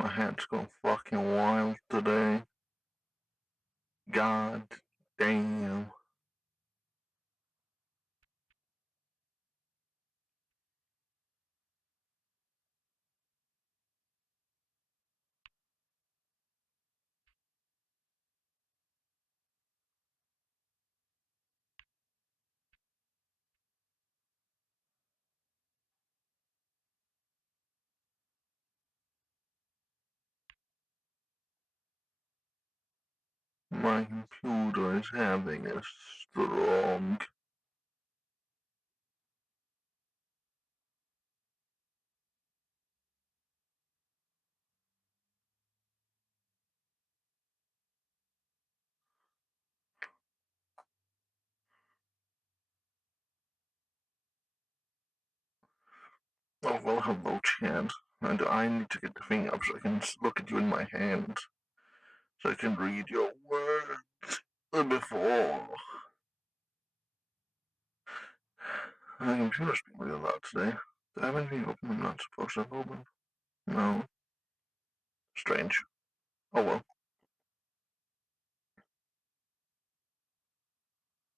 My head's gone fucking wild today. God damn. My computer is having a stroke. Oh, well, hello, Chad. And I need to get the thing up so I can look at you in my hand. So I can read your words before. My computer's being real loud today. Do I have anything open I'm not supposed to have open? No. Strange. Oh well.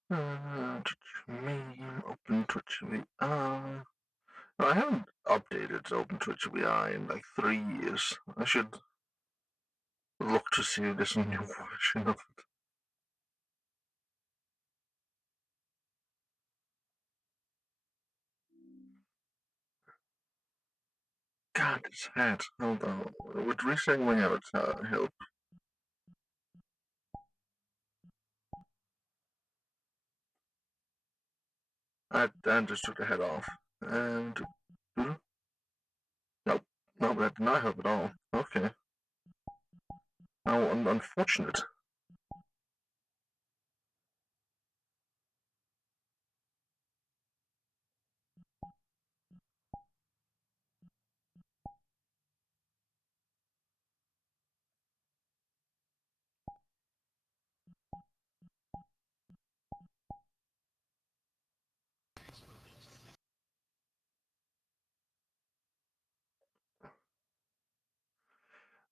Touch me, open Twitch VR. No, I haven't updated Open Twitch VR in like 3 years. I should look to see if there's a new version of it. God, this hat. Hold on. Would resetting my avatar help? I just took the head off. And. Nope. No, that did not help at all. Okay. How unfortunate.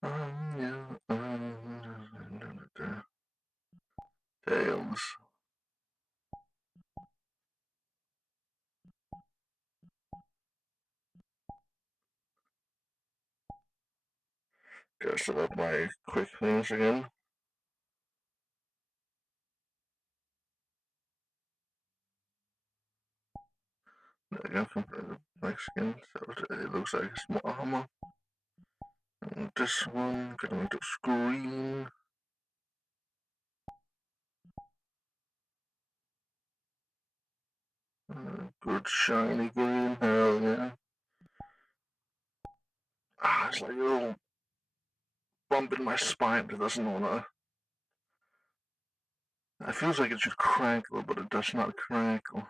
Yeah. Tails. Gotta set up my quick things again. Again, compare the Mexican, so it looks like it's more armor. And this one, getting to screen. Good shiny green, hell yeah. Ah, it's like a little bump in my spine that doesn't wanna. It feels like it should crackle, but it does not crackle.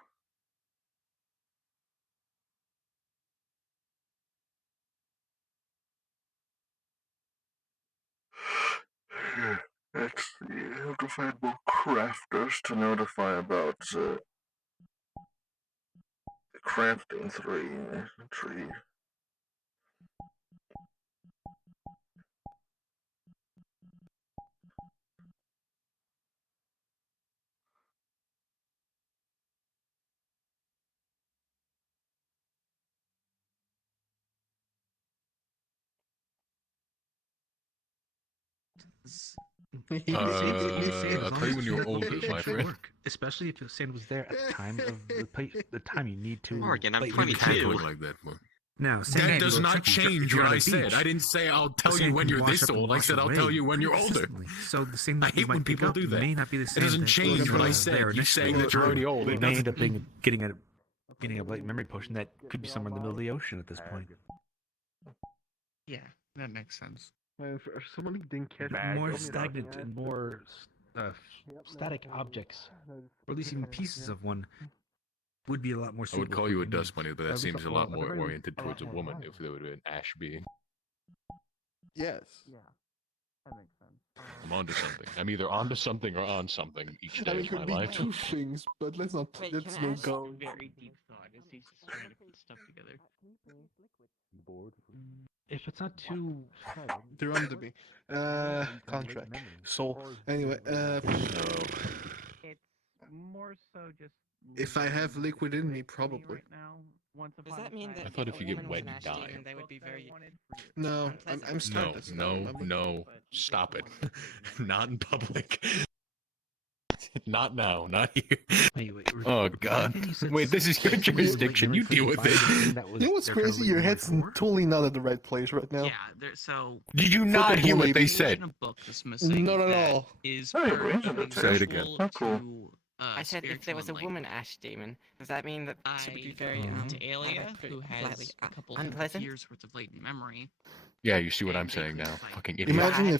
Let's see, I have to find more crafters to notify about the crafting tree. I'll tell you when you're older, my friend. Work, especially if sand was there at the time of the time you need to. Morgan, I'm light 22. your Look like that, man. Now, that does not change what I said. I didn't say I'll tell you when you're this old. I said I'll tell you when you're older. So the same I hate when people do that. may not be the same. It doesn't change what I said. You saying that you're already old. You may end up getting a light memory potion that could be somewhere in the middle of the ocean at this point. Yeah, that makes sense. For someone who didn't catch More stagnant and more static objects, or at least even pieces of one, would be a lot more I suitable. would call you a dust bunny, but that seems a lot more oriented towards a woman if there would be an ash being. Yes. I'm onto something. I'm either onto something or on something each I day mean, of my could be life. two things, but let's not. Wait, Let's can I not ask- go. Very deep thought as he's just trying to put stuff together. If it's not too They're on to me. Contract. So anyway, It's more so just. if I have liquid in me, probably. Right now, once Does upon that a mean time, that I thought if you get woman wet, was an you ash die. demon, they would be very No, I'm unpleasant? Stardust. No, remember? no, stop it. Not in public. Not now, not here. Oh god. Wait, this is your jurisdiction. You deal with it. You know what's crazy? Your head's totally not at the right place right now. Yeah, so Did you Flip not it, hear what they maybe. said? in a book that's missing. Not at that all. Is Hey, for arranging it, Say it again. Oh, cool. to, I said if there was a spiritual woman ash demon, does that mean that she would be very to Alia, pretty who has slightly a couple unpleasant? years worth of latent memory. Yeah, you see what I'm saying now. Fucking idiot. Imagine Yeah.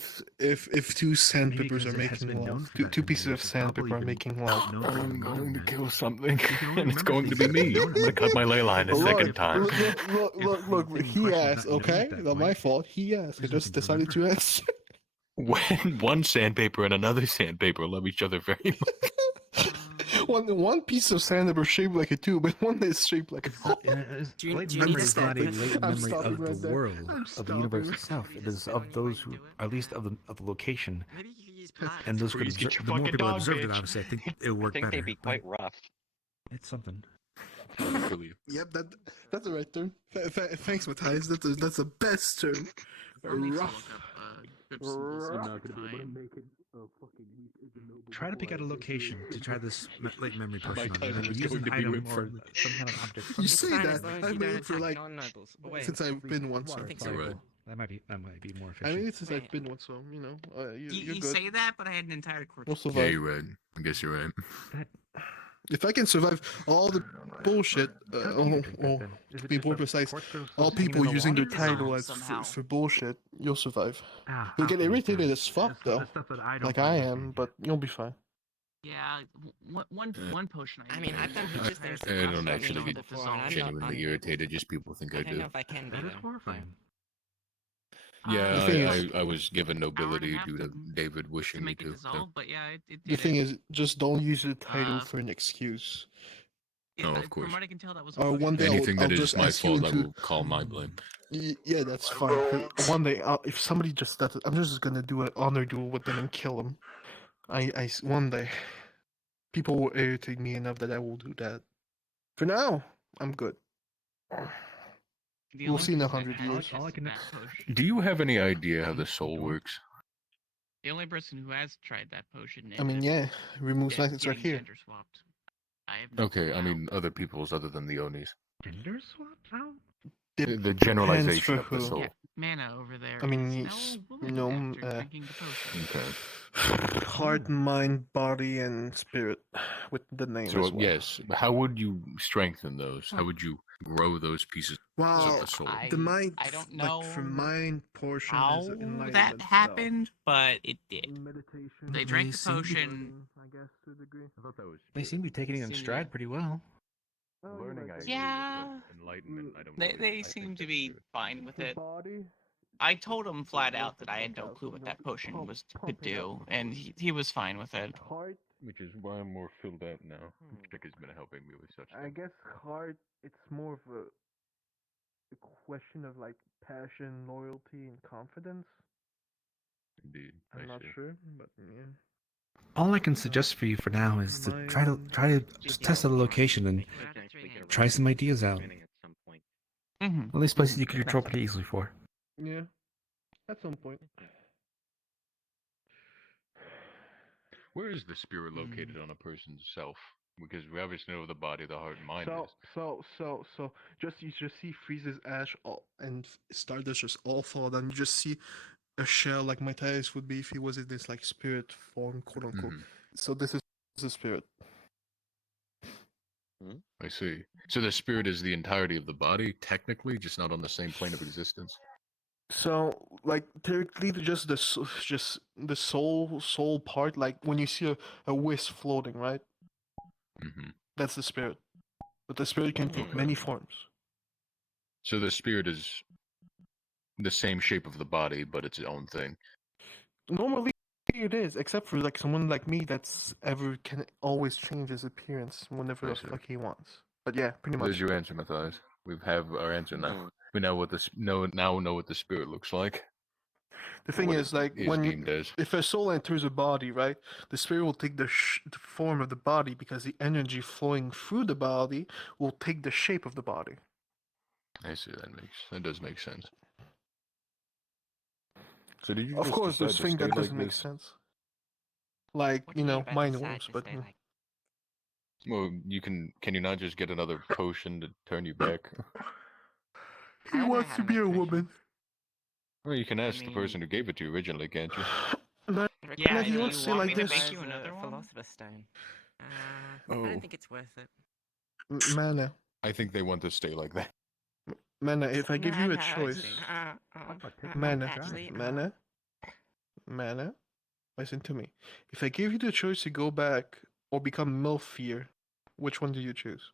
if two sandpapers because are it has making been known love. for Two that two many pieces years, of it's sandpaper probably are been making love. known for I'm longer going to than that. kill something, You can only and it's remember going to be things me. you don't I'm gonna remember. cut my ley line a Look, second Look, time. look, If the thing in he question is asked, not known okay? at that Not my point, fault. He asked. I there's just nothing to decided to answer. When one sandpaper and another sandpaper love each other very much. One piece of sandpaper shaped like a tube, and one is shaped like a hole. Do you Latent need memory a is not a sandwich? latent I'm memory stopping of right the there. world, I'm of the universe stopping. itself. It is of those who, or at least of the location, Maybe you could use pies. and those could Please get observe. your The more fucking people dog, observed it, bitch. obviously, I think it would I work think better. they'd be but quite rough. It's something. Yep, that's the right term. Thanks, Matthias. That's the best term. Rough. Try to pick out a location to try this latent memory My potion on. time Maybe is use going an to be item ripped or from some kind of object. You It's say fine that. as long as I've you made don't it for attack like non-nobles. Oh, wait. since I've been once. I So. think There so. you Right. go. That might be more I efficient. made it since I've Wait. been once, so you're You good. say that, but I had an entire court. We'll Yeah, survive. you're right. I guess you're right. If I can survive all the bullshit, How do you drink that, then? Is to it be just more a precise, quartz crystal all hanging in people the using their water? title as Somehow. for bullshit, you'll survive. Ah, You'll get okay, irritated yeah. as fuck That's the though, stuff that I don't like I find am, working. but you'll be fine. Yeah, one potion. I mean, I've done heaps of things I that don't got me actually on get before, and I'm not genuinely on- irritated. Just people think I I don't do. know if I can be, That is though. horrifying. Yeah, The thing I was given nobility half due to David to wishing me make it to. dissolve, but yeah, it The did thing it. is, just don't use the title Uh, for an excuse. Yeah, Oh, of course. From what I can tell, that was. Or one day Anything I'll that is just my ask you fault, I into. will call my blame. Yeah, that's fine. 'Cause one day, if somebody just does it, I'm just gonna do an honor duel with them and kill them. One day, people will irritate me enough that I will do that. For now, I'm good. The We'll only see in person that 100 has years. All I can- that potion- Do you have any idea how the soul works? The only person who has tried that potion. I mean, yeah, remove yeah, it's right getting here. gender swapped. I have no Okay, clue I how. mean other people's other than the Onis. Gender swap? How? The generalization of the who? soul. Yeah, Mana over there. I mean, is yes, no woman no, after drinking the potion. Okay. Heart, mind, body, and spirit, with the name So as well. yes, how would you strengthen those? How would you grow those pieces of Wow, the soul? the mind. I don't Like for know mind portion how is enlightenment that spell. happened, but it did. Meditation. They drank the seem to be- potion. I guess to a degree. I thought that was. They seem to be taking it in stride pretty well. Learning. I agree with, Yeah. but enlightenment. I don't. They seem to be fine with it. Body. I told him flat out that I had no clue what that potion could do, and he was fine with it. Heart. Which is why I'm more filled out now. Chick has been helping me with such I things. guess heart. It's more of a question of like passion, loyalty, and confidence. Indeed, I'm I not see. sure, but yeah. All I can suggest for you for now is to try to just test out a location and try some ideas out. Mm-hmm. At least places you can control pretty easily for. Yeah. At some point. Where is the spirit located on a person's self? Because we obviously know the body, the heart, and mind So, is. so, you just see Freeze's ash and Stardust just all fall down. You just see a shell like Matthias would be if he was in this like spirit form, quote unquote. Mhm. So this is the spirit. I see. So the spirit is the entirety of the body, technically, just not on the same plane of existence. So, like theoretically, just the soul part. Like when you see a wisp floating, right? Hmm. That's the spirit. But the spirit can take Okay. many forms. So the spirit is the same shape of the body, but it's its own thing. Normally it is, except for like someone like me that's ever can always change his appearance whenever the I see. fuck he wants. But yeah, pretty There's much. your answer, Matthias. We have our answer now. We know what the spirit looks like. The thing what is, it like, is when deemed as. if a soul enters a body, right, the spirit will take the form of the body because the energy flowing through the body will take the shape of the body. I see. That does make sense. So did you Of just course, decide there's to things stay that like doesn't make this? sense. Like, What you do you know, about mind decide worms, to but stay like? Well, can you not just get another potion to turn you back? I he don't know wants how to to be make a potions. woman. Well, you can I ask the person mean- who gave it to you originally, can't you? Man, Yeah, man, he do wants you to say want like me to this. make you another one? Philosopher's stone. I Oh. don't think it's worth it. Mana. I think they want to stay like that. Mana, if I give you a No, choice. Mana. actually, Mana. Mana. Listen to me. If I give you the choice to go back or become milfier, which one do you choose?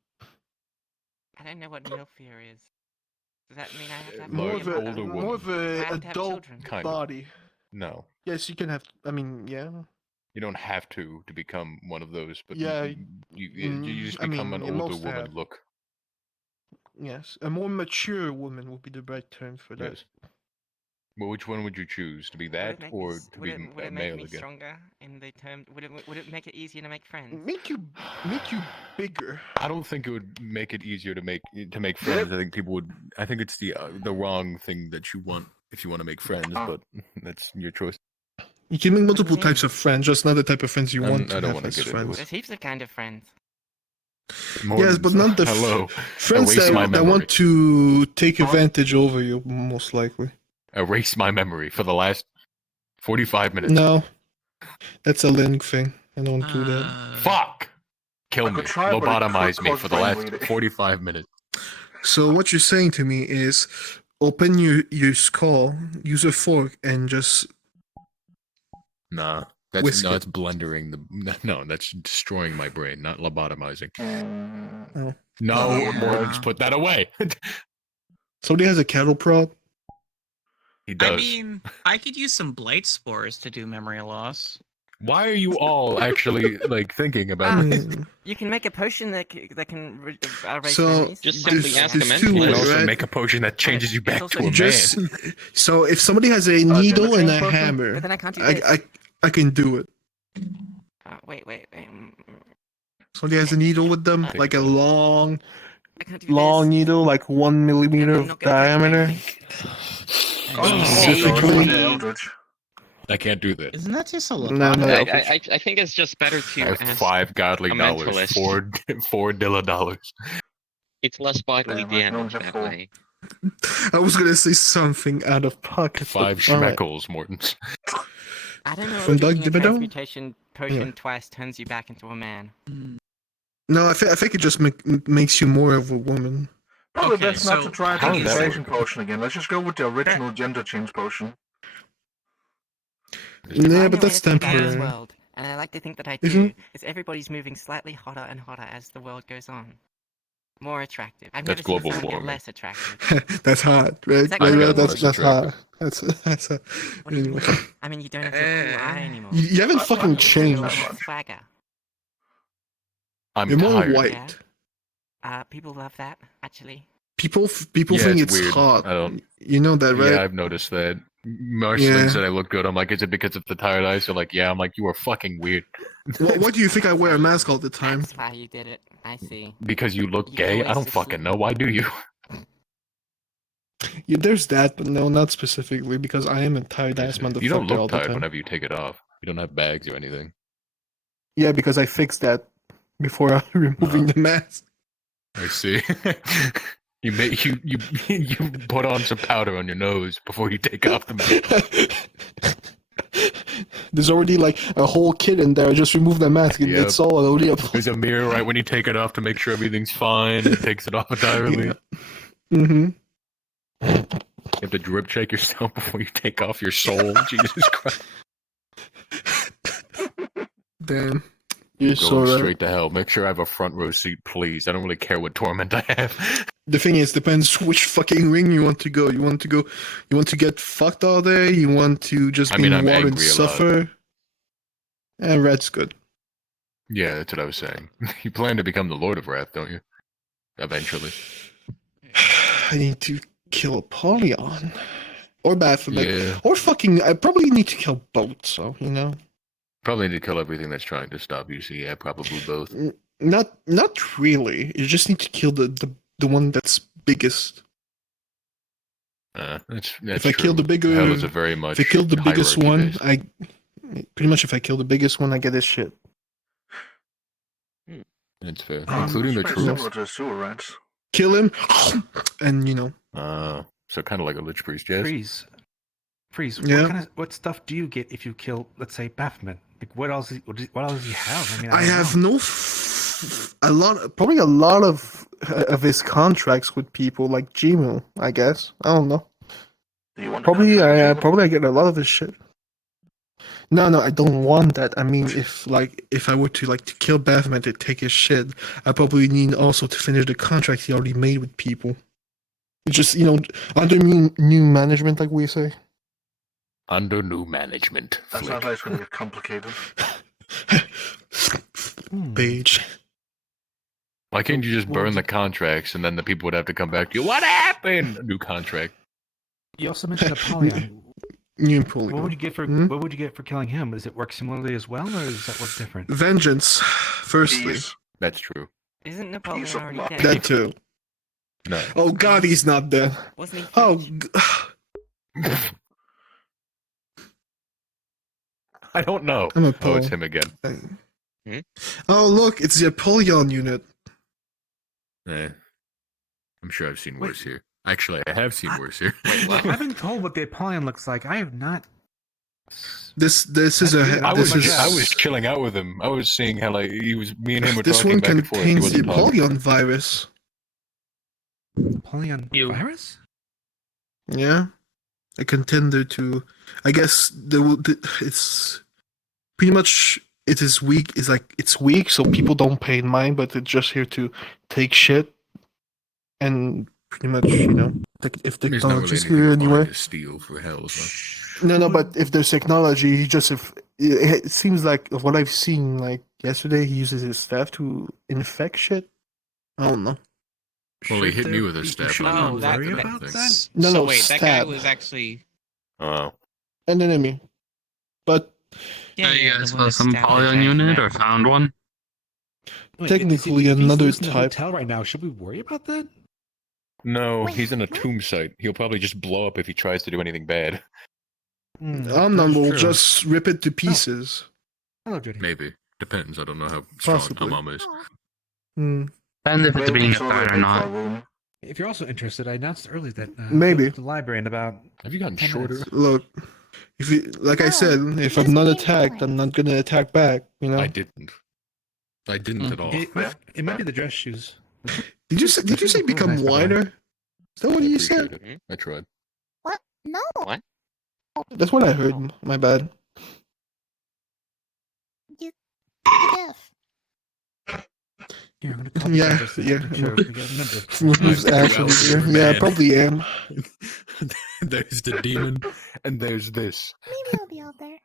I don't know what fear is. Does that mean I have to have More Large, of a a older mother? more of a I have to have adult children? Kind of. body. No, Yes, you can have. I mean, yeah. you don't have to become one of those, but Yeah, you just I become mean, an you older must woman have. look. Yes, a more mature woman would be the right term for that. Yes. Well, which one would you choose? To be that or to be would a it make male me again? stronger in the term? Would it make it easier to make friends? Make you bigger. I don't think it would make it easier to make friends. I think people would. I think it's the wrong thing that you want if you want to make friends, but that's your choice. You can make multiple do you types mean? of friends, just not the type of friends you want I to don't have wanna as get into friends. it. There's heaps of kind of friends. Yes, but not the hello. friends Erase my that memory. want to take advantage over you, most likely. Erase my memory for the last 45 minutes. No, that's a Link thing. I don't do that. Fuck! Kill I me. could try, but it Lobotomize could me cause for the brain last bleeding. 45 minutes. So what you're saying to me is, open your skull, use a fork, and just Nah. That's Whisk no, it. that's blendering no, that's destroying my brain, not lobotomizing. Oh. No, Yeah. Morton's put that away. Somebody has a cattle prod. He does. I mean, I could use some blight spores to do memory loss. Why are you all actually like thinking about this? You can make a potion that can erase So memories. Just But simply there's, ask a there's two You can ways, mentalist. also right? make a potion that changes you back It's to also a Just man. so if somebody has a needle and a change potion? hammer, But then I can't do this. I can do it. Wait. Somebody has a needle with them, Okay. like a long I can't do long this. needle, like 1 millimeter I'm of not gonna touch diameter. Oh, Specifically, yeah, Eldritch. I can't do that. Isn't that just a No, lobotomy? no. I think it's just better I to have ask. 5 godly a dollars, mentalist. four dilla dollars. It's less bodily Damn, I can only damage have that 4. way. I was gonna say something out of pocket. 5 but, alright. schmeckles, Mortons. I don't know From if Doug taking a Thibodeau? transmutation potion Anyway. twice turns you back into a man. No, I think it just makes you more of a woman. Probably Okay, best not so to try a how does that transmutation work? potion again. Let's just go with the original gender change potion. Yeah, I but know that's anything about this temporary. world, and I like to think that I do, Isn't- is everybody's moving slightly hotter and hotter as the world goes on. More attractive. I've That's never seen global someone get warming. less attractive. That's hot, right? Is that Right, global right, that's warming? hot. That's a, What do you anyway. mean? I mean, you don't have your cool eye anymore. You haven't fucking Not changed. much. Swagger. I'm You're more tired. white. People love that, actually. People Yeah, think it's it's weird. hot. I don't- You know that, right? Yeah, I've noticed that. Marceline Yeah. said I look good. I'm like, is it because of the tired eyes? So like, yeah. I'm like, you are fucking weird. Why do you think I wear a mask all the time? That's why you did it. I see. Because you look You gay? I always don't just fucking look- know. Why do you? Yeah, there's that, but no, not specifically because I am a tired ass motherfucker You don't all look the tired time. whenever you take it off. You don't have bags or anything. Yeah, because I fixed that before removing the mask. I see. you make you put on some powder on your nose before you take off the mask. There's already like a whole kid in there. I just remove the mask and Yep. it's all already up. There's a mirror right when you take it off to make sure everything's fine. It takes it off entirely. Mm-hmm. You have to drip check yourself before you take off your soul. Jesus Christ. Damn. You're Going so right. straight to hell. Make sure I have a front row seat, please. I don't really care what torment I have. The thing is, depends which fucking ring you want to go. You want to get fucked all day? You want to just I be mean, in I'm water and angry a lot. suffer? Red's good. Yeah, that's what I was saying. You plan to become the Lord of Wrath, don't you? Eventually. I need to kill Apollyon. Or Baphomet. Yeah. Or fucking... I probably need to kill both, so, you know? Probably need to kill everything that's trying to stop you, so yeah, probably both. Not really. You just need to kill the one that's biggest. That's If I true. kill the bigger... Hell is a very much If I kill the biggest one, hierarchy-based. Pretty much if I kill the biggest one, I get his shit. That's fair. It's Including the pretty troops. similar to sewer rats. Kill him, and, you know... So kind of like a Lich Priest, yes? Freeze. Yeah. What stuff do you get if you kill, let's say, Baphomet? Like, what else does he have? I mean, I don't have know. probably a lot of his contracts with people like Gmu, I guess. I don't know. Do you want to Probably contribute? I get a lot of his shit. No, I don't want that. I mean, if I were to kill Baphomet to take his shit, I probably need also to finish the contract he already made with people. It's just, you know, under new management, like we say. Under new management. That Flick. sounds like it's going to get complicated. Page. Why can't you just What burn would the contracts and then the people would have to come back to you? What happened? New contract. You also mentioned Apollyon. New What would Napoleon. you get for Hmm? what would you get for killing him? Does it work similarly as well, or does that work different? Vengeance, firstly. Peace. That's true. Isn't Napoleon Piece of already luck. dead? That too. No. Oh god, he's not dead. Wasn't he? Oh, I don't know. I'm a Oh, Paul. it's him again. Oh look, it's the Apollyon unit. Eh. I'm sure I've seen Wait. worse here. Actually, I have seen worse here. I've been told what the Apollyon looks like. I have not. This is a I I this was is I was chilling out with him. I was seeing how like he was me and him were this talking one back and forth. He contains the wasn't talking. Apollyon virus. Apollyon You. virus? Yeah, a contender to. I guess it's pretty much it is weak. It's like it's weak, so people don't pay in mind, but it's just here to take shit and pretty much if There's not really technology's anything here fine anyway. to steal for hell. So. No, but if there's technology, it seems like what I've seen, like yesterday, he uses his staff to infect shit. I don't know. Well, he hit me with his staff. Should I we don't Oh, know that, worry if about anything. that? No, so no, wait, that guy stab. was actually. Oh. An enemy, but Yeah, you yeah, guys the one got some that stabbed Polygon the unit guy. or found one? Wait, Technically if he's another listening to type. Hotel right now. Should we worry about that? No, Wait, he's in a what? tomb site. He'll probably just blow up if he tries to do anything bad. Omnum will just rip it to pieces. Hello, Judy. Maybe. Depends. I don't know how strong Possibly. Amam is. Oh, Hmm. Depends if it's being a Saw threat that or not. room. If you're also interested, I announced earlier that Maybe. go to the library in about Have you gotten 10 shorter? minutes. Look, if you, like I No, said, if just I'm not being attacked, polite. I'm not gonna attack back. You know. I didn't. I didn't at all. It might be the dress shoes. Did you say become Nice, by the way. wider? Is that what I you appreciate said? it. I tried. What? No. What? That's what I heard. My bad. You're deaf. Here, I'm gonna call Yeah, the just yeah. to make sure we get a number. Who's Like, actually well, here? man. Yeah, I probably am. There's the demon, and there's this. Maybe I'll be out there.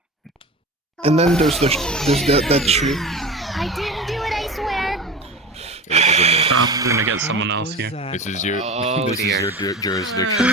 And then there's that tree. I didn't do it, I swear. It wasn't me. I'm gonna get someone What else was here. that? This is your Oh, this dear. is your jurisdiction.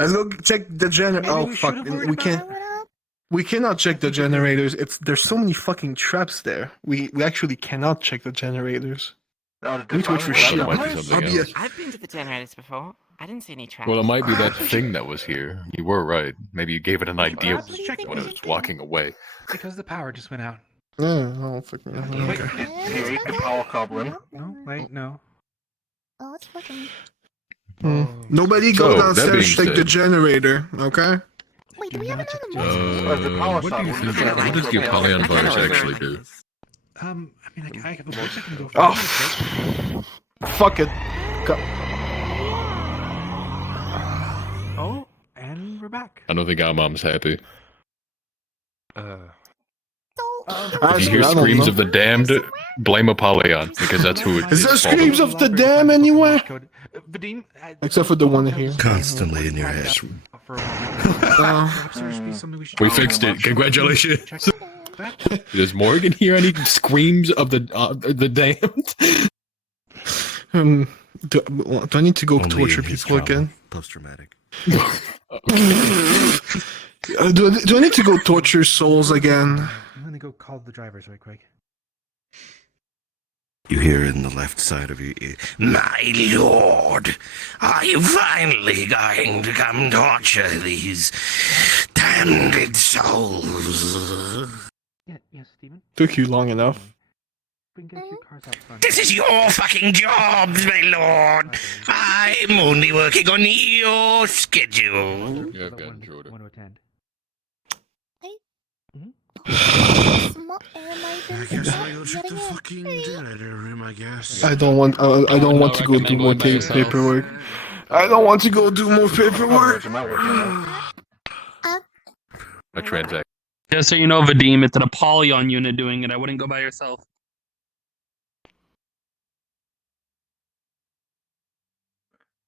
And look, check the generator. Maybe Oh we fuck, should've worried we about can't. What up? We cannot check the generators. There's so many fucking traps there. We actually cannot check the generators. No, the We need to wait for defining shit. That might be was- something else. I've been to the generators before. I didn't see any traps. Well, it might be that thing that was here. You were right. Maybe you gave it an idea Perhaps check think when we it was should do? walking away. Because the power just went out. Oh fucking. Wait. Okay. Here, eat the power goblin. No, wait, no. Oh, it's fucking. Nobody So, go that downstairs. being Take the said- generator, okay? Wait, Do do we have not check another the monster? Well, the power What do you shot think? was just What does the like- Apollyon I can't virus remember actually what do? it is. I mean, I wish I can go. Oh, fuck it. Oh, and we're back. I don't think our mom's happy. So, If you hear I don't screams know. of the damned, blame Apollyon, because that's who it Is there is. screams of the dam anywhere? Vadim, Except for the one here. Constantly in your head. for a moment. Uh, Perhaps there should be something we should. We fixed it. Congratulations. Check that. Does Morgan hear any screams of the damned? Do I need to go Only torture in his people trauma. again? Post-traumatic. Do I need to go torture souls again? I'm gonna go call the drivers right quick. You hear in the left side of your ear, "My lord, are you finally going to come torture these damned souls?" Yes, Steven. Took you long enough. We can get a few cars out front. This is your fucking job, my lord. I'm only working on your schedule. Yeah, I've gotten shorter. Want to attend? I guess I'll go check the fucking janitor room, I guess. I don't want. I don't want to go do more paperwork. I don't want to go do more paperwork. A transaction. Just so you know, Vadim, it's an Apollyon unit doing it. I wouldn't go by yourself.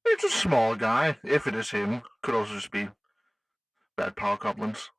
It's a small guy. If it is him, could also just be bad power goblins.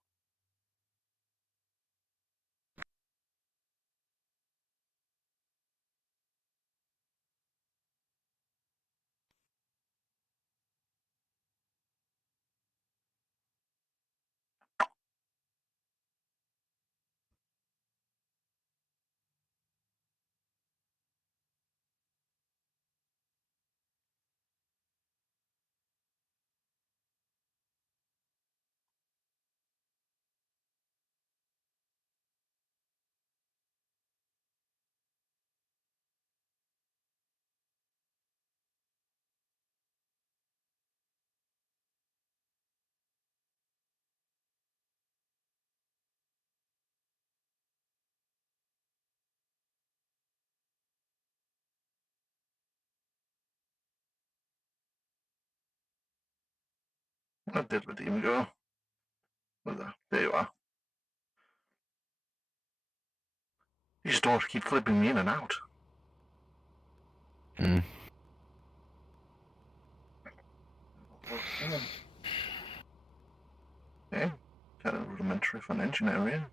Where did the team go? There you are. These doors keep flipping me in and out. Okay, kind of rudimentary for an engine area.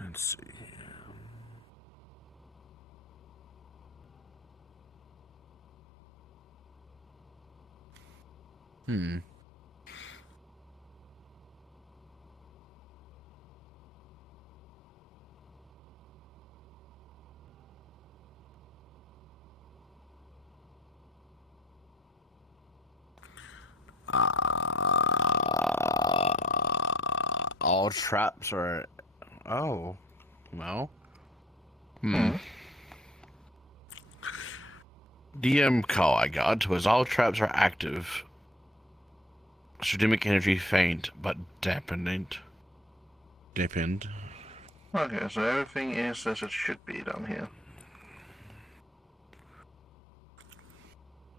Let's see. All traps are. Oh, no. DM call I got was all traps are active. Strategic energy faint, but dampened. Dampened. Okay, so everything is as it should be down here.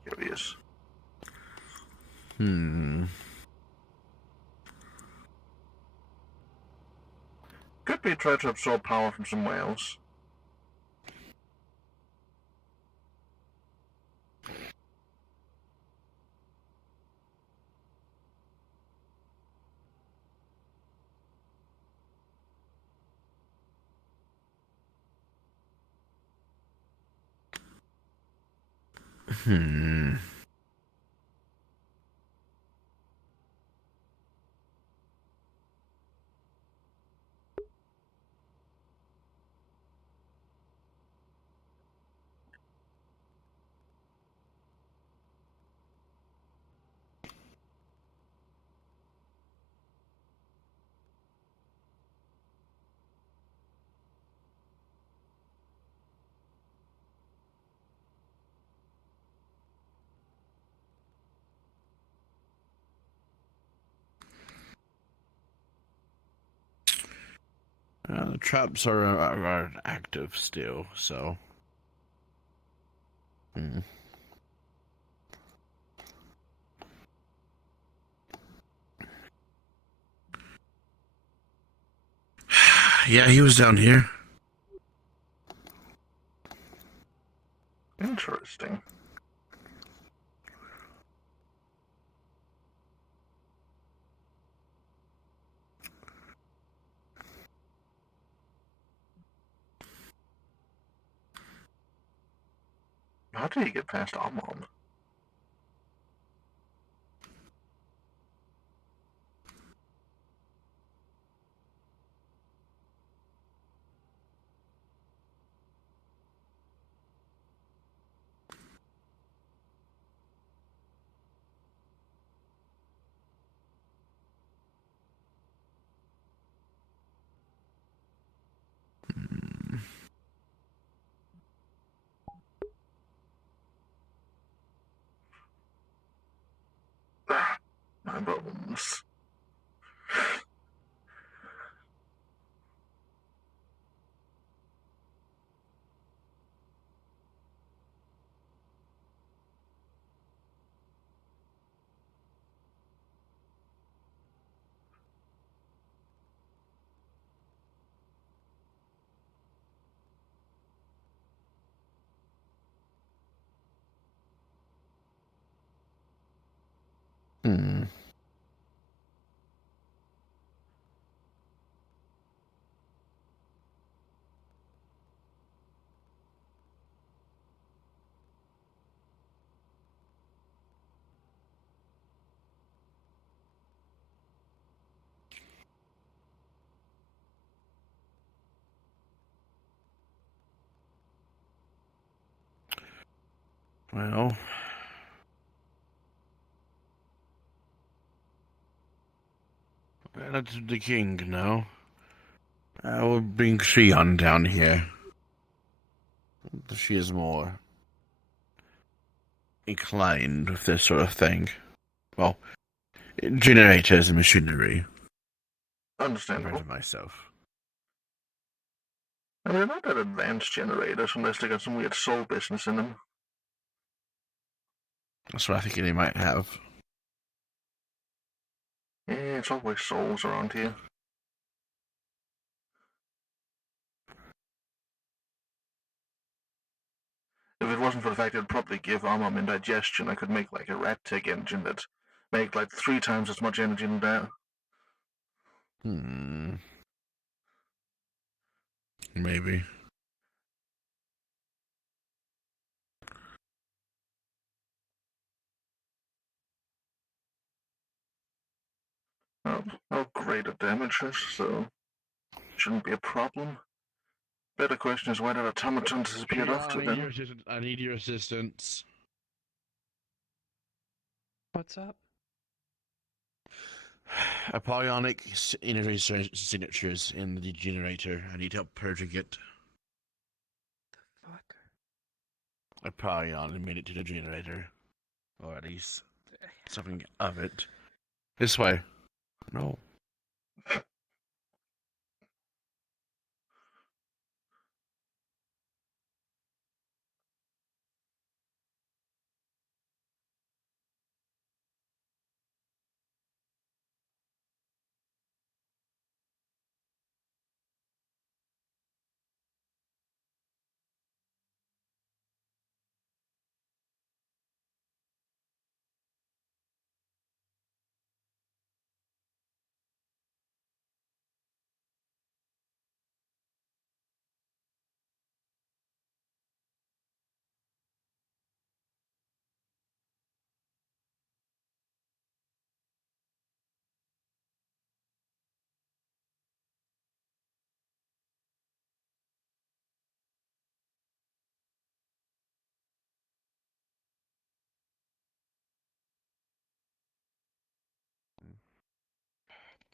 Curious. Could be try to absorb power from somewhere else. Hmm. The traps are active still, so. Hmm. Yeah, he was down here. Interesting. How did he get past Amon? My bones. Hmm. Well. That's the king now. I will bring Shion down here. She is more inclined with this sort of thing. Well, generators and machinery. Understandable. Compared to myself. I mean, they're not that advanced generators unless they got some weird soul business in them. That's what I think they might have. Yeah, it's always souls around here. If it wasn't for the fact it'd probably give Amam indigestion, I could make like a rat tick engine that make like 3 times as much energy than that. Maybe. I'll grade the damages, so shouldn't be a problem. Better question is why did automatons disappear after then? I need your assistance. What's up? Apollonic energy signatures in the generator. I need help purging it. Fuck. Apollon made it to the generator. Or at least something of it. This way. No.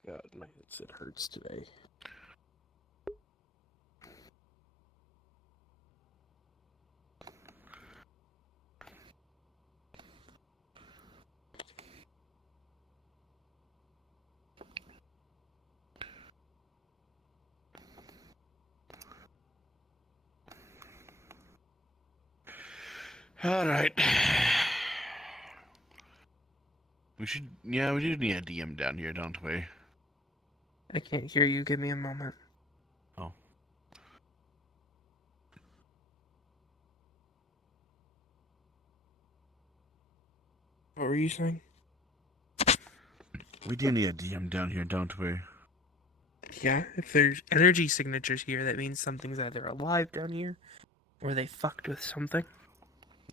God, my headset hurts today. All right. We should, yeah, we do need a DM down here, don't we? I can't hear you. Give me a moment. Oh. What were you saying? We do need a DM down here, don't we? Yeah, if there's energy signatures here, that means something's either alive down here, or they fucked with something.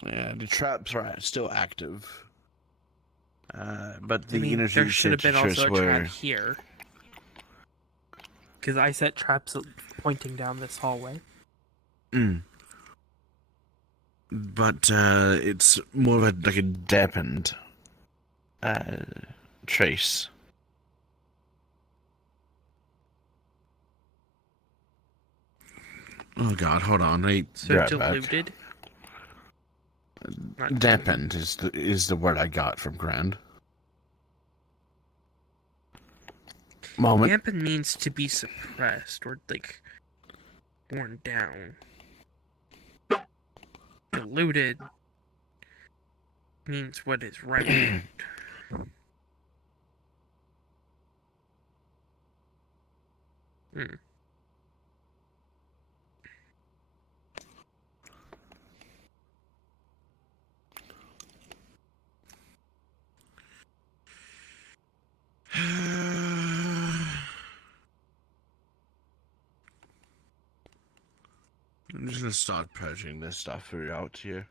Yeah, the traps are still active. But the energy there should have been signatures also a were... trap here. Because I set traps pointing down this hallway. But it's more of a, like a dampened trace. Oh god, hold on. So diluted? Dampened is the word I got from Grand. Moment. Dampen means to be suppressed, or like worn down. Diluted means what is right. I'm just gonna start purging this stuff out here.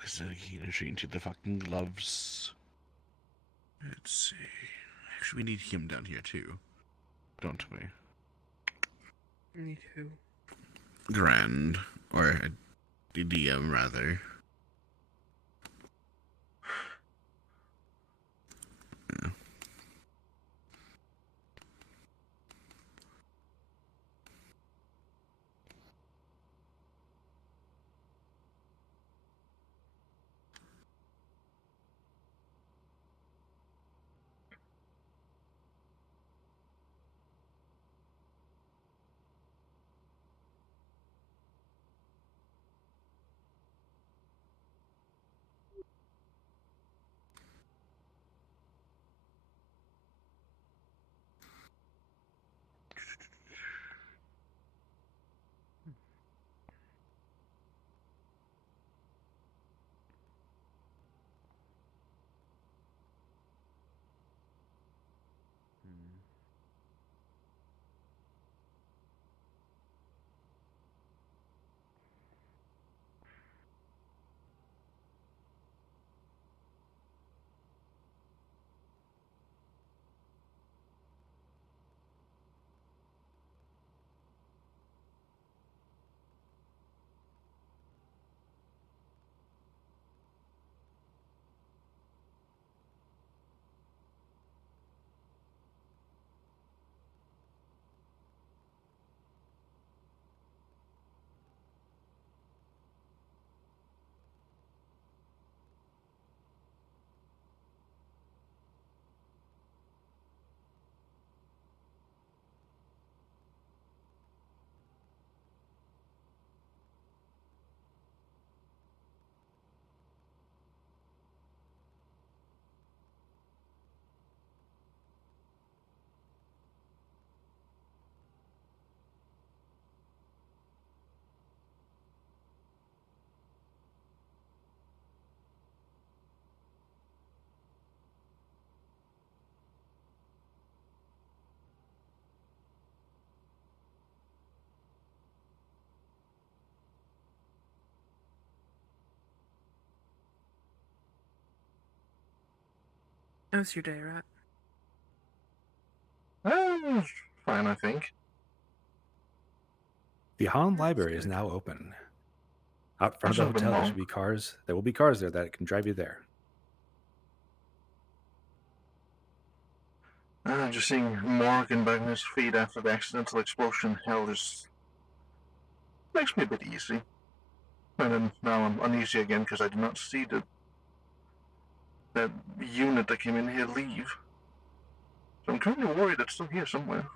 Listening energy into the fucking gloves. Let's see. Actually, we need him down here too, don't we? Me too. Grand, or a DM rather. Yeah. How's your day, Rat? Fine, I think. The Holland Library is now open. Out front of the Hasn't been hotel, there long. should be cars. There will be cars there that can drive you there. Just seeing Morgan back on his feet after the accidental explosion hell just makes me a bit easy. And then now I'm uneasy again because I did not see that unit that came in here leave. So I'm kind of worried it's still here somewhere.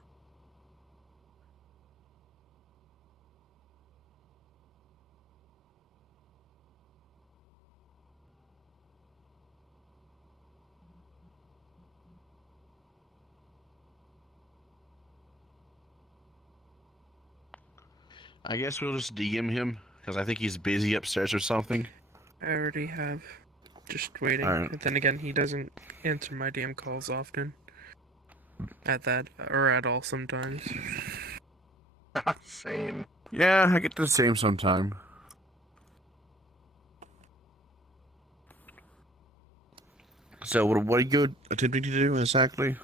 I guess we'll just DM him because I think he's busy upstairs or something. I already have. Just waiting. Alright. But then again, he doesn't answer my DM calls often. At that, or at all sometimes. Same. Yeah, I get the same sometime. So what are you attempting to do exactly?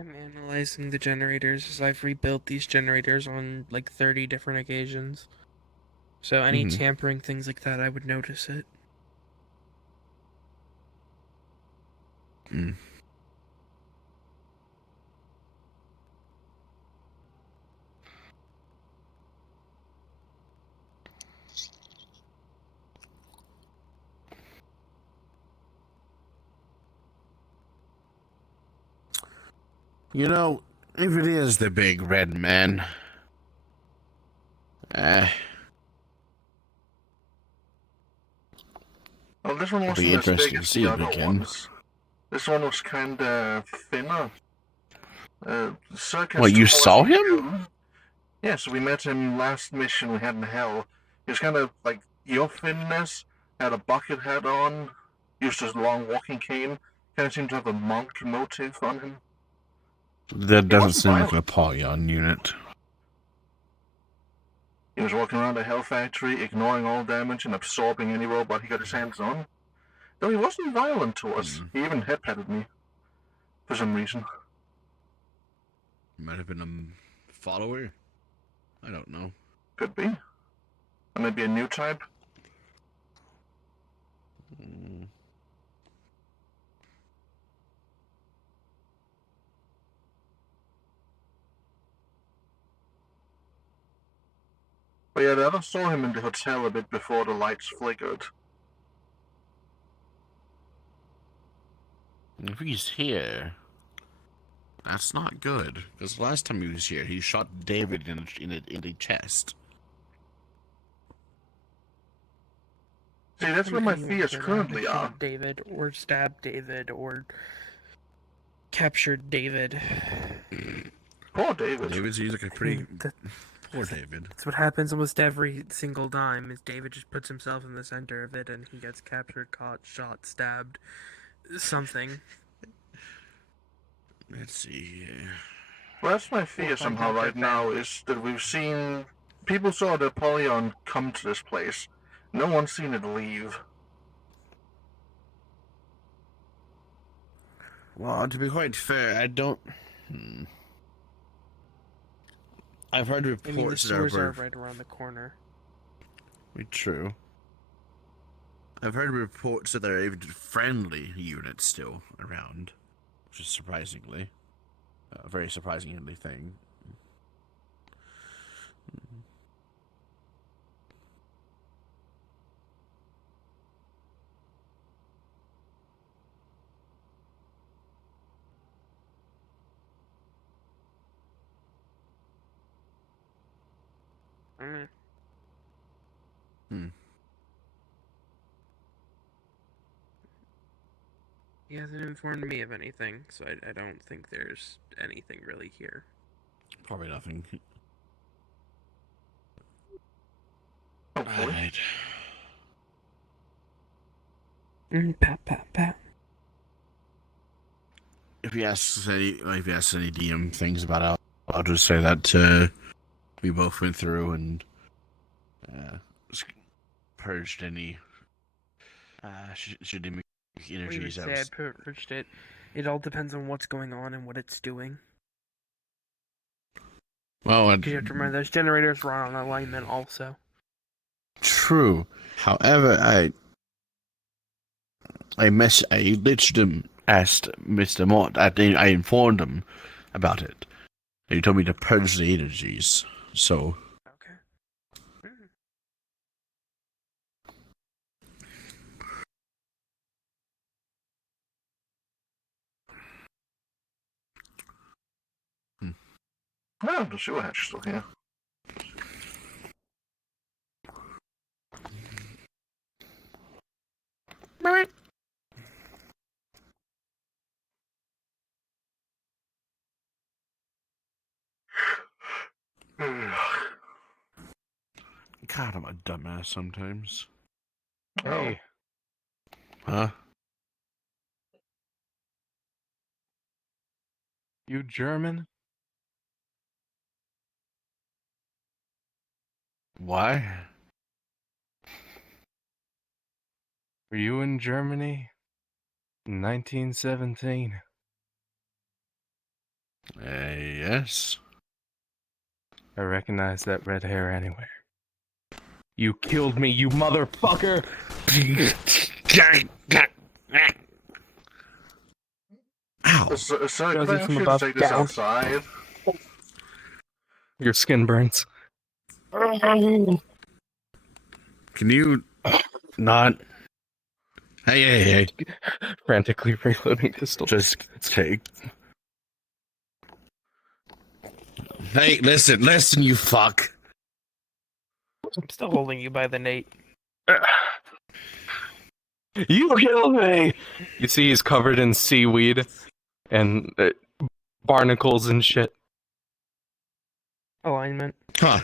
I'm analyzing the generators as I've rebuilt these generators on like 30 different occasions. So any tampering, things like that, I would notice it. Mm. You know, if it is the big red man, Well, this one it'll wasn't be as big interesting to as see the it other again. ones. This one was kinda thinner. Circus What, you taller saw than him? you. Yeah, so we met him last mission we had in hell. He was kind of like your thinness, had a bucket hat on, used his long walking cane, kind of seemed to have a monk motif on him. That doesn't seem like an Apollyon unit. He was walking around the Hell Factory, ignoring all damage and absorbing any robot he got his hands on. Though he wasn't violent to us. He even head-patted me. For some reason. Might have been a follower. I don't know. Could be. Or maybe a new type. But yeah, the others saw him in the hotel a bit before the lights flickered. If he's here, that's not good. Because last time he was here, he shot David in the chest. See, that's where my fears currently are. Shot David, or stabbed David, or captured David. Poor David. David seems like a pretty... Poor David. That's what happens almost every single time, is David just puts himself in the center of it and he gets captured, caught, shot, stabbed, something. Let's see here. Well, that's my fear somehow right now, is that we've seen... People saw the Apollyon come to this place. No one's seen it leave. Well, to be quite fair, I don't... I've heard reports I mean, the that sewers are are right around the corner. true. I've heard reports that there are even friendly units still around, which is surprisingly, a very surprisingly thing. He hasn't informed me of anything, so I don't think there's anything really here. Probably nothing. Hopefully. Alright. Pat, pat, pat. If he asks any DM things about it, I'll just say that we both went through and purged any energy I would say I purged it. It all depends on what's going on and what it's doing. Well, You have to remember those generators run on alignment also. true. However, I glitched them asked Mr. Mort. I informed him about it. And he told me to purge the energies. So. Oh, the sewer hatch is still here. God, I'm a dumbass sometimes. Hey. Huh? You German? Why? Were you in Germany in 1917? Yes. I recognize that red hair anywhere. You killed me, you motherfucker! Ow! Sorry, Shows can I you ask from you to above take this down. outside? Your skin burns. Can you not? Hey. Frantically reloading pistol. Just take. Hey, listen, you fuck. I'm still holding you by the nape. You killed me! You see, he's covered in seaweed and barnacles and shit. Alignment. Huh.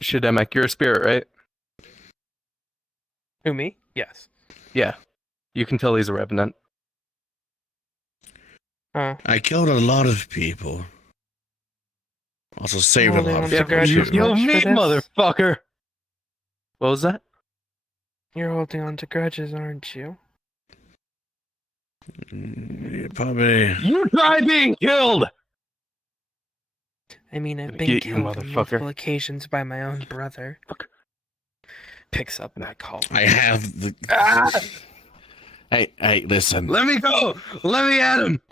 Shidemek, you're a spirit, right? Who, me? Yes. Yeah. You can tell he's a revenant. I killed a lot of people. Also saved a Holding lot on of to people. grudges too. much for this? motherfucker! What was that? You're holding on to grudges, aren't you? Probably. You try being killed! I mean, I've Gonna been get you, killed on motherfucker. multiple occasions by my own brother. Picks up my call. I have the. Hey, listen. Let me go! Let me at him!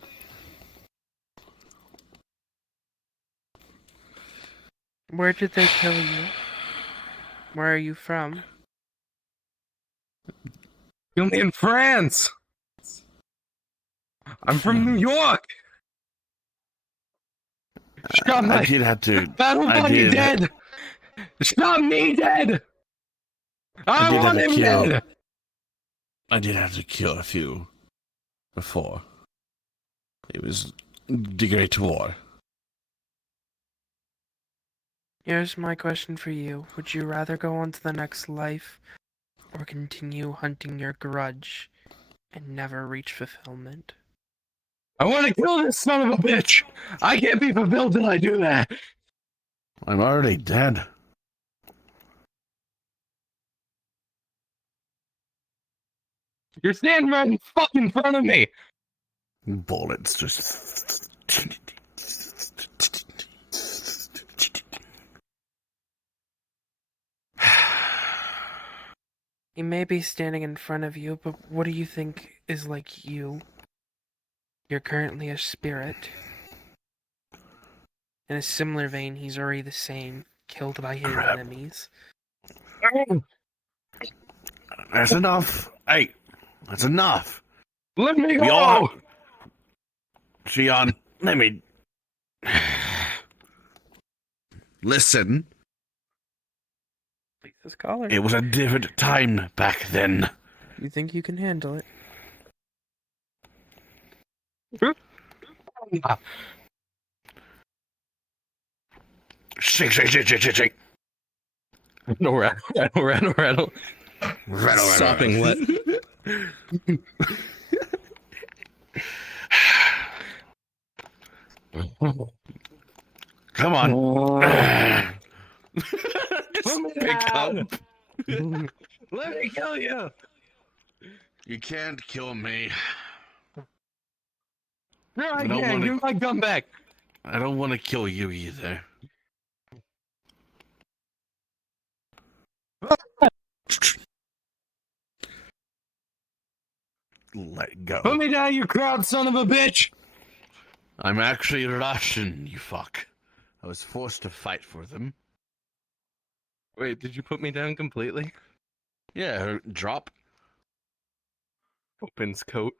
Where did they kill you? Where are you from? Kill me in France! I'm from New York! Stop I did have to. Battle I Bunny did. dead! Stop me dead! I did want have to him kill. dead! I did have to kill a few before. It was the Great War. Here's my question for you. Would you rather go on to the next life or continue hunting your grudge and never reach fulfillment? I want to kill this son of a bitch! I can't be fulfilled till I do that! I'm already dead. You're standing right in fucking front of me! Bullets just. He may be standing in front of you, but what do you think is like you? You're currently a spirit. In a similar vein, he's already the same, killed by his enemies. That's enough. Hey, that's enough. Let me We go! all. Shion, let me. Listen. This collar. It was a different time back then. You think you can handle it? Shake. No rattle. Sopping wet. Come on. Just pick up. Let me kill you! You can't kill me. No, I don't can't. wanna- Give my gun back. I don't want to kill you either. let go. Put me down, you crowd son of a bitch! I'm actually Russian, you fuck. I was forced to fight for them. Wait, did you put me down completely? Yeah, drop. Opens coat.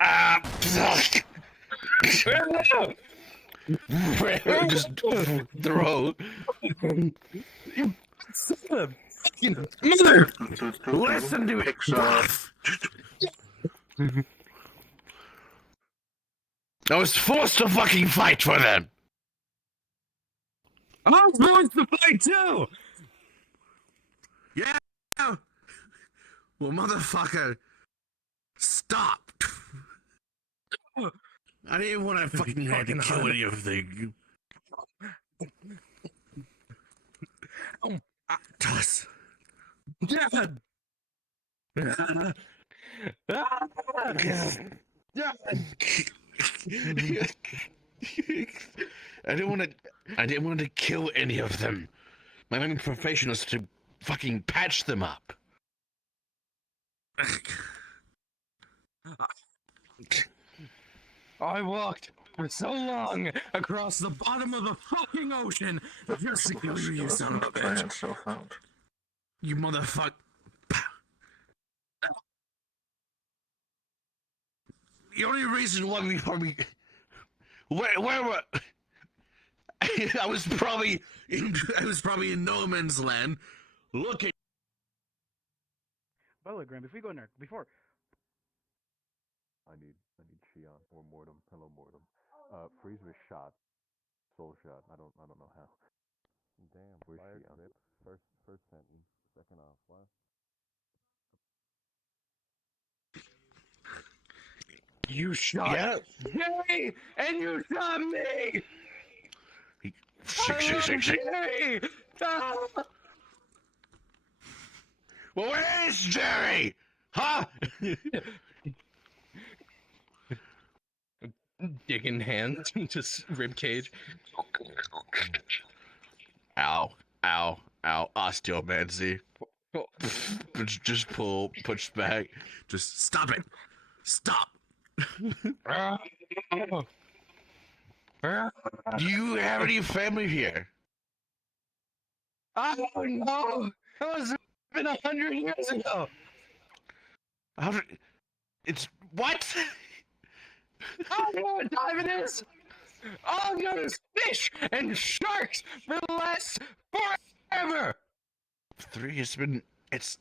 Ah, fuck! Just throw. Mother! Listen to it. I was forced to fucking fight for them. I was forced to fight too! Yeah. Well, motherfucker, stop. I didn't want to fucking have to kill any of them. Toss. Dad! I didn't want to kill any of them. My main profession is to fucking patch them up. I walked for so long across the bottom of the fucking ocean just to kill you, son of a bitch. You motherfucker. The only reason why where were I was probably in no man's land looking. By the way, Graham, before we go in there, I need Shion or Mortem. Hello, Mortem. Freeze was shot. Soul shot. I don't know how. Damn. Where's Shion? First sentence. Second off. What? You shot Jerry, and you shot me. Shake. Jerry. Ah. Well, where is Jerry? Huh? Dick in hand, just rib cage. Ow. Osteomancy. Just pull, push back. Just stop it. Stop. Do you have any family here? Oh no! That was been 100 years ago. It's what? I don't know what time it is. All I know is fish and sharks for the last forever. 3 has been. It's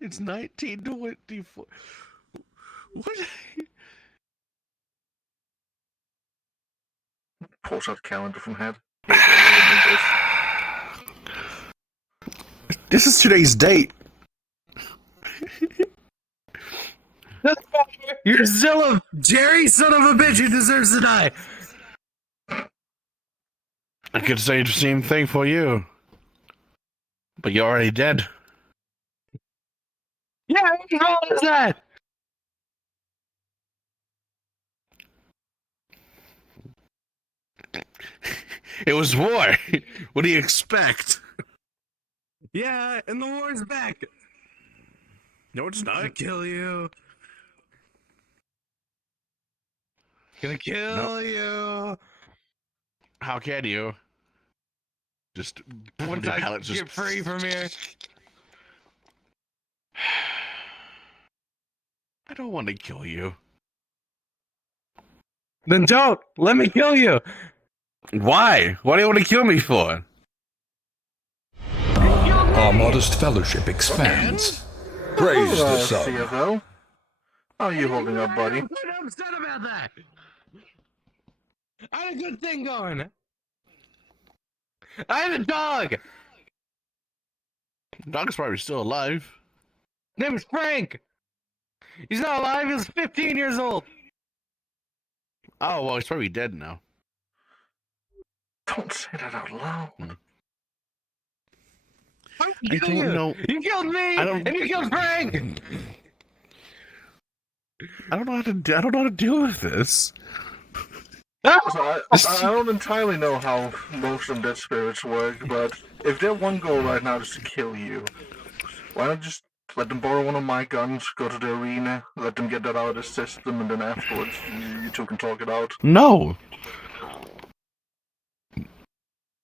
1924. What? Pulls out calendar from head. This is today's date. You're still a Jerry son of a bitch who deserves to die. I could say the same thing for you. But you're already dead. Yeah, how is that? It was war. What do you expect? Yeah, and the war's back. No, it's not. Gonna kill you. Gonna kill you. How can you? Just Once the I pallets get free from here. I don't want to kill you. Then don't let me kill you. Why? What do you want to kill me for? Our modest fellowship expands. Praise the sun. CFO. How are you holding up, buddy? I'm upset about that. I had a good thing going. I had a dog. Dog's probably still alive. Name is Frank. He's not alive. He was 15 years old. Oh, well, he's probably dead now. Don't say that out loud. I don't know. You killed me, and you killed Frank. I don't know how to deal with this. So I don't entirely know how most undead spirits work, but if their one goal right now is to kill you, why not just Let them borrow one of my guns, go to the arena, let them get that out of the system, and then afterwards you two can talk it out. No.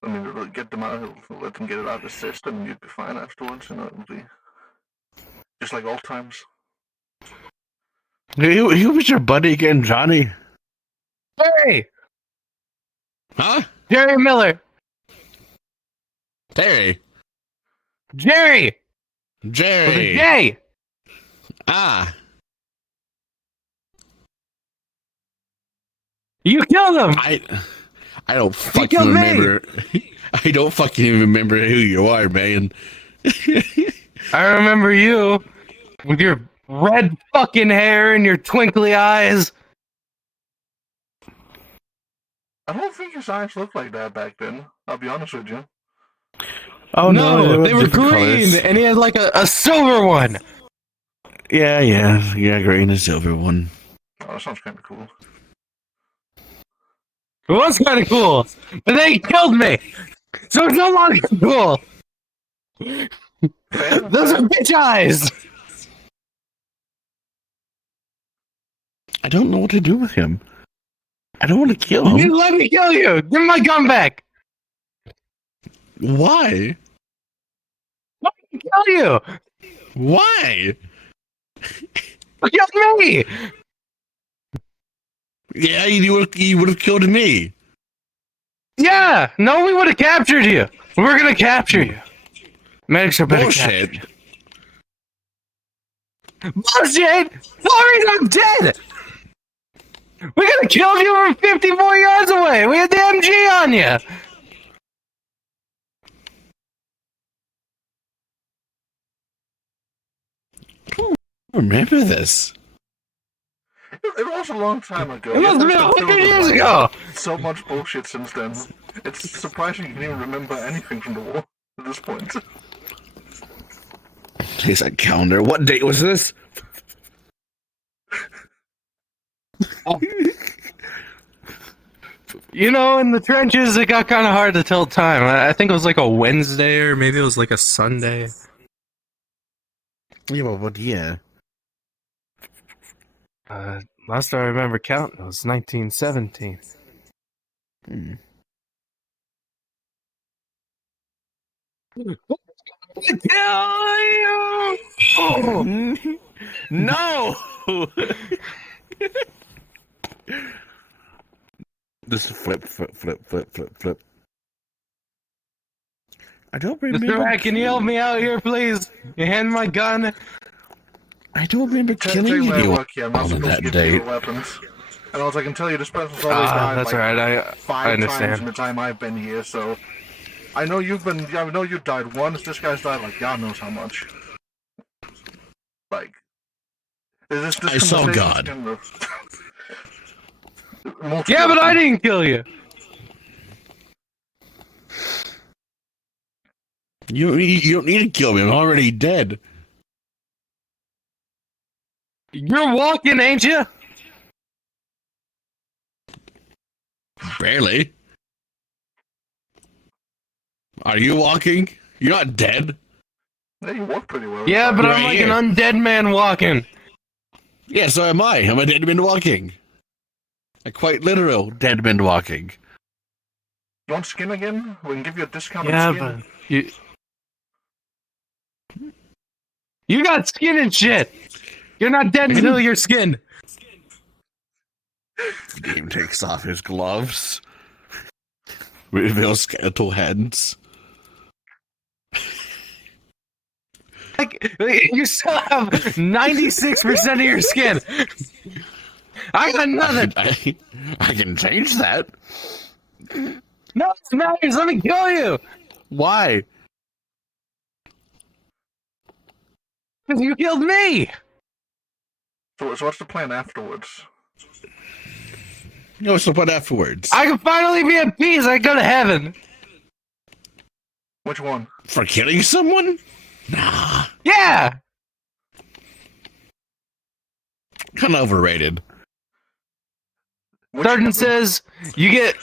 I mean, get them out, let them get it out of the system, and you'd be fine afterwards. You know, it would be just like old times. Who was your buddy again, Johnny? Jerry! Huh? Jerry Miller! Terry. Jerry! Jerry. With a J! Ah. You killed him! I don't fucking remember. I don't fucking even remember who you are, man. I remember you with your red fucking hair and your twinkly eyes. I don't think his eyes looked like that back then. I'll be honest with you. Oh no, they were different green, colors. and he had like a silver one. Yeah, green and silver one. Oh, that sounds kind of cool. It was kind of cool, but they killed me, so it's no longer cool. Those are bitch eyes. I don't know what to do with him. I don't want to kill him. You let me kill you. Give me my gun back. Why? I can kill you. Why? Kill me. Yeah, you would have killed me. Yeah, no, we would have captured you. We're gonna capture you. Medics are better Bullshit. captured. Bullshit! Sorry, I'm dead! We could have killed you from 54 yards away! We had the MG on you! I don't remember this. It was a long time ago. It must have been 100 years ago! So much bullshit since then. It's surprising you can even remember anything from the war at this point. Here's a calendar. What date was this? You know, in the trenches, it got kind of hard to tell time. I think it was like a Wednesday, or maybe it was like a Sunday. Yeah, but yeah. Last I remember counting, it was 1917. Kill you! Oh. No! This flip. I don't remember. Mr. Rat, can you help me out here, please? You hand my gun. I don't remember killing you on that date. Weapons. And also, I can tell you, this person's always died that's like alright, five I times understand. in the time I've been here, so... I know you died once, this guy's died like God knows how much. Like... I saw God. Yeah, but I didn't kill you. You don't need to kill me. I'm already dead. You're walking, ain't you? Barely. Are you walking? You're not dead. Yeah, you walk pretty well. Yeah, but I'm like an undead man walking. Yeah, so am I. I'm a dead man walking. A quite literal dead man walking. You want skin again? We can give you a discount Yeah, on skin. but you got skin and shit. You're not dead until your skin. The game takes off his gloves. Reveals skeletal hands. Like, you still have 96% of your skin. I got nothing. I can change that. No, it matters. Let me kill you. Why? Because you killed me. So what's the plan afterwards? No, so what afterwards? I can finally be at peace. I go to heaven. Which one? For killing someone? Nah. Yeah. Kind of overrated. Sergeant says you get,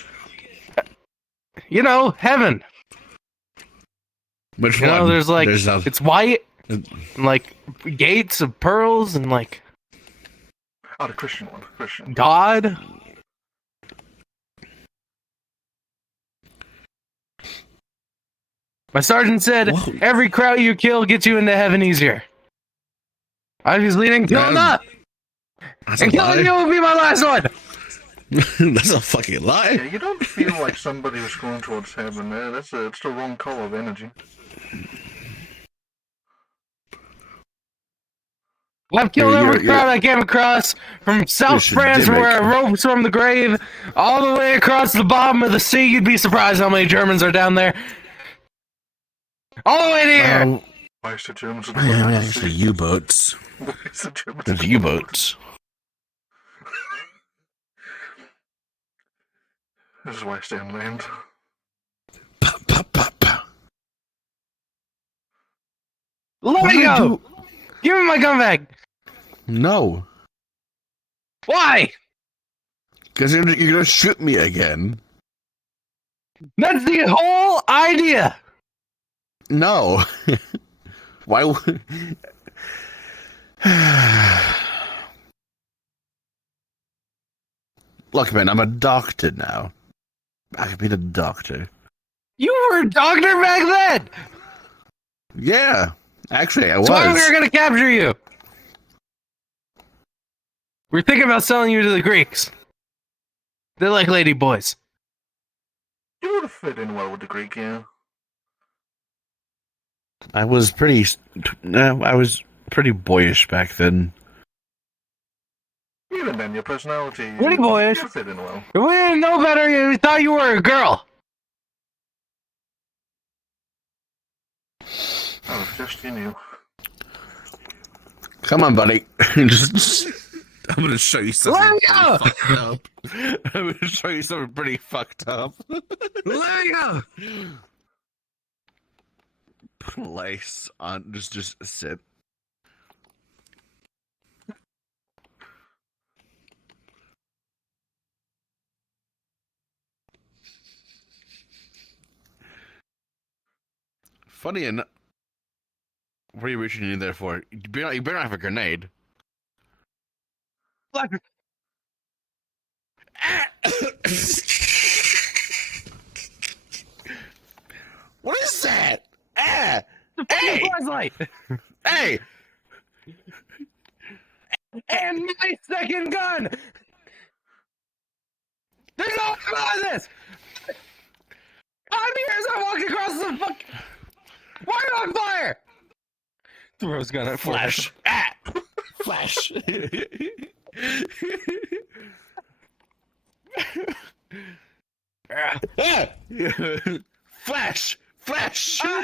heaven. Which You one? know, there's like, There's nothing. it's white, and like gates of pearls and like Oh, the Christian one. Christian. God. My sergeant said every crowd you kill gets you into heaven easier. I was leading, kill him up! And killing you will be my last one! That's a fucking lie. Yeah, you don't feel like somebody was going towards heaven, man. It's the wrong color of energy. I've killed every crowd I came across, from South France where I ropes from the grave, all the way across the bottom of the sea. You'd be surprised how many Germans are down there. All the way to here! Why is the Germans at the U-boats. Why is the Germans There's U-boats. This is why I stay on land. Let me go! Give me my gun back! No. Why? Because you're gonna shoot me again. That's the whole idea! No. Why would... Look, man, I'm a doctor now. I can be the doctor. You were a doctor back then! Yeah. Actually, I was. That's why we were gonna capture you! We're thinking about selling you to the Greeks. They're like lady boys. You would have fit in well with the Greek, yeah. I was pretty boyish back then. Even then, your personality... Pretty boyish. You fit in well. We didn't know better, we thought you were a girl. Oh, just you knew. Come on, buddy. just, I'm gonna show you something Let me pretty go! fucked up. I'm gonna show you something pretty fucked up. Let me go! Place on, just sit. Funny enough, what are you reaching in there for? You better not have a grenade. What is that? Ah! The Hey! flashlight! Hey! And my second gun! There's no about this! I'm here as I walked across the fuck. Why are you on fire? Throws gun at Flash. Ah! Flash. Ah! Flash. Flash. Come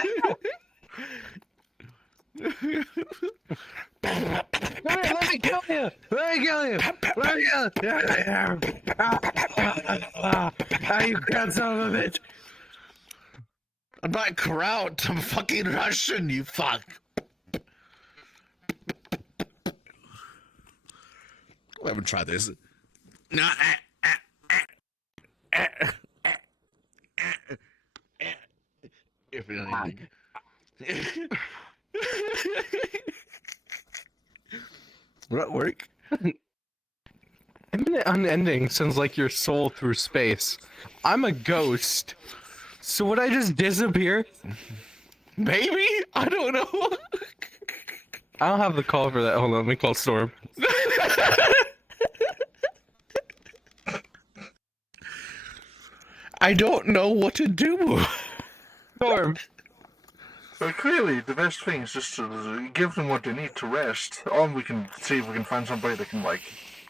here, let me kill you! Let me kill you! Let me kill you! Ah, you crowd son of a bitch! I'm not Kraut. I'm fucking Russian, you fuck. I haven't tried this. No. If anything. Will that work? Infinite unending sounds like your soul through space. I'm a ghost. So would I just disappear? Maybe? I don't know. I don't have the call for that. Hold on, let me call Storm. I don't know what to do. Storm. Well, clearly, the best thing is just to give them what they need to rest. Or we can see if we can find somebody that can, like,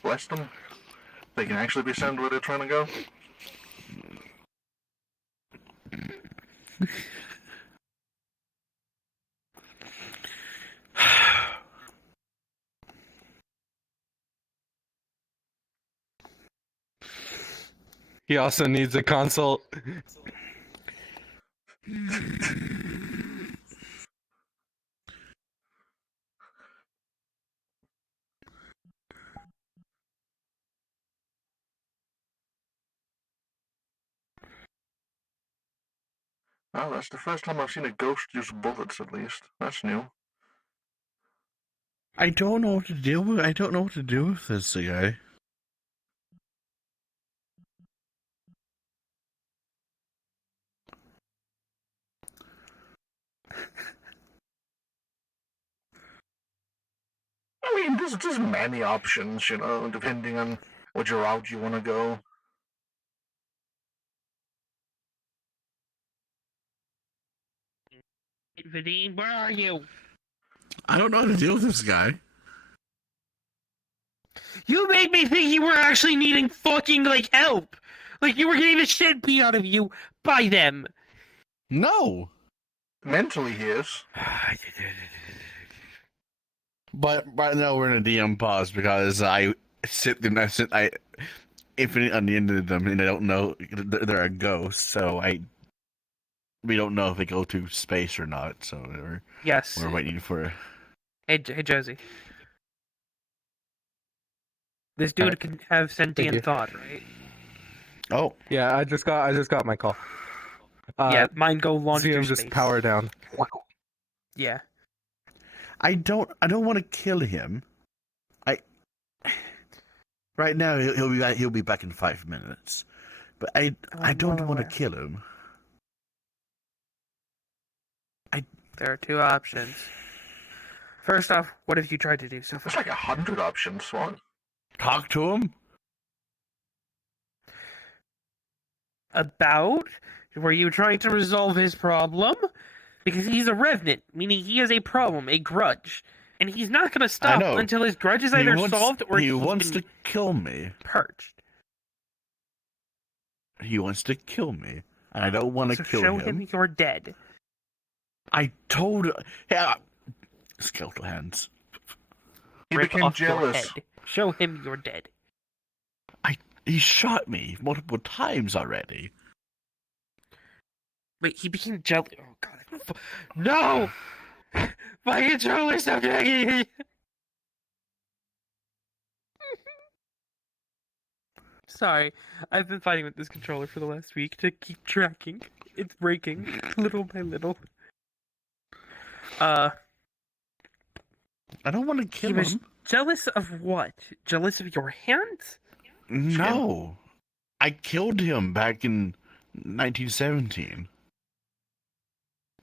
bless them. They can actually be sent where they're trying to go. He also needs a consult. Well, that's the first time I've seen a ghost use bullets, at least. That's new. I don't know what to deal with. I don't know what to do with this guy. I mean, there's many options, you know, depending on which route you want to go. Vadim, where are you? I don't know how to deal with this guy. You made me think you were actually needing fucking, like, help! Like you were getting the shit beat out of you by them! No! Mentally, he is. But right now we're in a DM pause because I sit infinite on the end of them and I don't know they're a ghost, so we don't know if they go to space or not. So Yes. we're waiting for. Hey Josie. This dude can have sentient thought, right? Oh. Yeah, I just got my call. Yeah, mine go launch see through him just space. power down. Yeah. I don't want to kill him. Right now he'll be back in 5 minutes, but I don't want to kill him. There are two options. First off, what have you tried to do so far? There's like 100 options, Swan. Talk to him? About? Were you trying to resolve his problem? Because he's a revenant, meaning he has a problem, a grudge. And he's not going to stop until his grudge is either solved or he wants to kill me. Purged. He wants to kill me. And I don't want to kill him. Show him you're dead. I told... Yeah. Skeletal hands. He Rip became off your jealous. head. Show him you're dead. He shot me multiple times already. Wait, he became jealous. Oh god. No! My controller stopped dragging. Sorry, I've been fighting with this controller for the last week to keep tracking. It's breaking little by little. I don't want to kill him. Jealous of what? Jealous of your hands? No. I killed him back in 1917.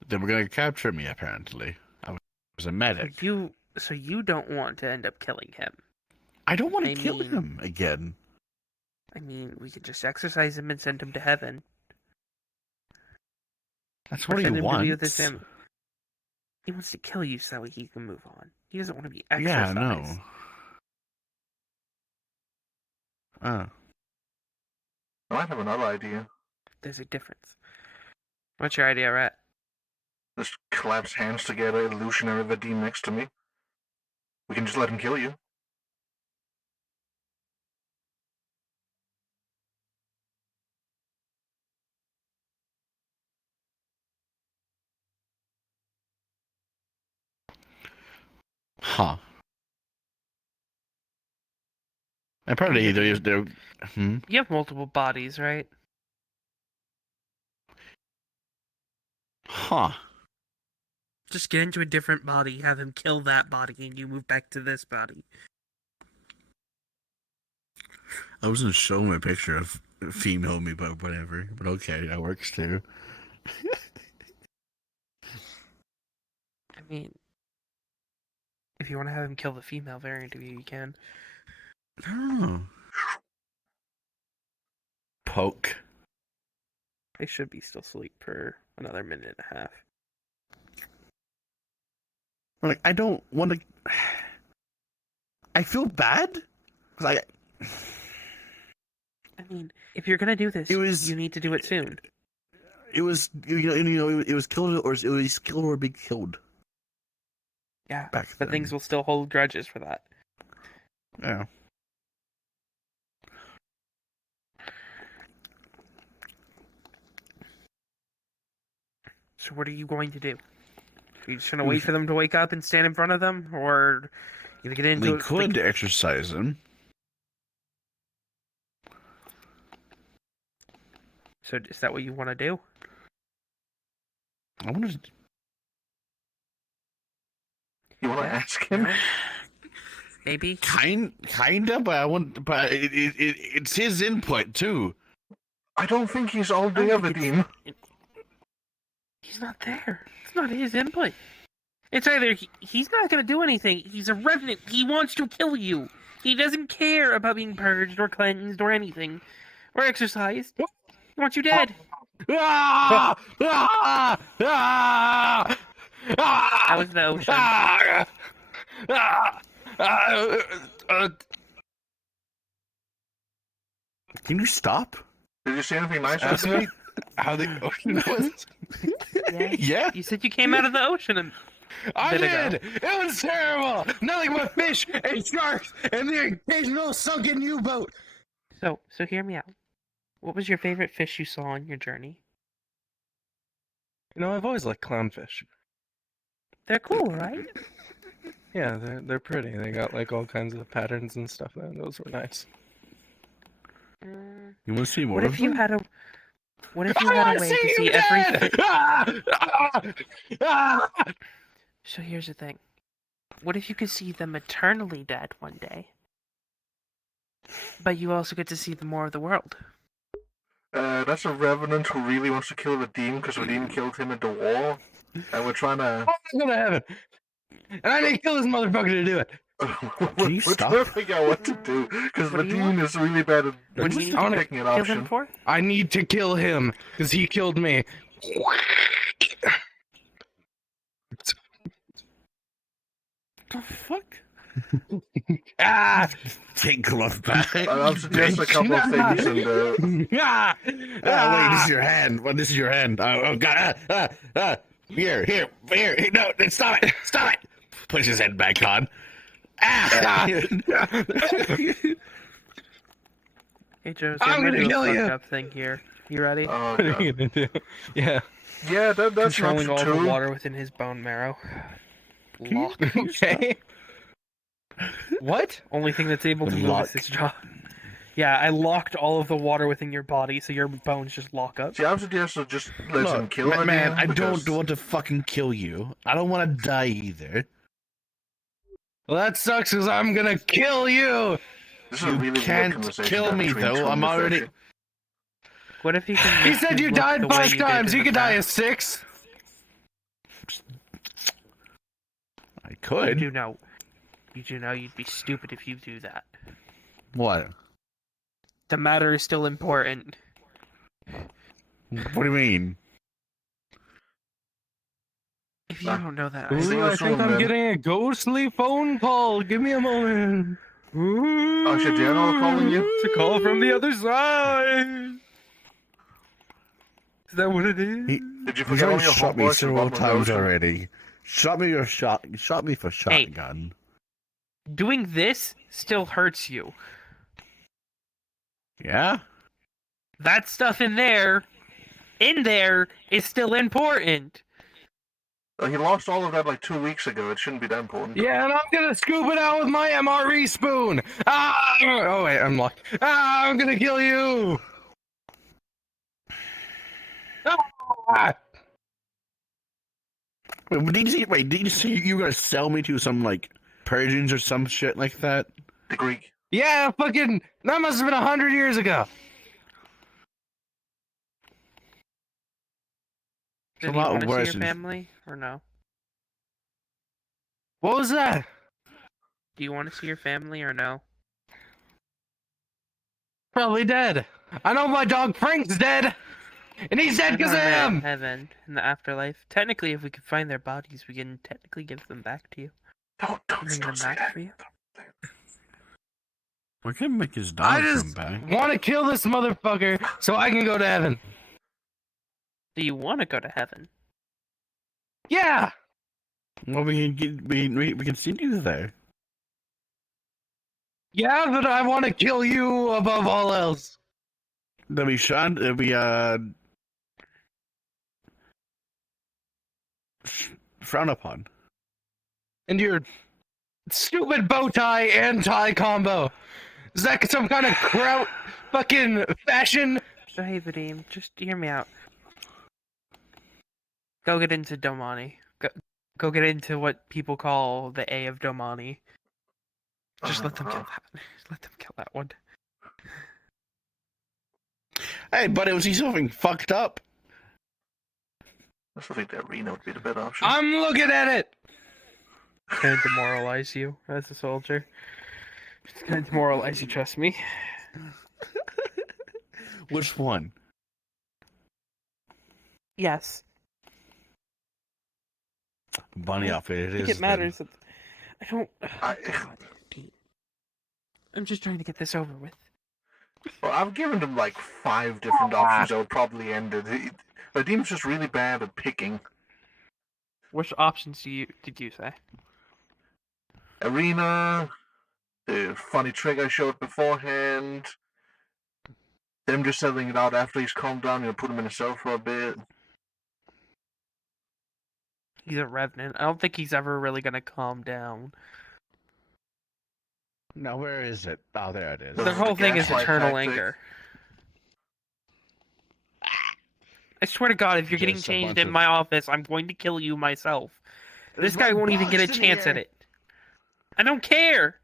They were going to capture me, apparently. I was a medic. So you don't want to end up killing him? I don't want to kill him again. I mean, we could just exorcise him and send him to heaven. That's what he wants. He wants to kill you so he can move on. He doesn't want to be exorcised. Yeah, no. I might have another idea. There's a difference. What's your idea, Rat? Just collapse hands together, illusionary Vadim next to me. We can just let him kill you. Huh. And probably they're You have multiple bodies, right? Huh. Just get into a different body, have him kill that body, and you move back to this body. I wasn't showing my picture of female me, but whatever. But okay, that works too. I mean, if you want to have him kill the female variant of you, you can. Oh. Poke. I should be still asleep for another minute and a half. Like, I don't want to. I feel bad. I mean, if you're gonna do this, you need to do it soon. It was, it was killed or it was killed or be killed. Yeah, but then. Things will still hold grudges for that. Yeah. So what are you going to do? Are you just gonna wait for them to wake up and stand in front of them, or you gonna get into it? We could exercise them. So is that what you want to do? I want to. You want to ask him? maybe? Kinda, but I want, but it's his input too. I don't think he's all the other team. He's not there. It's not his input. It's either he's not going to do anything. He's a revenant. He wants to kill you. He doesn't care about being purged or cleansed or anything, or exercised. He wants you dead. Ah! Ah! Ah! That was the ocean. Can you stop? Did you see anything nice? Ask me how the ocean was. Yeah. You said you came out of the ocean a I bit ago. did! It was terrible! Nothing but fish and sharks and the occasional sunken U-boat! So hear me out. What was your favorite fish you saw on your journey? You know, I've always liked clownfish. They're cool, right? Yeah, they're pretty. They got like all kinds of patterns and stuff. Those were nice. You want to see more? What of if you them? had a way to see every fish? So here's the thing. What if you could see them eternally dead one day? But you also get to see more of the world. That's a revenant who really wants to kill Redeem because Redeem killed him at the war, and we're trying to. I'm gonna have it, and I need to kill this motherfucker to do it. We're trying to figure out what to do because Redeem is really bad at picking an option. I need to kill him because he killed me. The fuck? Take glove back. I've suggested a couple of things and wait, this is your hand. Well, this is your hand. Oh god. Here. No, stop it. Stop it. Push his head back on. Hey Joe, so I'm gonna kill you. Up thing here. You ready? Oh, what are you gonna do? Yeah. Yeah, that's controlling all two. the water within his bone marrow. Lock. Okay. What? Only thing that's able to move Lock. is his jaw. Yeah, I locked all of the water within your body, so your bones just lock up. See, I would suggest to just let him kill man, Redeem. I because- don't want to fucking kill you. I don't want to die either. Well, that sucks because I'm gonna kill you. This is a really weird Can't conversation kill me between though. two I'm already. fish. What if he can? He make said you look died the way 5 did times. in You the could die a past? 6th. I could. You do know you'd be stupid if you do that. What? The matter is still important. What do you mean? If you don't know that, Ooh, I think I'm getting a ghostly phone call. Give me a moment. Ooh, Oh, shit, General calling you? It's a call from the other side. Is that what it is? Did you He's forget all already your shot me homeboys several from times Ocean? already. Shot me your shot. Shot me for shotgun. doing this still hurts you. Yeah. That stuff in there is still important. He lost all of that like 2 weeks ago. It shouldn't be that important. Yeah, and I'm gonna scoop it out with my MRE spoon. Ah! Oh wait, I'm locked. Ah! I'm gonna kill you. Ah! Did you see you were gonna sell me to some like Persians or some shit like that? The Greek. Yeah, fucking. That must have been 100 years ago. It's a Did you lot want to see worse your than- family or no? What was that? Do you want to see your family or no? Probably dead. I know my dog Frank's dead, and he's dead because of They're in him. heaven in the afterlife. Technically, if we could find their bodies, we can technically give them back to you. Bring them back for you. We're gonna make his dog I come just back. want to kill this motherfucker so I can go to heaven. Do you want to go to heaven? Yeah. Well, we can send you there. Yeah, but I want to kill you above all else. That'll be shunned. It'll be frowned upon. And your stupid bow tie and tie combo. Is that some kind of kraut fucking fashion? So hey, Vadim, just hear me out. Go get into Domani. Go get into what people call the A of Domani. Just let them kill that. Just let them kill that one. Hey, buddy, was he something fucked up? I still think the arena would be the better option. I'm looking at it! It's gonna demoralize you as a soldier. It's gonna demoralize you, trust me. Which one? Yes. Bunny outfit, it I think is. it matters. I don't. God, I'm just trying to get this over with. Well, I've given them like 5 different options that would probably end it. The team's just really bad at picking. Which options did you say? Arena, the funny trick I showed beforehand, them just settling it out after he's calmed down, put him in a cell for a bit. He's a revenant. I don't think he's ever really gonna calm down. No, where is it? Oh, there it is. Their whole thing is eternal anger. I swear to God, if you're getting Just a changed bunch in of- my office, I'm going to kill you myself. There's This guy no won't even get a box in chance at here. it. I don't care.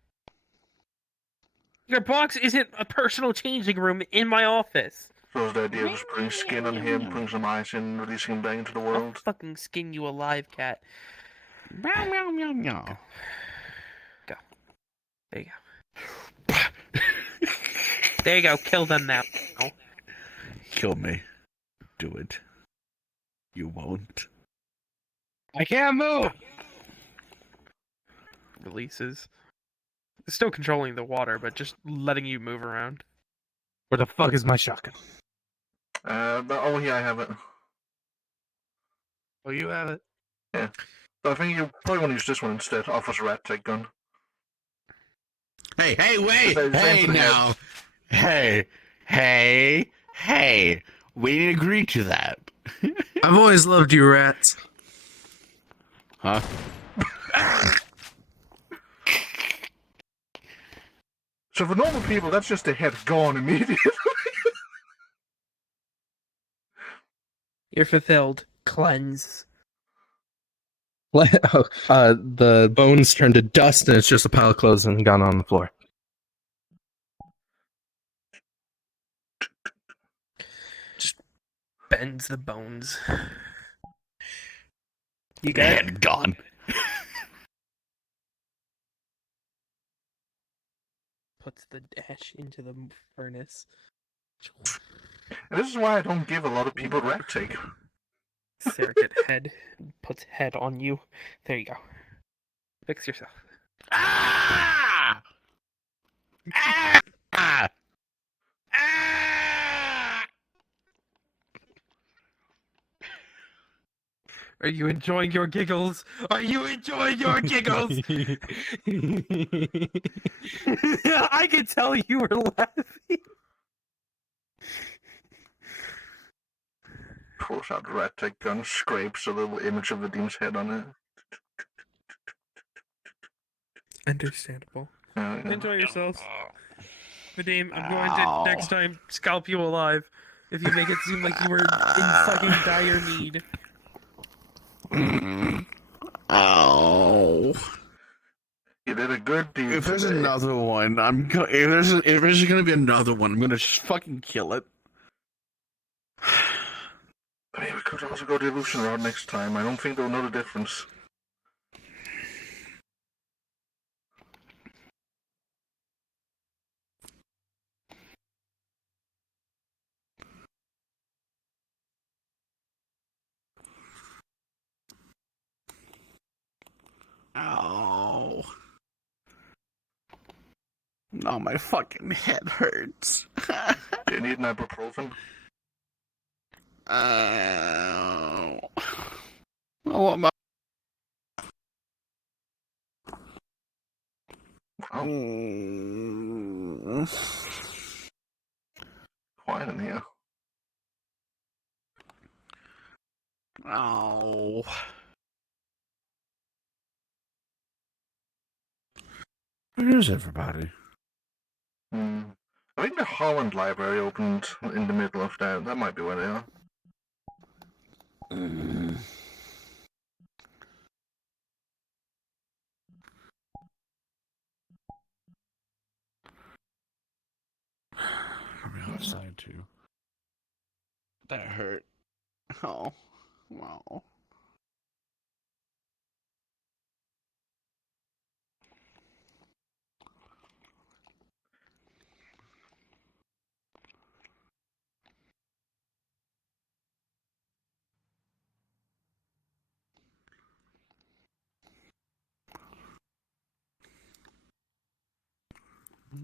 Your box isn't a personal changing room in my office. So is the idea of just putting skin on him, putting some ice in, releasing him back into the world? I'll fucking skin you alive, cat. Meow, meow, meow, meow. Go. There you go. There you go. Kill them now. Oh. Kill me. Do it. You won't. I can't move. Releases. It's still controlling the water, but just letting you move around. Where the fuck is my shotgun? Oh yeah, I have it. Oh, you have it. Yeah. So I think you probably want to use this one instead, Officer Rat Take Gun. Hey, wait! Same Hey, for the now! Hey! We didn't agree to that. I've always loved you, rats. Huh? So for normal people, that's just a head gone immediately. You're fulfilled. Cleanse. The bones turn to dust, and it's just a pile of clothes and gun on the floor. Bends the bones. You got it? Head gone. Puts the ash into the furnace. And this is why I don't give a lot of people Rat Take. Surrogate head. Puts head on you. There you go. Fix yourself. Ah! Ah! Are you enjoying your giggles? Are you enjoying your giggles? I could tell you were laughing. Pulls out Rat Take Gun, scrapes a little image of the demon's head on it. Understandable. Yeah. Enjoy yourselves. Vadim, I'm going to next time scalp you alive if you make it seem like you were in fucking dire need. Oh. You did a good deed. If there's today. another one, if there's gonna be another one, I'm gonna just fucking kill it. I mean, we could also go the illusion route next time. I don't think they'll know the difference. Ow. No, my fucking head hurts. Do you need an ibuprofen? I want my... Quiet in here. Oh. Where is everybody? I think the Holland Library opened in the middle of that. That might be where they are. too. That hurt. Oh, wow.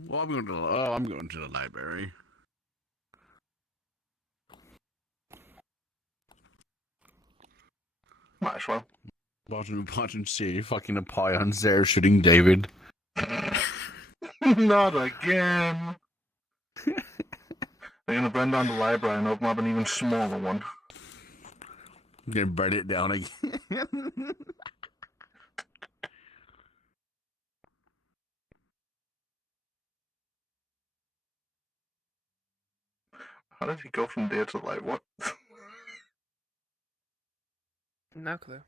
Well, I'm going to the library. Might as well. Watching see fucking a Apollon's there shooting David. Not again. They're gonna burn down the library and open up an even smaller one. I'm gonna burn it down again. How did he go from there to like what? No clue.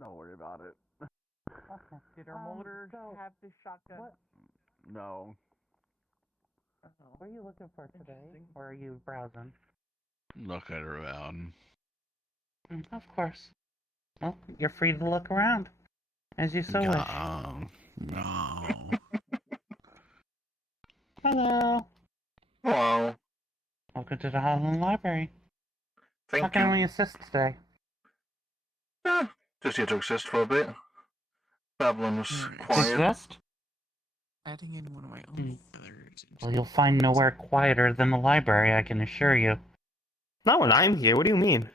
Don't worry about it. Did our motor have this shotgun? What? No. What are you looking for today? Or are you browsing? Look at around. Of course. Well, you're free to look around, as you so wish. No. Hello. Hello. Welcome to the Holland Library. Thank How can you. we assist today? Just here to assist for a bit. Babylon's quiet. Assist? Adding in one of my own feathers. Well, you'll find nowhere quieter than the library, I can assure you. Not when I'm here. What do you mean?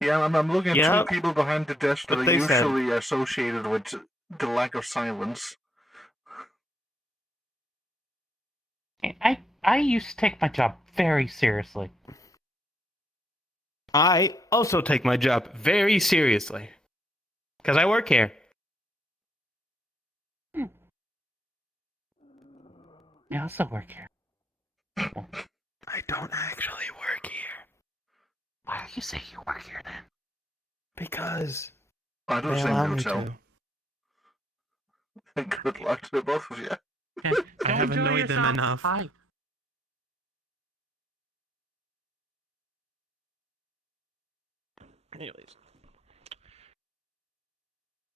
Yeah, I'm looking at Yep. two people behind the desk that What are they said. usually associated with the lack of silence. I used to take my job very seriously. I also take my job very seriously. Because I work here. I also work here. I don't actually work here. Why do you say you work here then? Because I do they the same allow to me tell. Good luck to the both of you. I haven't annoyed them enough. Hi. Anyways.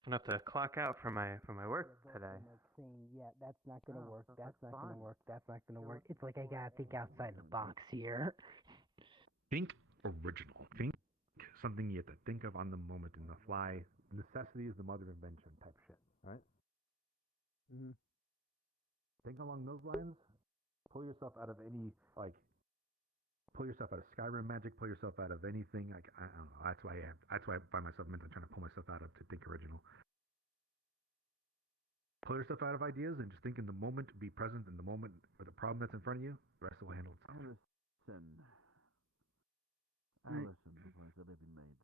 I'm gonna have to clock out for my work today. Yeah, that's not gonna work. That's not gonna work. That's not gonna work. It's like I gotta think outside the box here. Think original. Think something you have to think of on the moment in the fly. Necessity is the mother of invention type shit, right? Mm-hmm. Think along those lines. Pull yourself out of any, pull yourself out of Skyrim magic. Pull yourself out of anything. I don't know. That's why I find myself mentally trying to pull myself out of to think original. Pull yourself out of ideas and just think in the moment. Be present in the moment for the problem that's in front of you. The rest will handle itself. Listen before I said anything mentioned.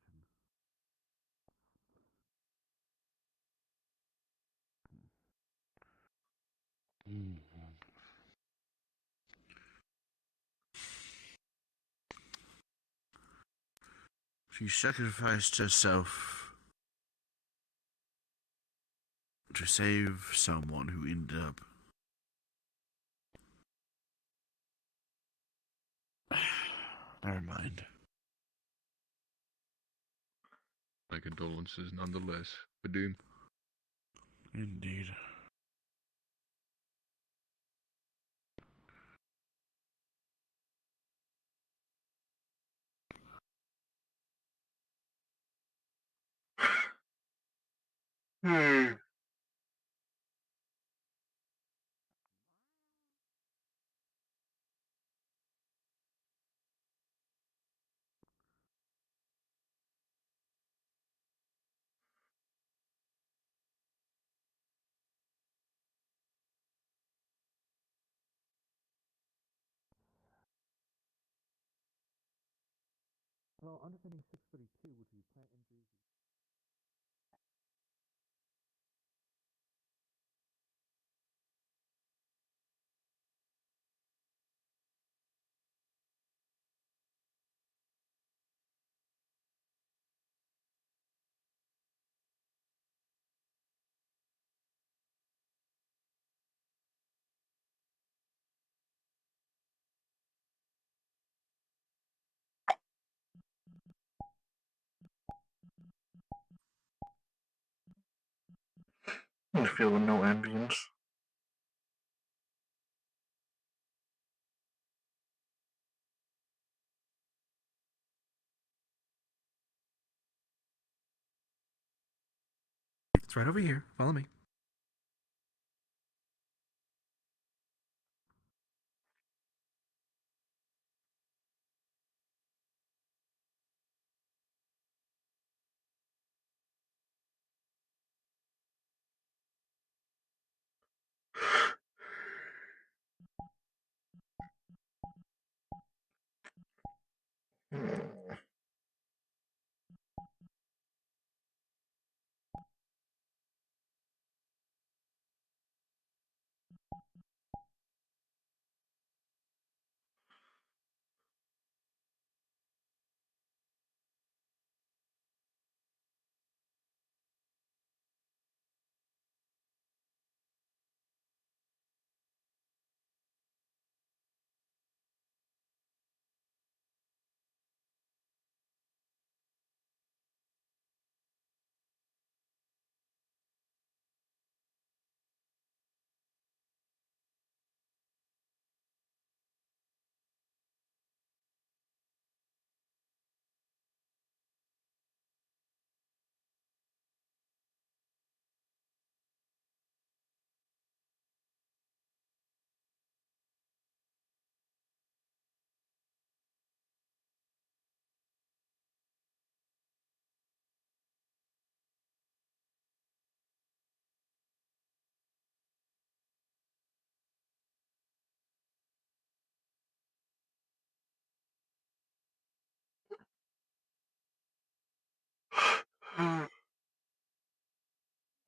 She sacrificed herself to save someone who ended up. Never mind. My condolences nonetheless. Badoom. Indeed. Well, understanding 632, which is plant injuries. I feel no ambience. It's right over here. Follow me.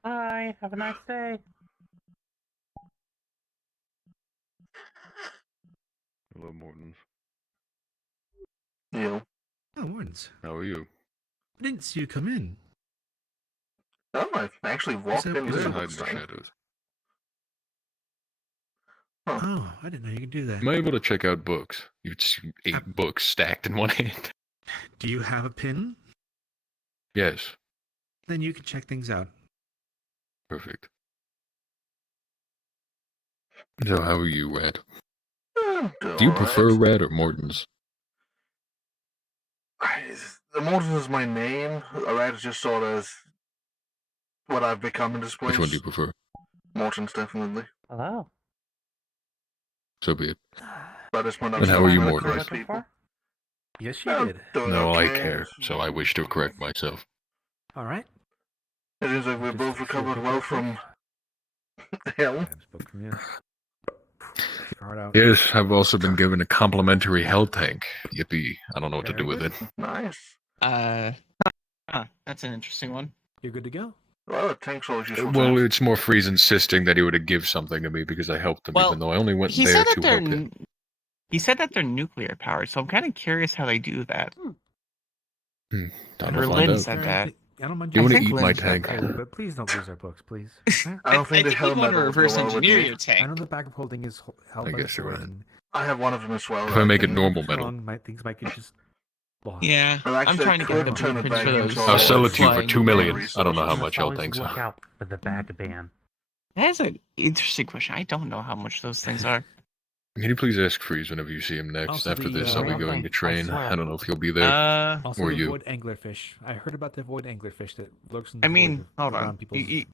Bye. Have a nice day. Hello, Mortons. Yeah. Oh, Warrens. How are you? I didn't see you come in. Oh, I actually walked So- in You this can hide in this the time. shadows. Oh, I didn't know you could do that. Am I able to check out books? You've seen 8 books stacked in one hand. Do you have a pin? Yes. Then you can check things out. Perfect. So how are you, Rat? Do you prefer Rat or Mortons? The Morton is my name. Rat is just sort of what I've become in this place. Which one do you prefer? Morton's definitely. Hello. So be it. But at this point, I'm And how still are you, trying to Morton? correct people. Yes, you I'm did. doing No, I okay. care, so I wish to correct myself. All right. It seems like we both recovered well from hell. Spoke from you. Start out. Yes, I've also been given a complimentary health tank. Yippee. I don't know what to do with it. Nice. That's an interesting one. You're good to go. Well, the tank's always useful. Well, it's more Freeze insisting that he would give something to me because I helped him, Well, even though I only went he there said that to they're help him. he said that they're nuclear powered, so I'm kind of curious how they do that. Time to Or find Lynn out. said that. I don't mind You you. want to think eat my Lynn said tank? that. But please don't lose our books, please. I don't think the hell you'd want to metal reverse will go with engineer me. your tank. I know the bag of holding is held I by the guess you're right. Sword. I have one of them as well. If I make it can- normal metal, Things might get just lost. Yeah, Well, I'm actually, trying to I get the could turn it blueprints back for those. into I'll sell it to you for flying 2 million. resources. I don't know how Just much health always tanks look are. out for the bag ban. That's an interesting question. I don't know how much those things are. Can you please ask Freeze whenever you see him next? Also, After the, this, I'll be real going thing, to train. I I don't know if he'll be there. Also, or the you. void anglerfish. I heard about the void anglerfish that lurks in the I mean, void hold around on. people's.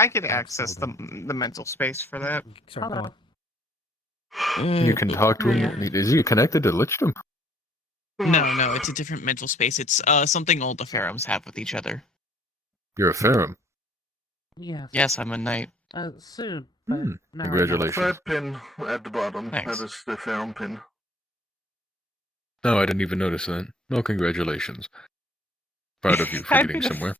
I could access the mental space for that. Sorry, go Mm, You can talk to him. Is he connected to Lichdom? No, it's a different mental space. It's something all the pharaohs have with each other. You're a Ferrum. Yes. Yes, I'm a knight. Soon. But not right now. Congratulations. Third pin at the bottom. Thanks. That is the Ferrum pin. No, I didn't even notice that. No, congratulations. Proud of you for I've getting been a- somewhere.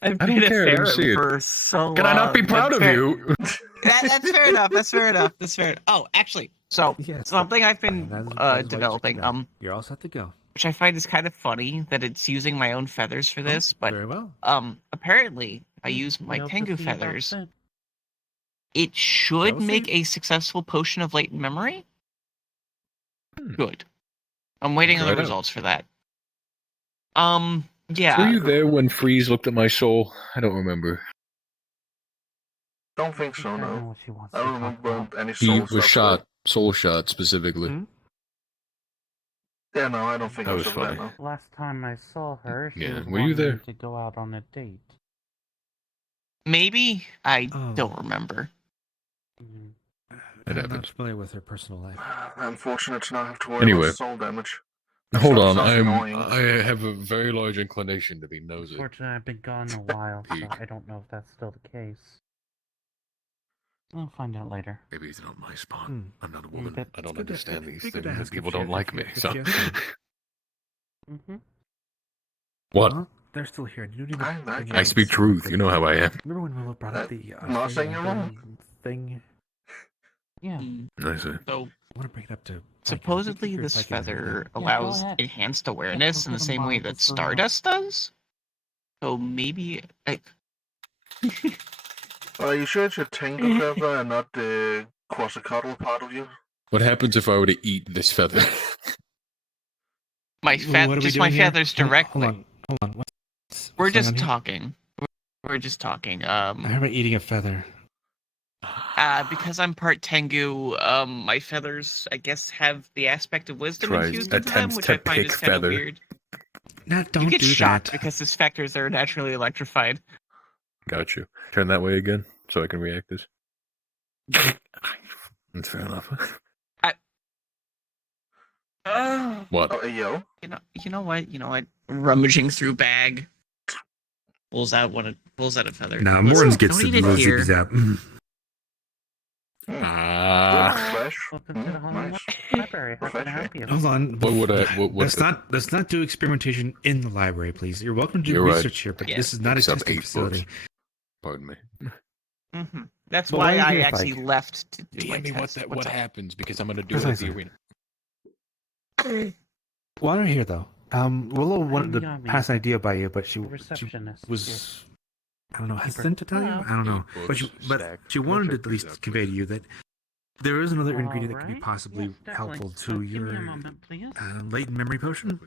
I've I been don't a care. I didn't ferret see it. for so Can I not be long. proud That's of fair. you? That's fair enough. That's fair enough. That's fair. Oh, actually, so Yes, something I've fine. been That is why you checked developing, it out. You're all set to go. which I find is kind of funny that it's using my own feathers for this, but very well. apparently I use my we hope to Tengu see you back feathers. soon. It should we'll make see. a successful potion of latent memory. Good. I'm waiting on Try the it out. results for that. Were Yeah. you there when Freeze looked at my soul? I don't remember. Don't think so, I know no. what she wants I to don't talk remember about. any He soul was stuff. shot, soul shot specifically. Yeah, no, I don't think That I was was ever funny. there, no. Last time I saw her, she Yeah, was were you wanting there? me to go out on a date. Maybe I Oh. don't remember. It I'm happens. not familiar with her personal life. Unfortunate to not have to worry Anyway. about soul damage. Hold on, Sounds annoying. I have a very large inclination to be nosy. Unfortunately, I've been gone a while, so I don't know if that's still the case. I'll find out later. Maybe it's not my spot. Hmm. I'm not a woman. but I don't good to- understand these be good to things. ask if People she- don't like if- me. if So she has time. Mm-hmm. what? Well, they're still here. You need to I bring can- I up speak some truth. quick- You know how I am. Remember when Willow brought up the not saying you're wrong. thing? Yeah. I see. So I want to bring it up to. supposedly this feather allows ahead. enhanced awareness in the go same way buy that this for now. Stardust does. So maybe Are you sure it's your Tengu feather and not the quasicodal part of you? What happens if I were to eat this feather? my What are we just my doing here? feathers directly. Hold on. We're what's going just on here? talking. We're just talking. I heard about eating a feather. Because I'm part Tengu, my feathers, I guess, have the aspect of wisdom Tries- infused into them, attempts which to I find pick is kind of feather. weird. No, don't You get do shot that. because his feathers are naturally electrified. Got you. Turn that way again so I can react this. That's fair enough. What? Oh, yo. You know what? Rummaging through bag. Pulls out a feather. Now, Listen, Morton's gets don't the eat it here. zippy zap. Fresh. Welcome to the Hollywood Nice. Library. How can I help you? Hold on. What would I? What Let's not do experimentation in the library, please. You're welcome to do You're right. research here, but Yeah. this is not a Except testing 8 facility. books. Pardon me. Mm-hmm. That's But why what are I you here, actually Mike? left to do my Damn me, test. What's what up? happens? Because I'm gonna do it at Precisely. the arena. While we're here, though, Willow wanted to Yummy. pass an idea by you, but she Receptionist was, I don't know, hesitant to tell you? Hello. I don't know. 8 But she, books but stacked. she wanted to Check at these least out, convey to please. you that there is another ingredient that could be Alright. possibly Yes, definitely. helpful So to give me a your moment, please. latent memory potion.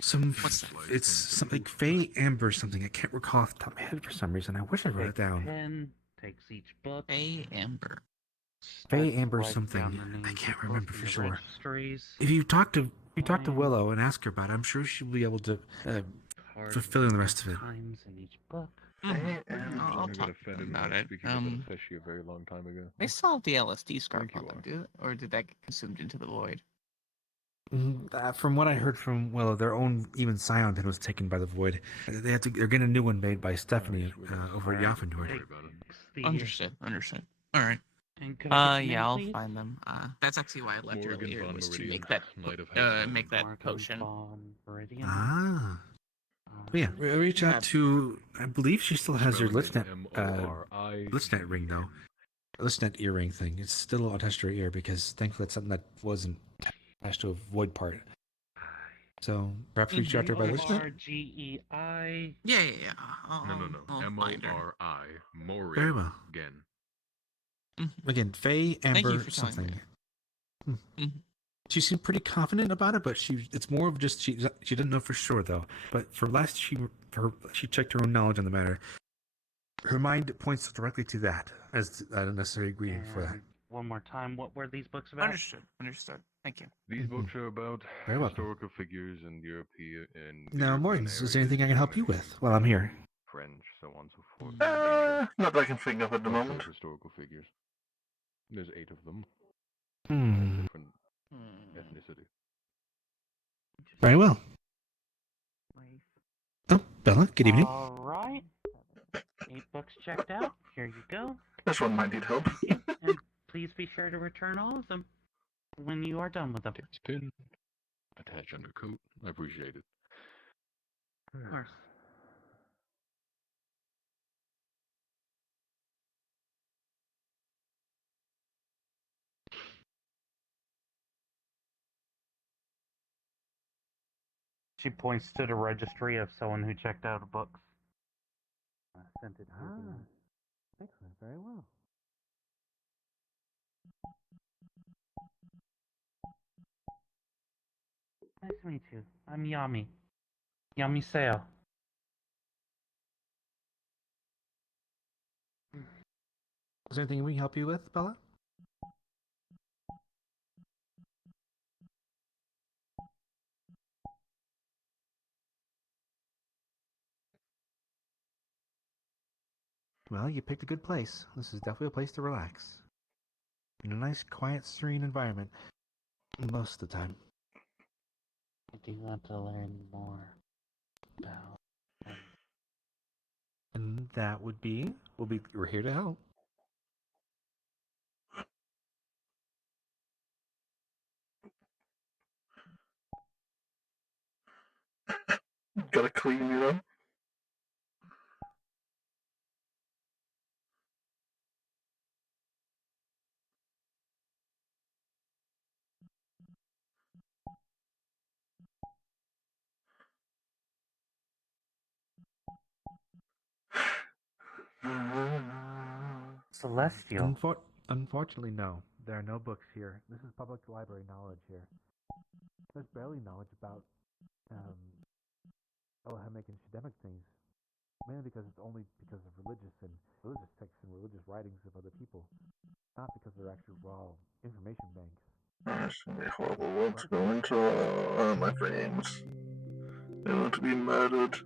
Some, What's that? it's something like Fey Amber something. I can't recall off the top of my head for some reason. I wish I wrote it down. Pen, takes each book. Hey, Amber. Fey Amber writes down something. the names I of can't books remember in for the sure. registries. If you talk to Willow and ask her about it, I'm sure she'll be able to fulfill in the rest of it. Times in each book. I'll talk to them about it. Fish a very long time ago. They still have the LSD scarf on them, do they? Or did that get consumed into the void? From what I heard from Willow, their own even Scion pin was taken by the Void. They're getting a new one made by Stephanie over at Yaffendord. Understood. All right. And could I get your name, I'll please? find them. That's actually why I left Morgan earlier, von was to Meridian, make that Knight of Hexen. make that Morgan potion. von Meridian. Ah. Well, yeah, reach out to. I believe she still has her Lichnet ring though. Lichnet earring thing. It's still attached to her ear because thankfully it's something that wasn't attached to a Void part. So perhaps reach out to her by Lichnet. RGEI. Yeah. No. I'll find her. M-O-R-I. Mori. Very well. Again. Again, Faye Thank you Amber for telling something. me. She seemed pretty confident about it, but it's more of just she didn't know for sure though. But for last she checked her own knowledge on the matter. Her mind points directly to that as a necessary ingredient for that. And one more time, what were these books about? Understood. Thank you. These books are about Very welcome. historical figures and European and Now, Morgan, is there anything I can help you with while I'm here? French, so on and so forth. Not that I can think of at the Lots of moment. historical figures. There's 8 of them. Hmm. Different ethnicity. Very well. Oh, Bella, good evening. All right. 8 books checked out. Here you go. This one might need help. And please be sure to return all of them when you are done with them. attach undercoat. I appreciate it. Of course. She points to the registry of someone who checked out books. Sent it to you. Excellent, very well. Nice to meet you. I'm Yami. Yami Seo. Is there anything we can help you with, Bella? Well, you picked a good place. This is definitely a place to relax. In a nice, quiet, serene environment. Most of the time. I do want to learn more about. And that would be, we're here to help. Gotta clean, you know? Celestial. Unfortunately, no. There are no books here. This is public library knowledge here. There's barely knowledge about alchemic and shedemic things. Mainly because it's only because of religious texts and religious writings of other people. Not because they're actual raw information banks. It's gonna be a horrible world to go into. My frames. They want to be murdered.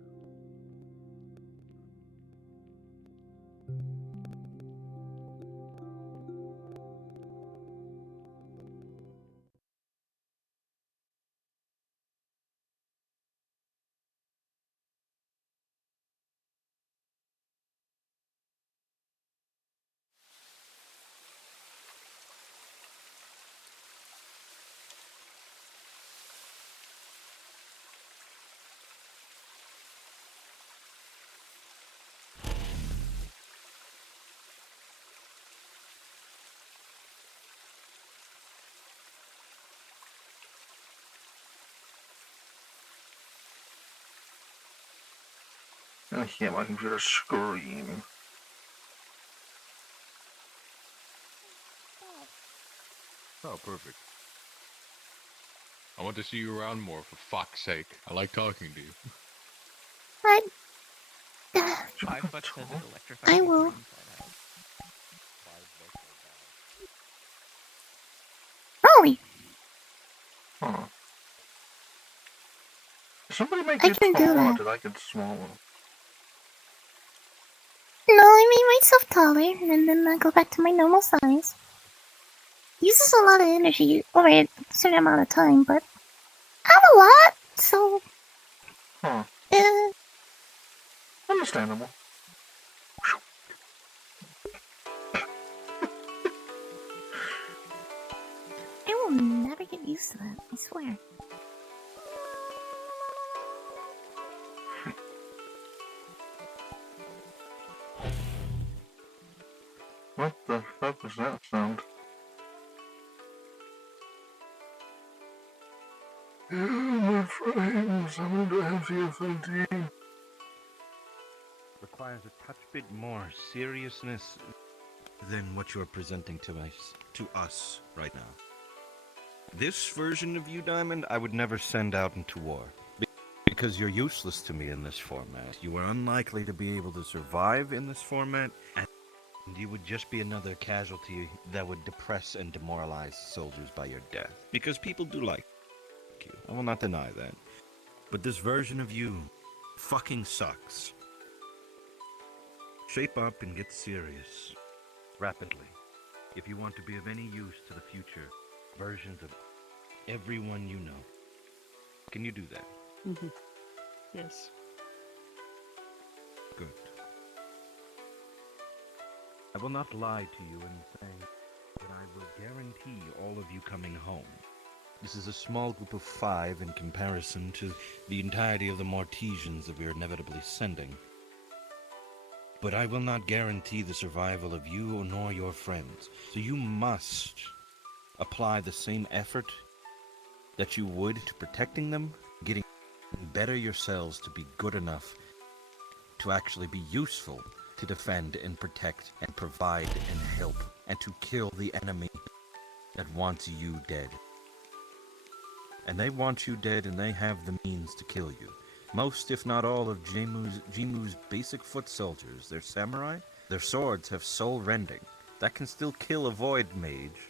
I hear my computer scream. Oh, perfect. I want to see you around more, for fuck's sake. I like talking to you. What? 5 foot to electrify I you will. from inside out. Rolly. Huh. Did somebody make I you can do taller, or that. did I get smaller? No, I made myself taller, and then I go back to my normal size. Uses a lot of energy over a certain amount of time, but I have a lot, so. Huh. Understandable. I will never get used to that, I swear. What the fuck was that sound? My frames, I'm going to have FFLD. Requires a touch bit more seriousness than what you're presenting to us right now. This version of you, Diamond, I would never send out into war. Because you're useless to me in this format. You are unlikely to be able to survive in this format, and you would just be another casualty that would depress and demoralize soldiers by your death. Because people do like you. I will not deny that. But this version of you fucking sucks. Shape up and get serious. Rapidly. If you want to be of any use to the future versions of everyone you know. Can you do that? Mm-hmm. Yes. Good. I will not lie to you in saying that I will guarantee all of you coming home. This is a small group of 5 in comparison to the entirety of the Mortisians that we are inevitably sending. But I will not guarantee the survival of you nor your friends. So you must apply the same effort that you would to protecting them, getting better yourselves to be good enough to actually be useful to defend and protect and provide and help and to kill the enemy that wants you dead. And they want you dead, and they have the means to kill you. Most, if not all, of Jimu's basic foot soldiers, they're samurai, their swords have soul rending. That can still kill a void mage.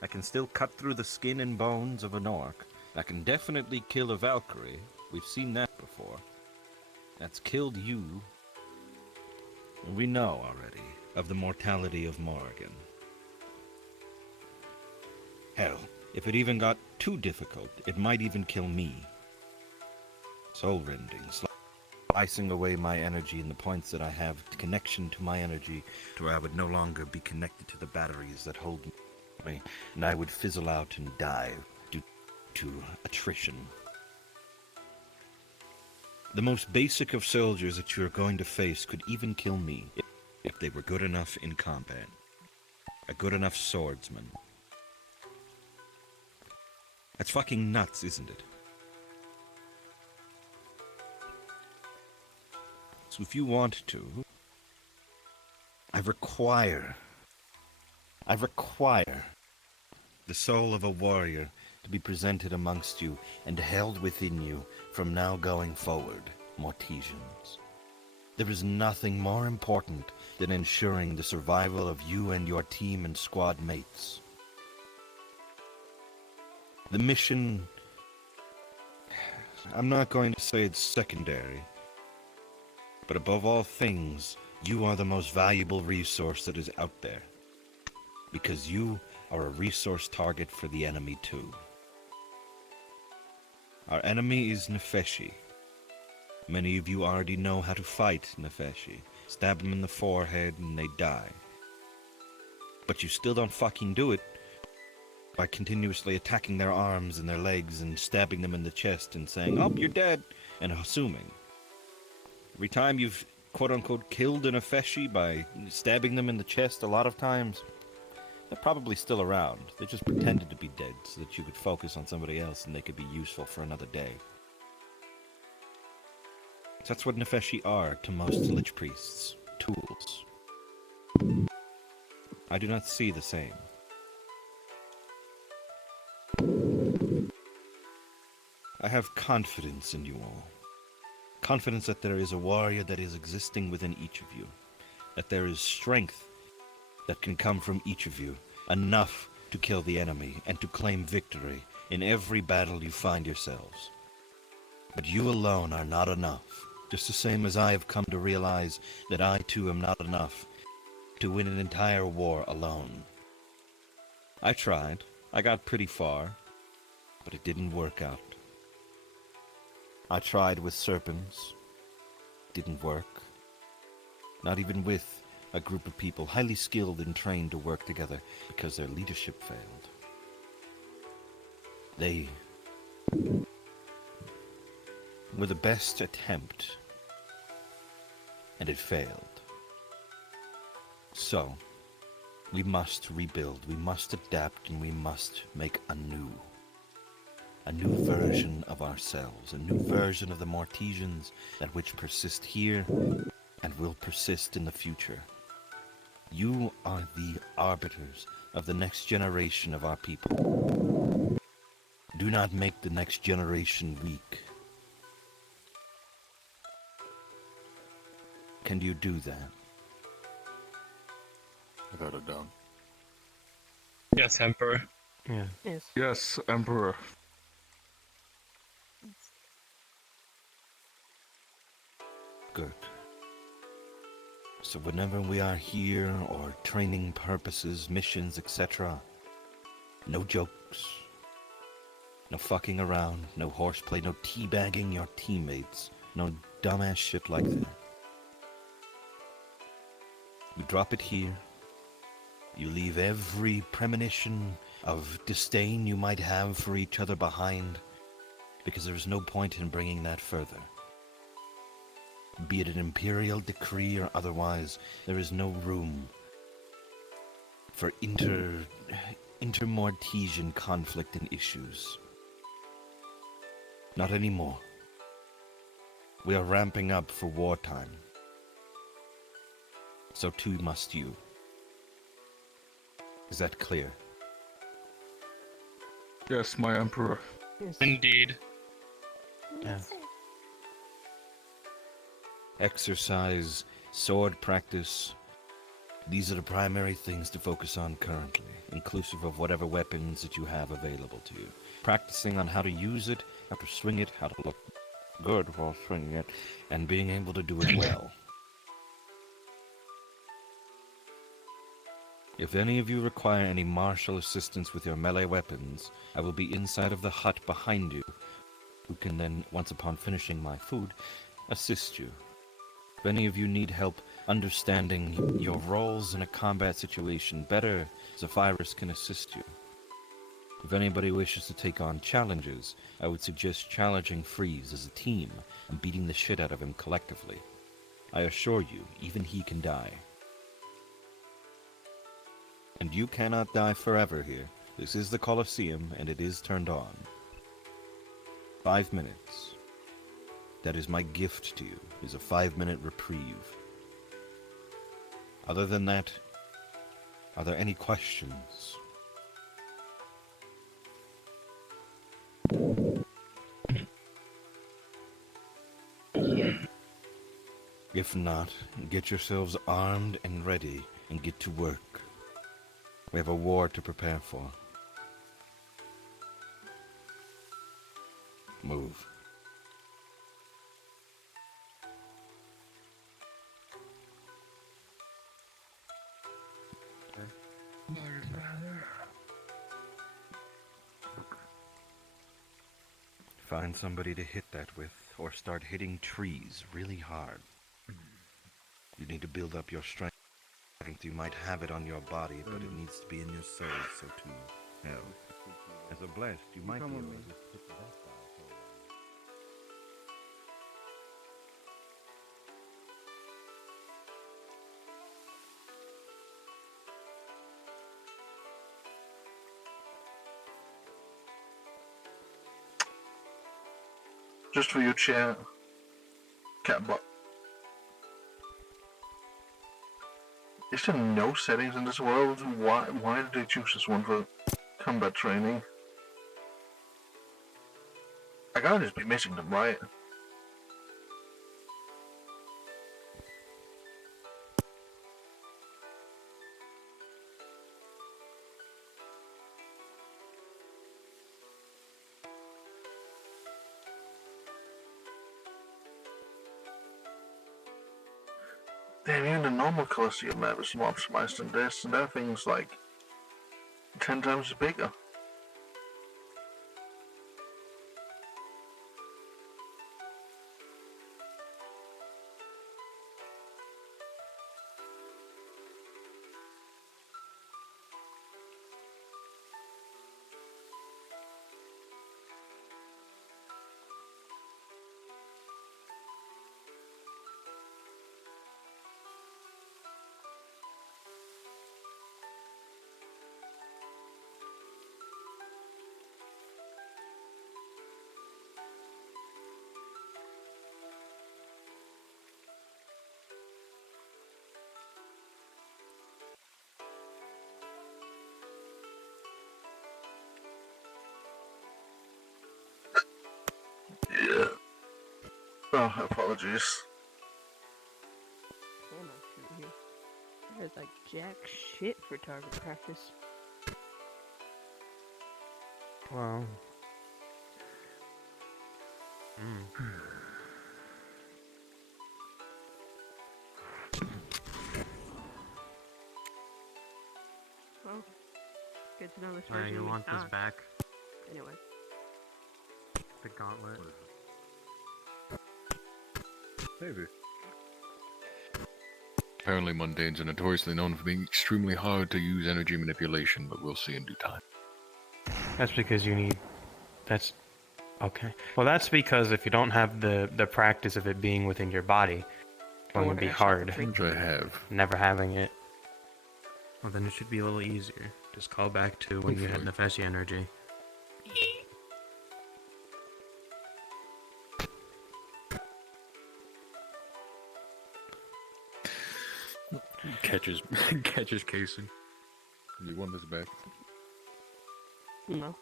That can still cut through the skin and bones of an orc. That can definitely kill a Valkyrie. We've seen that before. That's killed you. We know already of the mortality of Morrigan. Hell, if it even got too difficult, it might even kill me. Soul-rending, slicing away my energy and the points that I have connection to my energy to where I would no longer be connected to the batteries that hold me, and I would fizzle out and die due to attrition. The most basic of soldiers that you are going to face could even kill me if they were good enough in combat. A good enough swordsman. That's fucking nuts, isn't it? So if you want to, I require the soul of a warrior to be presented amongst you and held within you from now going forward, Mortisians. There is nothing more important than ensuring the survival of you and your team and squad mates. The mission, I'm not going to say it's secondary, but above all things, you are the most valuable resource that is out there. Because you are a resource target for the enemy too. Our enemy is Nefeshi. Many of you already know how to fight Nefeshi. Stab them in the forehead and they die. But you still don't fucking do it by continuously attacking their arms and their legs and stabbing them in the chest and saying, "Oh, you're dead," and assuming. Every time you've quote-unquote killed an Nefeshi by stabbing them in the chest, a lot of times, they're probably still around. They just pretended to be dead so that you could focus on somebody else and they could be useful for another day. That's what Nefeshi are to most Lich Priests. Tools. I do not see the same. I have confidence in you all. Confidence that there is a warrior that is existing within each of you. That there is strength that can come from each of you, enough to kill the enemy and to claim victory in every battle you find yourselves. But you alone are not enough, just the same as I have come to realize that I too am not enough to win an entire war alone. I tried, I got pretty far, but it didn't work out. I tried with serpents, didn't work. Not even with a group of people highly skilled and trained to work together because their leadership failed. They were the best attempt, and it failed. So, we must rebuild, we must adapt, and we must make a new version of ourselves, a new version of the Mortisians that which persist here and will persist in the future. You are the arbiters of the next generation of our people. Do not make the next generation weak. Can you do that? I got it down. Yes, Emperor. Yeah. Yes, Emperor. Good. So whenever we are here, or training purposes, missions, etc., no jokes, no fucking around, no horseplay, no teabagging your teammates, no dumbass shit like that. You drop it here, you leave every premonition of disdain you might have for each other behind, because there is no point in bringing that further. Be it an imperial decree or otherwise, there is no room for inter-Mortisian conflict and issues. Not anymore. We are ramping up for wartime. So too must you. Is that clear? Yes, my emperor. Indeed. Yes, sir. Exercise, sword practice. These are the primary things to focus on currently, inclusive of whatever weapons that you have available to you. Practicing on how to use it, how to swing it, how to look good while swinging it, and being able to do it well. If any of you require any martial assistance with your melee weapons, I will be inside of the hut behind you, who can then, once upon finishing my food, assist you. If any of you need help understanding your roles in a combat situation better, Zephyrus can assist you. If anybody wishes to take on challenges, I would suggest challenging Freeze as a team and beating the shit out of him collectively. I assure you, even he can die. And you cannot die forever here. This is the Colosseum, and it is turned on. 5 minutes. That is my gift to you, is a 5-minute reprieve. Other than that, are there any questions? If not, get yourselves armed and ready and get to work. We have a war to prepare for. Move. Find somebody to hit that with, or start hitting trees really hard. You need to build up your strength. You might have it on your body, but it needs to be in your soul, so to have. As a blessed, you might be able to hit that guy. Just for your chat. Catbot. Is there no settings in this world? Why did they choose this one for combat training? I gotta just be missing them, right? Damn, even the normal Colosseum map is more optimized than this, and that thing's like 10 times bigger. Yeah. Oh, apologies. I'm not sure here. There's like jack shit for target practice. Wow. Well, good to know this Yeah, version you will be want this stocked. back? Anyway. The gauntlet. Maybe. Apparently, mundanes are notoriously known for being extremely hard to use energy manipulation, but we'll see in due time. That's because you need... That's... Okay. Well, that's because if you don't have the practice of it being within your body, it's going to be hard. Which I have. Never having it. Well, then it should be a little easier. Just call back to when you had Nefesi energy. Catches casing. You want this back? No.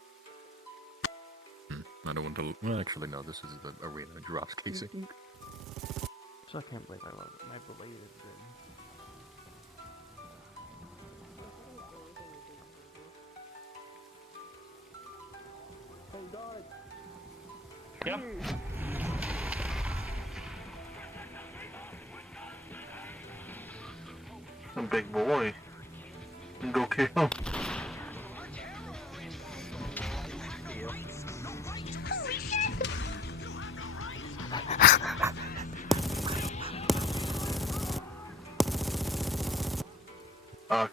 I don't want to. Well, actually, no. This is the arena drops casing. So I can't believe I love my belated thing. Yep. A big boy. Go kill him.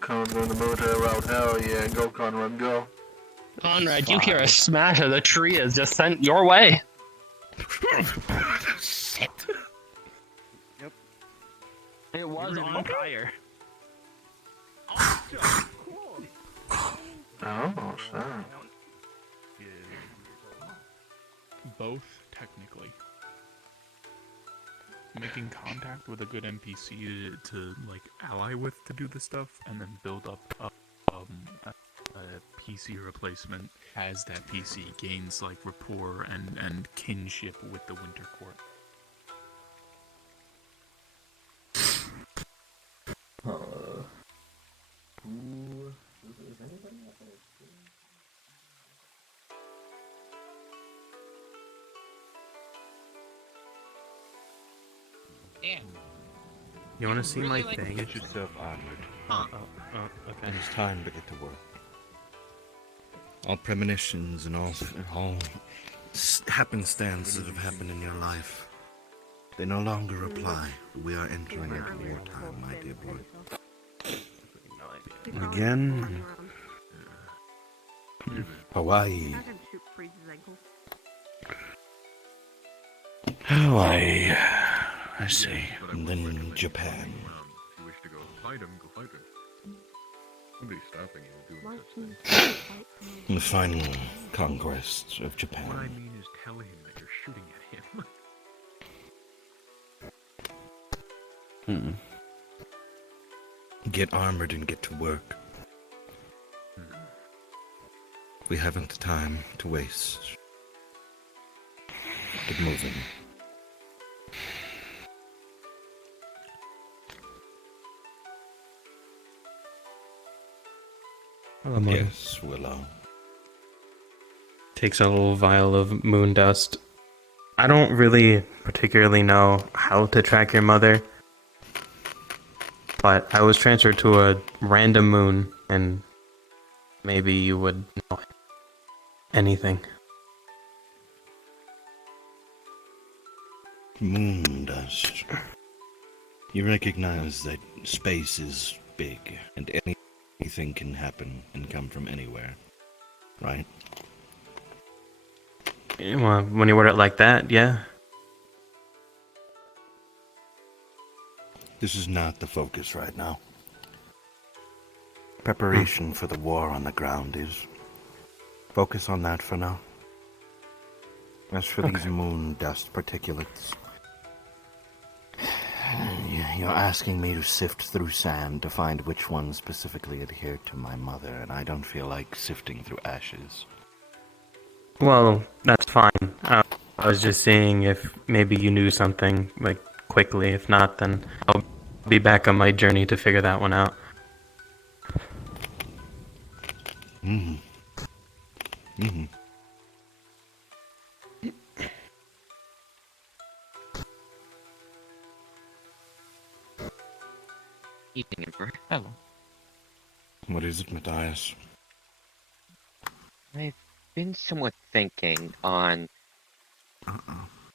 Conrad going the military route. Hell yeah, go Conrad, go. Conrad, you hear a smash of the tree is just sent your way. Shit. Yep. It was on fire. Oh, sorry. Both, technically. Making contact with a good NPC to like ally with to do the stuff, and then build up a PC replacement as that PC gains like rapport and kinship with the Winter Court. Damn. You want to see my thing? Get yourself armored. Okay. And it's time to get to work. All premonitions and all happenstance that have happened in your life, they no longer apply. We are entering into wartime, my dear boy. Again, Hawaii. Hawaii. I see. And then Japan. If you wish to go fight him, go fight him. Nobody's stopping you doing such things. The final conquest of Japan. What I mean is tell him that you're shooting at him. Get armored and get to work. We haven't the time to waste. Get moving. Yes, Willow. Takes a little vial of moon dust. I don't really particularly know how to track your mother, but I was transferred to a random moon, and maybe you would know anything. Moon dust. You recognize that space is big, and anything can happen and come from anywhere, right? Well, when you word it like that, yeah. This is not the focus right now. Preparation for the war on the ground is. Focus on that for now. As for these moon dust particulates, you're asking me to sift through sand to find which ones specifically adhere to my mother, and I don't feel like sifting through ashes. Well, that's fine. I was just seeing if maybe you knew something, like, quickly. If not, then I'll be back on my journey to figure that one out. Evening, Emperor. Hello. What is it, Matthias? I've been somewhat thinking on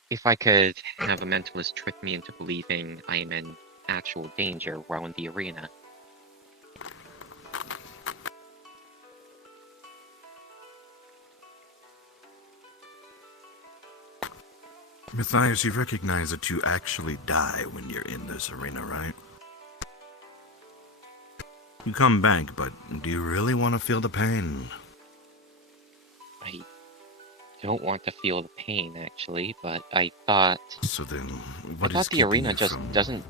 if I could have a mentalist trick me into believing I am in actual danger while in the arena. Matthias, you recognize that you actually die when you're in this arena, right? You come back, but do you really want to feel the pain? I don't want to feel the pain, actually, but I thought... So then, what I thought is the keeping arena you just from... doesn't...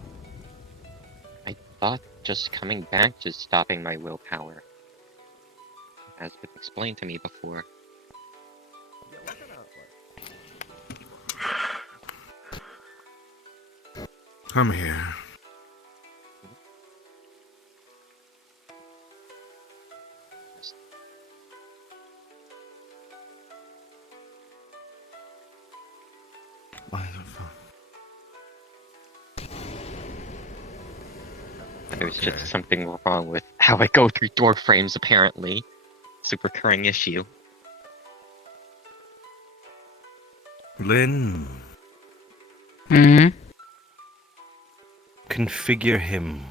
I thought just coming back just stopping my willpower. Has been explained to me before. Come here. Why the fuck? There's just something wrong with how I go through door frames, apparently. It's a recurring issue. Lynn. Hmm? Configure him.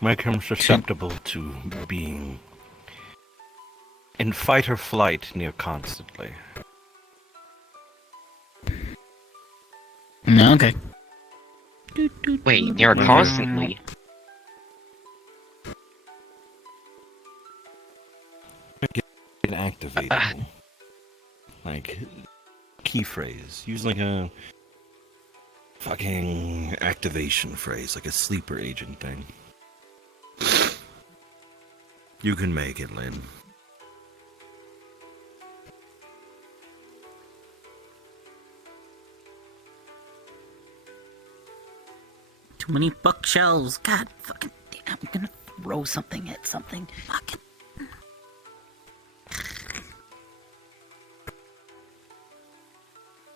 Make him susceptible to being in fight or flight near constantly. Okay. Wait, near constantly? An activate. Like, key phrase. Use like a fucking activation phrase, like a sleeper agent thing. You can make it, Lynn. Too many bookshelves. God fucking damn, I'm gonna throw something at something. Fucking.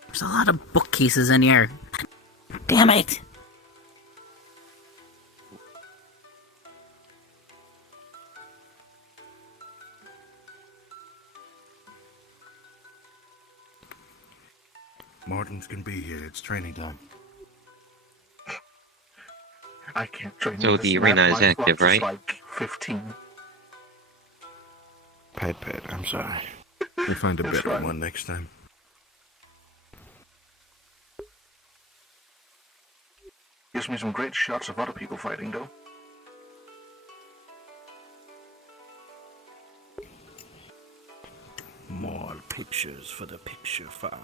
There's a lot of bookcases in here. Damn it! Martins can be here. It's training time. I can't train So this the map. arena is My active, flux is right? like 15. Pet, I'm sorry. We'll find a It's better fine. one next time. Gives me some great shots of other people fighting, though. More pictures for the picture farm.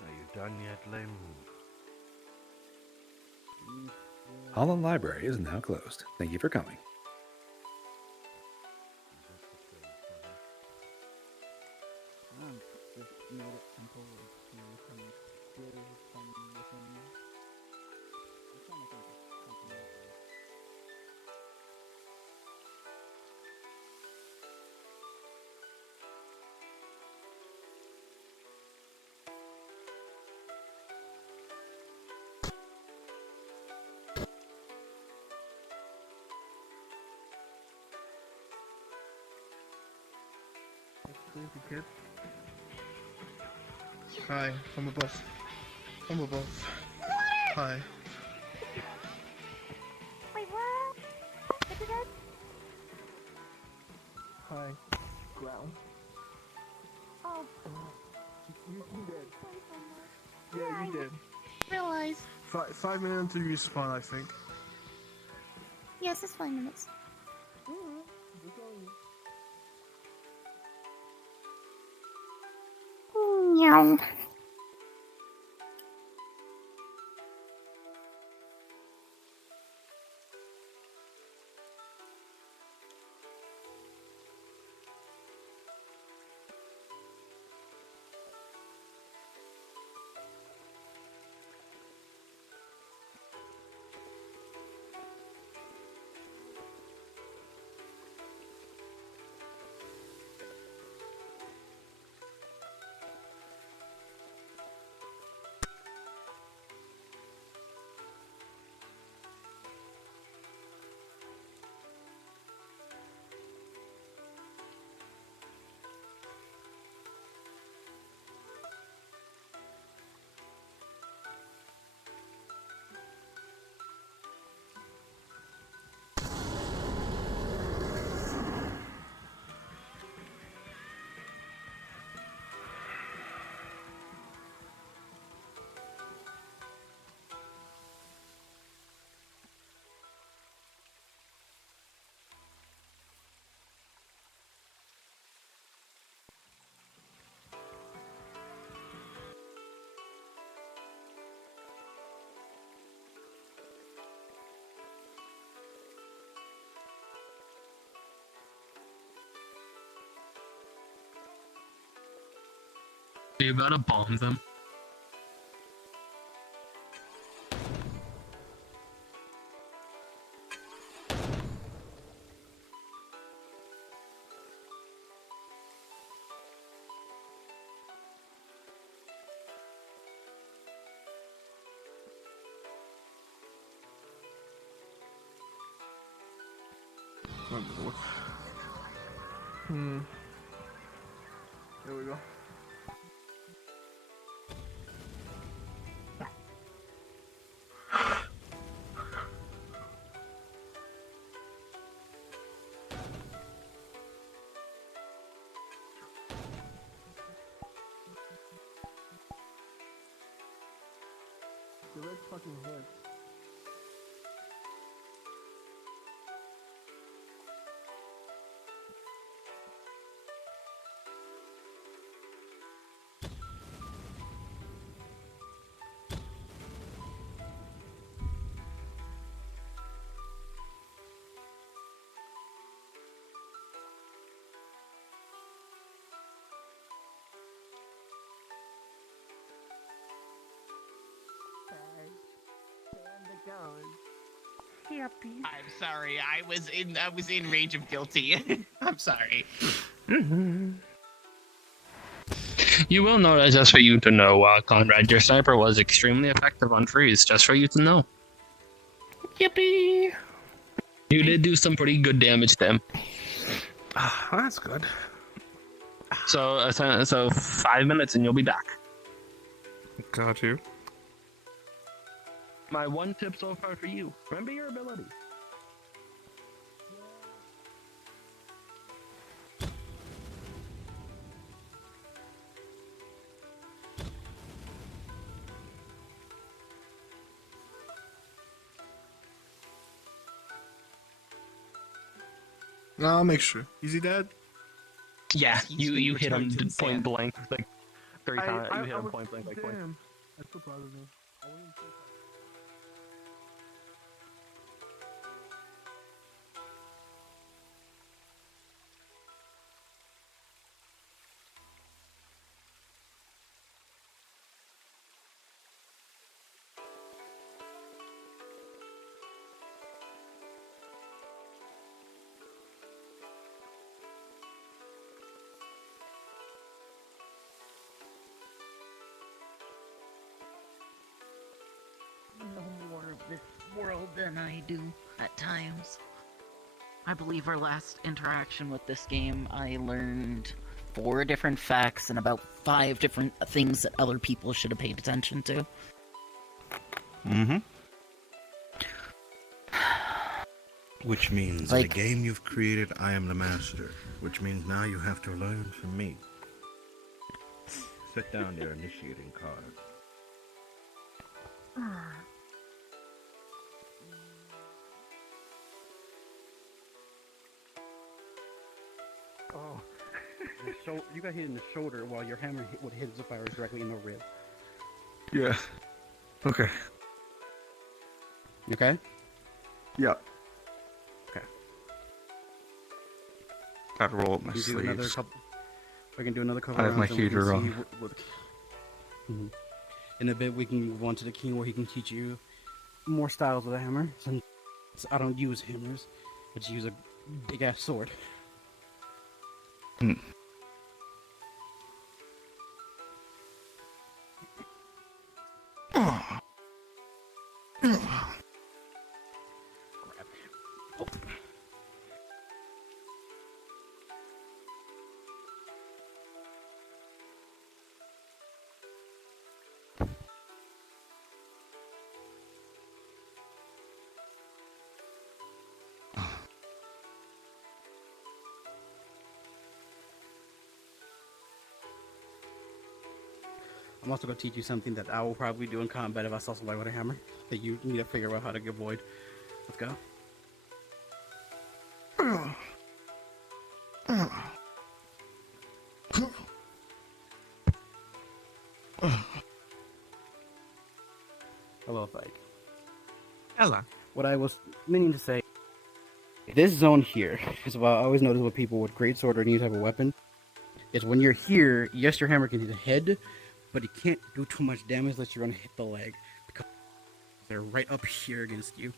Are you done yet, Lynn? Holland Library is now closed. Thank you for coming. Kid. Hi, from above. From above. Hi. Wait, what? What did that? Hi. Ground. Oh. You did. Yeah, you did. Realize. 5 minutes until you respawn, I think. Yes, it's 5 minutes. Meow. You gotta bomb them. There we go. The red fucking hits. I'm sorry. I was in rage of guilty. I'm sorry. You will know that just for you to know, Conrad, your sniper was extremely effective on freeze, just for you to know. Yippee! You did do some pretty good damage to him. That's good. So 5 minutes and you'll be back. Got you. My one tip so far for you, remember your ability. No, I'll make sure. Is he dead? Yeah, you hit him protected, point Sam. blank like 3 times. You hit him point blank like twice. Damn. That's so proud of me. know more of this world than I do at times. I believe our last interaction with this game, I learned 4 different facts and about 5 different things that other people should have paid attention to. Mm-hmm. Which means in the game you've created, I am the master. Which means now you have to learn from me. Set down your initiating card. Oh. You got hit in the shoulder while your hammer would hit the fire directly in the rib. Yeah. Okay. You okay? Yeah. Okay. Gotta roll up my We can do another sleeves. couple. We can do another couple I have my rounds and we can heater see on. Mhm. In a bit, we can move on to the king where he can teach you more styles with a hammer. Since I don't use hammers, I just use a big ass sword. Hmm. I'm also going to teach you something that I will probably do in combat if I saw somebody with a hammer that you need to figure out how to avoid. Let's go. Hello, Fike. Hello. What I was meaning to say, this zone here is what I always notice with people with greatsword or any type of weapon. is when you're here, yes, your hammer can hit the head, but it can't do too much damage unless you're gonna hit the leg because they're right up here against you.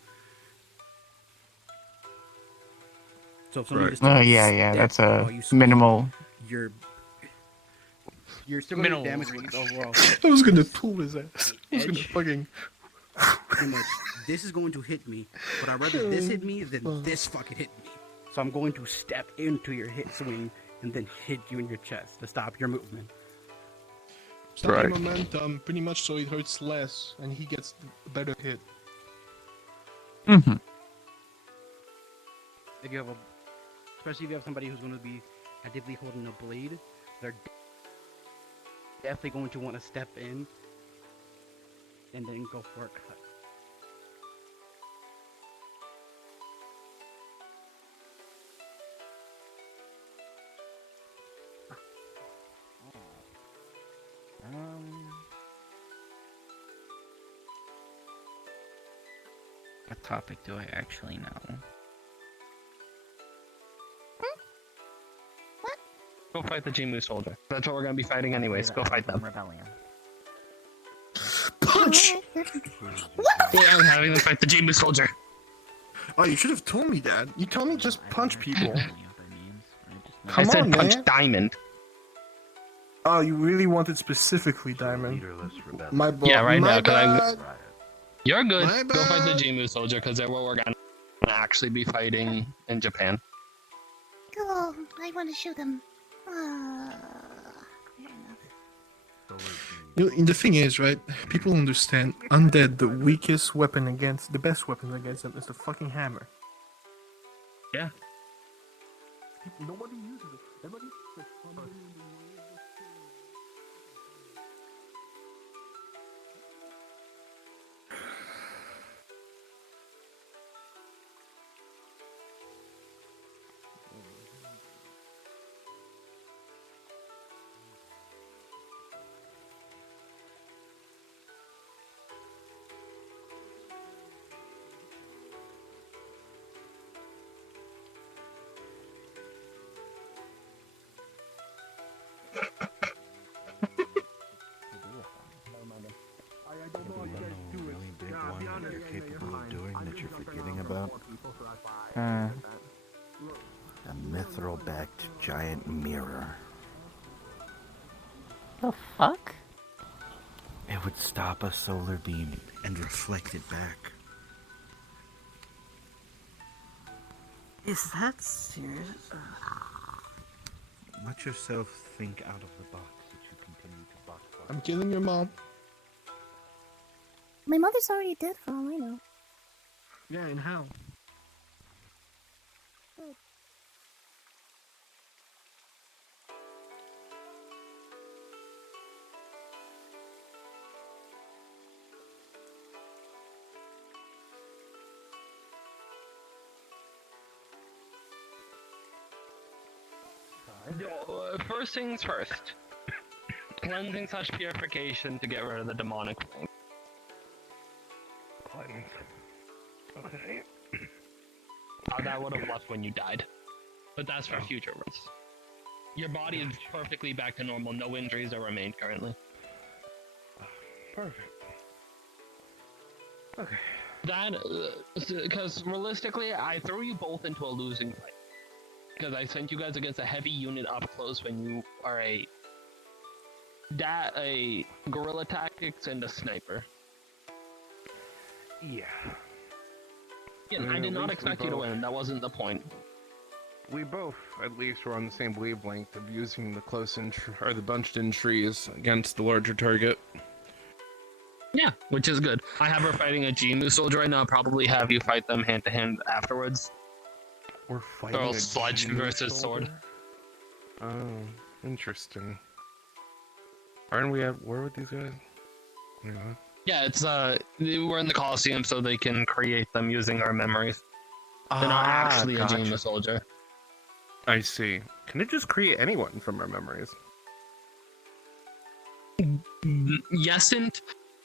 So if somebody just Oh takes yeah, that's step a while you swing, minimal. you're still gonna do damage overall. I was gonna pull his ass. I was gonna fucking. Pretty much, this is going to hit me, but I'd rather this hit me than this fucking hit me. So I'm going to step into your hit swing and then hit you in your chest to stop your movement. Stop the momentum, pretty much, so it hurts less, and he gets a better hit. Mm-hmm. If you have especially if you have somebody who's going to be actively holding a blade, they're definitely going to want to step in and then go for a cut. What topic do I actually know? Go fight the Jimu soldier. That's what we're gonna be fighting anyways. Go fight them. Rebellion. Punch! Yeah, I'm having them fight the Jimu soldier. Oh, you should have told me that. You told me just punch people. I said punch man. Diamond. Oh, you really wanted specifically Diamond. My bad. Yeah, right My now. bad. You're good. My Go fight the bad. Jimu soldier because they're what we're gonna actually be fighting in Japan. Cool. I want to shoot him. The thing is, right? People understand undead. The weakest weapon against the best weapon against them is the fucking hammer. Yeah. Nobody uses it. Everybody. A mithril-backed giant mirror. The fuck? It would stop a solar beam and reflect it back. Is that serious? Let yourself think out of the box that you continue to box. I'm killing your mom. My mother's already dead for all I know. Yeah, and how? First things first. Cleansing such purification to get rid of the demonic flame. Cleanse. Okay. How that would have left when you died. But that's for future ones. Your body is perfectly back to normal. No injuries are remained currently. Perfect. Okay. That, because realistically, I threw you both into a losing fight. Because I sent you guys against a heavy unit up close when you are a guerrilla tactics and a sniper. Yeah. Yeah, I did not expect you to win. That wasn't the point. We both, at least, were on the same wavelength of using the the bunched-in trees against the larger target. Yeah, which is good. I have her fighting a Jimu soldier right now. I'll probably have you fight them hand to hand afterwards. We're fighting Or a sledge Jimu versus sword. Oh, interesting. Aren't we at war with these guys? Yeah. Yeah, it's we're in the Colosseum so they can create them using our memories. They're not actually gotcha. a Jimu soldier. I see. Can it just create anyone from our memories? Yes, and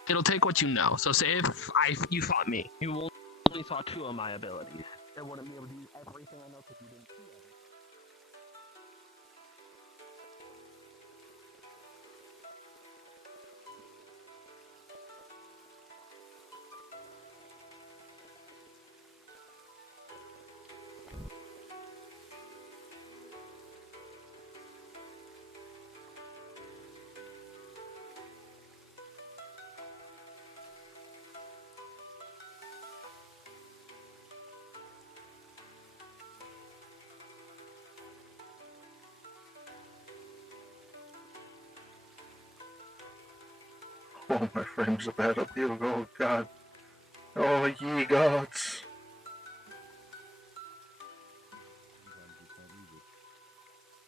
it'll take what you know. So say if you fought me, you only saw 2 of my abilities. I wouldn't be able to use everything I know because you didn't see Oh, my frames are bad up here. Oh, God. Oh, ye gods.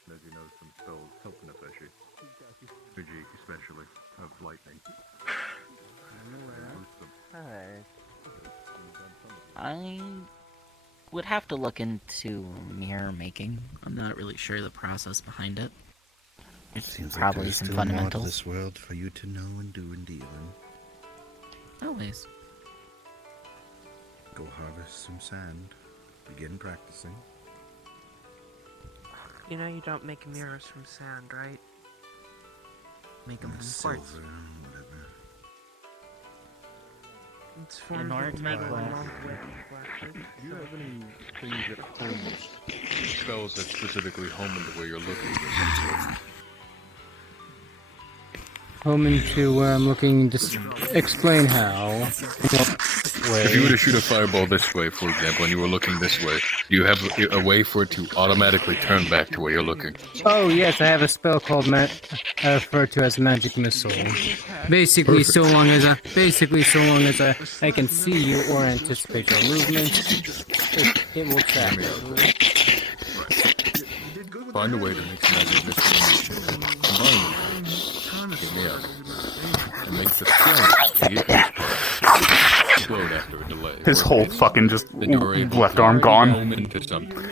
As you know, some spells help Nefeshi. Energy, especially, of lightning. I would have to look into mirror making. I'm not really sure the process behind it. It's Seems like probably there's some still more to fundamentals. this world for you to know and do and deal in. Always. Go harvest some sand. Begin practicing. You know you don't make mirrors from sand, right? Make them from Silver, quartz. whatever. It's formed of metal and all Do you have any things at home, spells that specifically home into where you're looking or something? Home into where I'm looking. Just explain how. If you were to shoot a fireball this way, for example, and you were looking this way, do you have a way for it to automatically turn back to where you're looking? Oh yes, I have a spell called referred to as Magic Missile. Basically, so long as I can see you or anticipate your movements, it will track it. Find a way to mix magic missile and combine them. Get me out. And make the explode after a delay. His whole fucking just left arm gone. Into something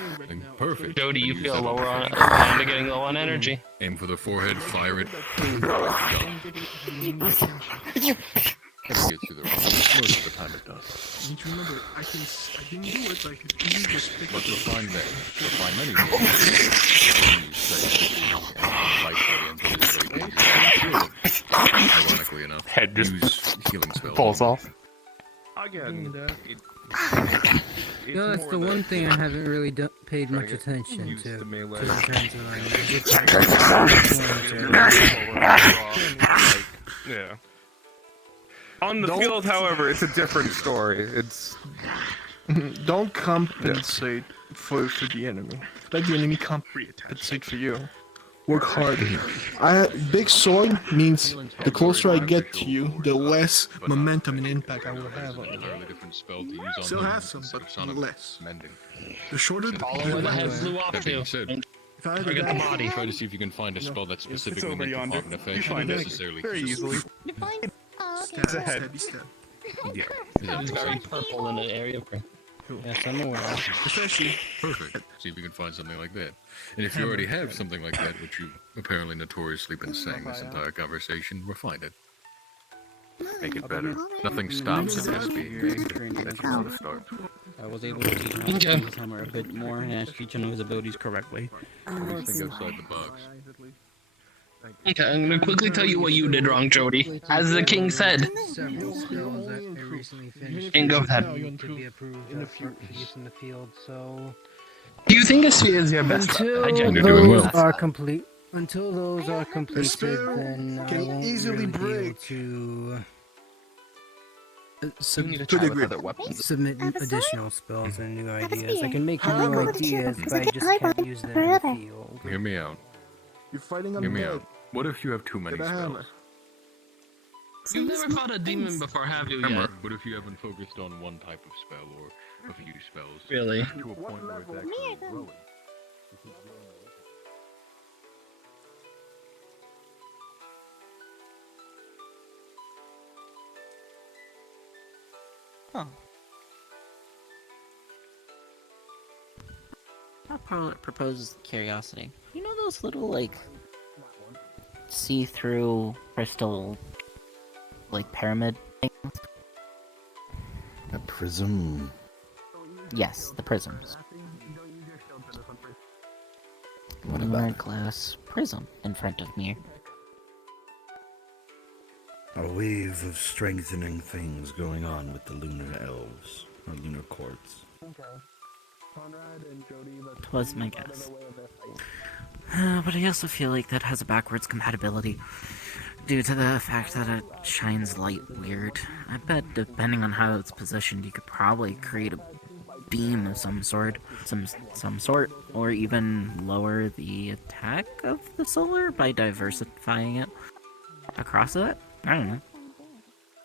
perfect. Jody, you feel lower on kind of getting low on energy. Aim for the forehead, fire it. It gets you there. Most of the time it does. Need to remember, I can do it, like, if you just pick But up refine that. Refine anything. Ironically enough, Head just use healing spells. falls off. again. You know, that's the one thing I haven't really paid much attention to in terms of Yeah. On the field, however, it's a different story. It's Don't compensate for the enemy. Let the enemy compensate for you. Work hard. Big sword means the closer I get to you, the less momentum and impact I will have on you. Still have some, but less. The shorter the That being said, target the body. Try to see if you can find a spell that's specifically meant to fog Nefeshi, not necessarily very easily. It's a head. Yeah. It's very purple in the area. Yes, I'm aware. Especially perfect. See if you can find something like that. And if you already have something like that, which you've apparently notoriously been saying this entire conversation, refine it. Make it better. Nothing stops it as being made. That's how to start. I was able to teach Hammer a bit more and actually to know his abilities correctly. Always think outside the box. Okay, I'm gonna quickly tell you what you did wrong, Jody. As the king said. Several spells that I recently finished. And go ahead. To be approved for use in the field, so. Do you think a sphere is your best? Until those are complete, then I won't really be able to submit additional spells and new ideas. I can make new ideas, but I just can't use them in the field. Hear me out. You're fighting on Hear me bed. out. What if you have too many Get a hammer. spells? You've never fought a demon before, have you yet? Hammer. What if you haven't focused on one type of spell or a few spells? Really? To a point where it's actually growing. Huh. I'll propose curiosity. You know those little, like, see-through crystal, like, pyramid things? A prism. Yes, the prisms. Lunar glass prism in front of me. A wave of strengthening things going on with the lunar elves, or lunar courts. Was my guess. But I also feel like that has a backwards compatibility due to the fact that it shines light weird. I bet depending on how it's positioned, you could probably create a beam of some sort, or even lower the attack of the solar by diversifying it across it. I don't know.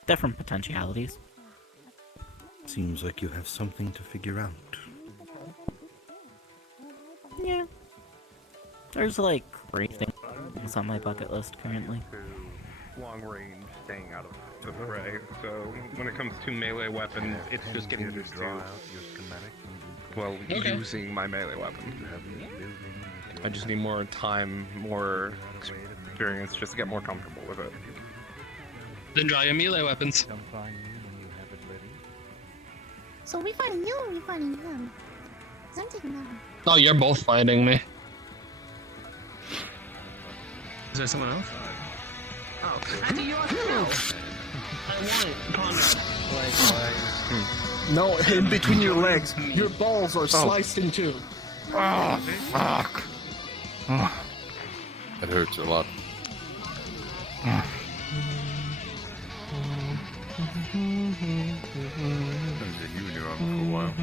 different potentialities. Seems like you have something to figure out. Yeah. There's like 3 things on my bucket list currently. Long range, staying out of the fray. So when it comes to melee weapons, it's just getting used to, well, using my melee weapon. I just need more time, more experience, just to get more comfortable with it. Then draw your melee weapons. So we fighting you or we fighting him? 'Cause I'm taking that one. Oh, you're both fighting me. Is there someone else? Oh, I do yourself. I want Conrad. No, in between your legs. Your balls are sliced in two. Oh, fuck. Oh. That hurts a lot. Haven't seen you in your armor for a while.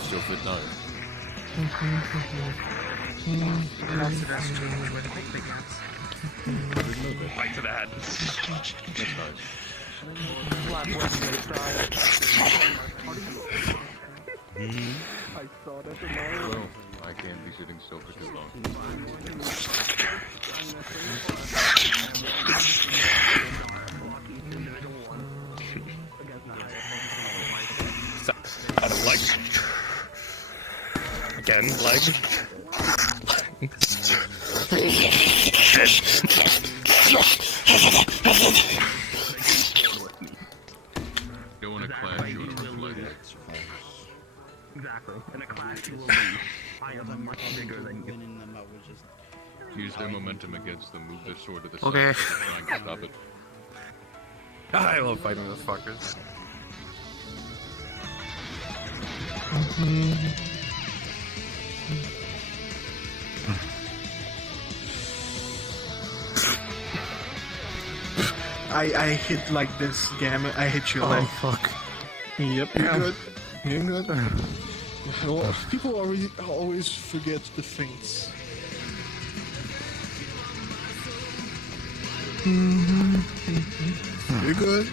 Still fit now. Fight to the head. That's nice. Well, I can't be sitting still for too long. Out of leg. Again, leg. Don't want to clash you on a reflex. Exactly. In a clash you will lose. I am much bigger than you. Use their momentum against them, move their sword to the Okay. side, trying to stop it. I love fighting those fuckers. I hit like this, Gamut. I hit your leg. fuck. Yep, you're good. You're good. Well, people always forget the feints. You're good.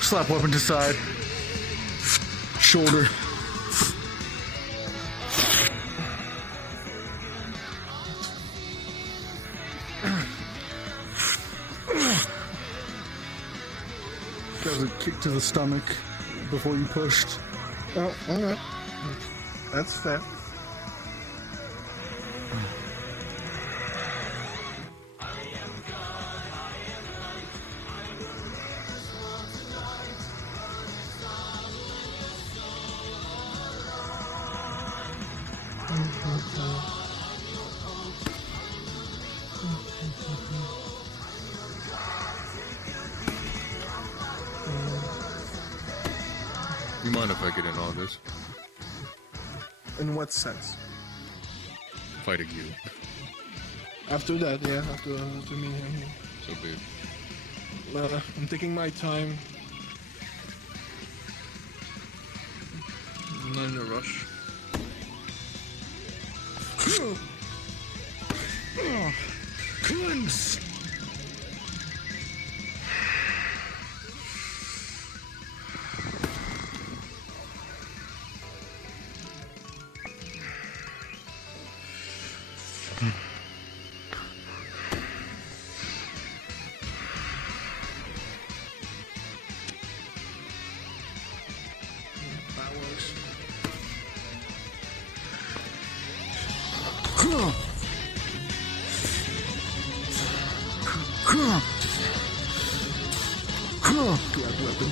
Slap weapon to side. Shoulder. That was a kick to the stomach before you pushed. Oh, alright. That's fair. You mind if I get in on this? In what sense? Fighting you. After that, yeah, after me and him. So be it. I'm taking my time. I'm not in a rush. Cleanse! That works. Grab weapon.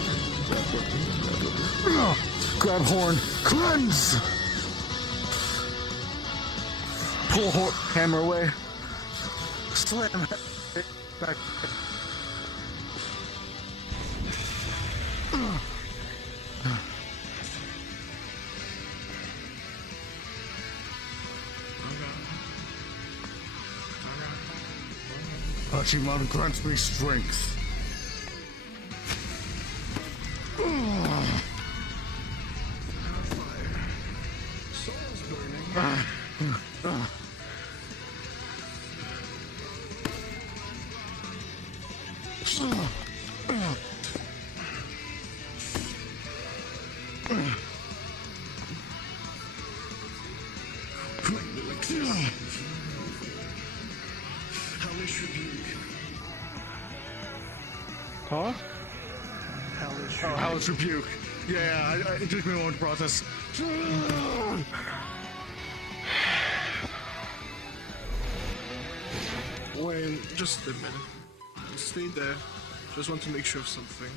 Grab weapon. Grab weapon. Grab horn. Cleanse! Pull hammer away. Slam it back. Pachimon grants me strength. Huh? Hellish rebuke. Yeah, it took me a moment to process. Wayne, just a minute. Stay there. Just want to make sure of something.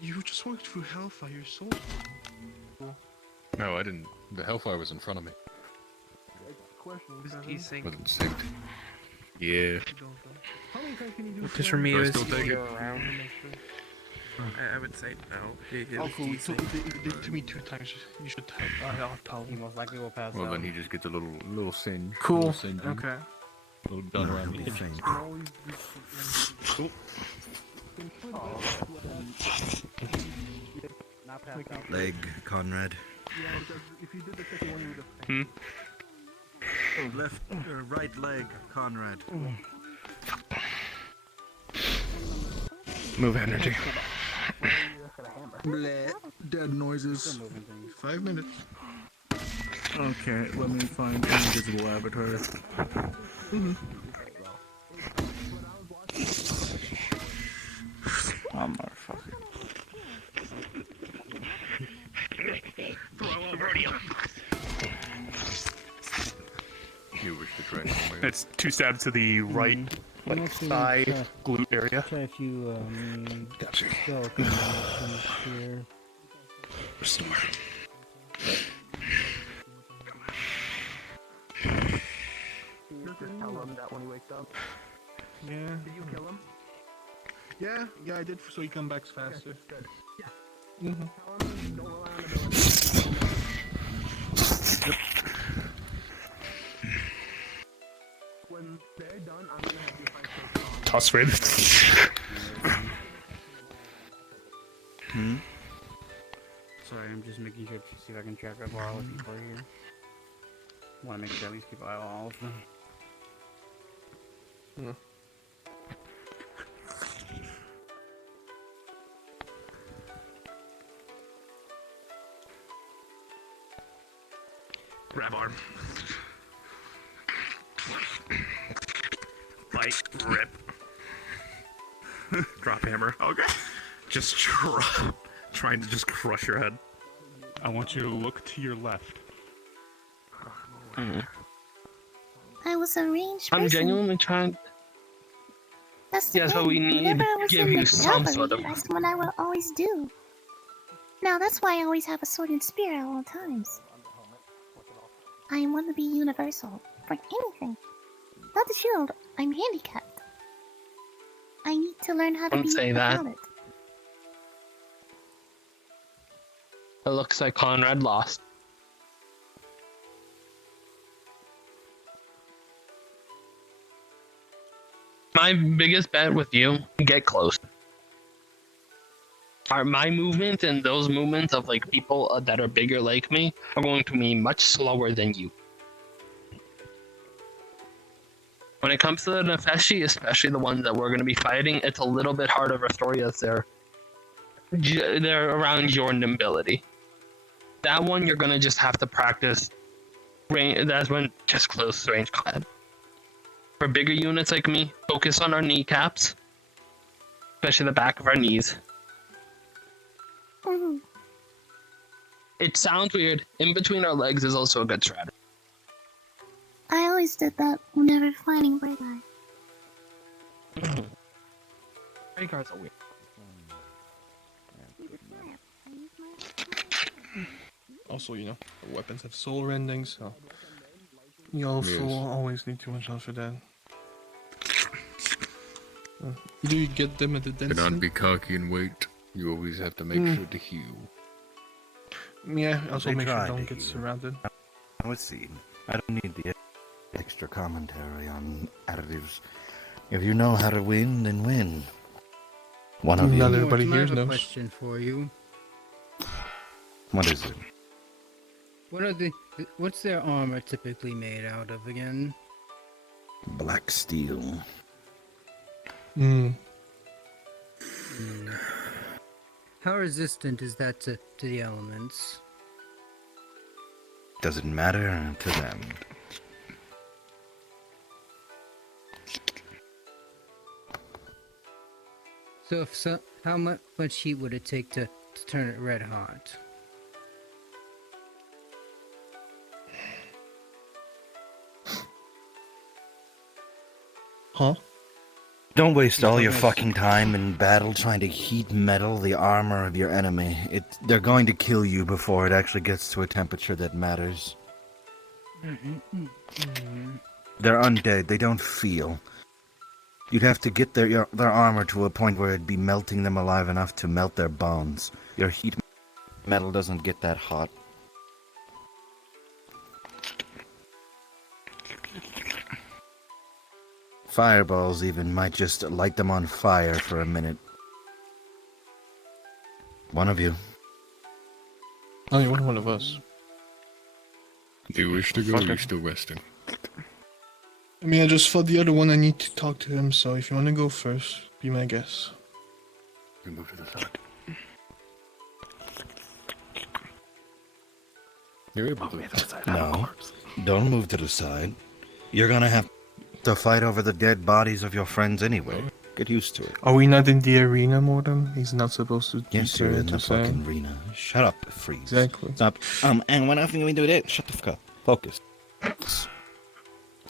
You just walked through Hellfire Soul. No, I didn't. The Hellfire was in front of me. Desync. Wasn't synced. Yeah. Because for me, Do I it was still take it? around to make sure. I would say no. It Oh, was cool. desync. They did it to me 2 times. You should I'll tell He him. most likely will pass Well, out. then he just gets a little singe. Cool. Little singe. Okay. Little done around the edges. Cool. Leg, Conrad. Left, right leg, Conrad. Move energy. Bleh. Dead noises. 5 minutes. Okay, let me find invisible avatar. Oh, motherfucker. You wish to try something. It's 2 stabs to the right, like Actually, thigh, try- glute area. Try a few Gotcha. spell combinations here. Restore. Tell him that when he wakes up. Yeah. Did you kill him? Yeah, I did so he comes back faster. Good. Yeah. Mm-hmm. Tell him don't rely on ability. When they're done, I'm gonna have you find Toss red. Sorry, I'm just making sure to see if I can track up all the people here. Want to make sure at least people have all of them. Grab arm. Fight, rip. Drop hammer. Okay. Just trying to just crush your head. I want you to look to your left. I was a ranged I'm person. genuinely trying. That's the Yeah, thing. so we need Whenever I to was give in you the some cavalry, sort of. that's what I would always do. Now that's why I always have a sword and spear at all times. I want to be universal for anything. Not the shield. I'm handicapped. I need to learn how to Don't be say that. without it. It looks like Conrad lost. My biggest bet with you, get close. My movement and those movements of like people that are bigger like me are going to be much slower than you. When it comes to the Nefeshi, especially the ones that we're going to be fighting, it's a little bit harder of a story as they're around your nimbility. That one you're going to just have to practice. That's when just close range combat. For bigger units like me, focus on our kneecaps, especially the back of our knees. It sounds weird. In between our legs is also a good strategy. I always did that whenever fighting Bird Eye. Bodyguards are weird. Also, the weapons have solar endings, so you also Yes. always need to watch out for that. Do you get them at the Do density? not be cocky and wait. You always have to make sure to heal. Yeah, also They make sure tried don't to get heal. surrounded. Let's see. I don't need the extra commentary on additives. If you know how to win, then win. One of you. Not everybody I here have a knows. question for you. What is it? What's their armor typically made out of again? Black steel. How resistant is that to the elements? Doesn't matter to them. So, how much heat would it take to turn it red hot? Huh? Don't waste all your fucking time in battle trying to heat metal the armor of your enemy. They're going to kill you before it actually gets to a temperature that matters. They're undead. They don't feel. You'd have to get their armor to a point where it'd be melting them alive enough to melt their bones. Your heat metal doesn't get that hot. Fireballs even might just light them on fire for a minute. One of you. Only one of us. Do you wish to go or are you still resting? I mean, I just fought the other one. I need to talk to him, so if you want to go first, be my guest. You move to the side. You're able to move to the side. No, don't move to the side. You're gonna have to fight over the dead bodies of your friends anyway. Get used to it. Are we not in the arena, Mortem? He's not supposed to. Yes, you're in the fucking arena. Shut up, Freeze. Exactly. Stop. And when after we do that, shut the fuck up. Focus.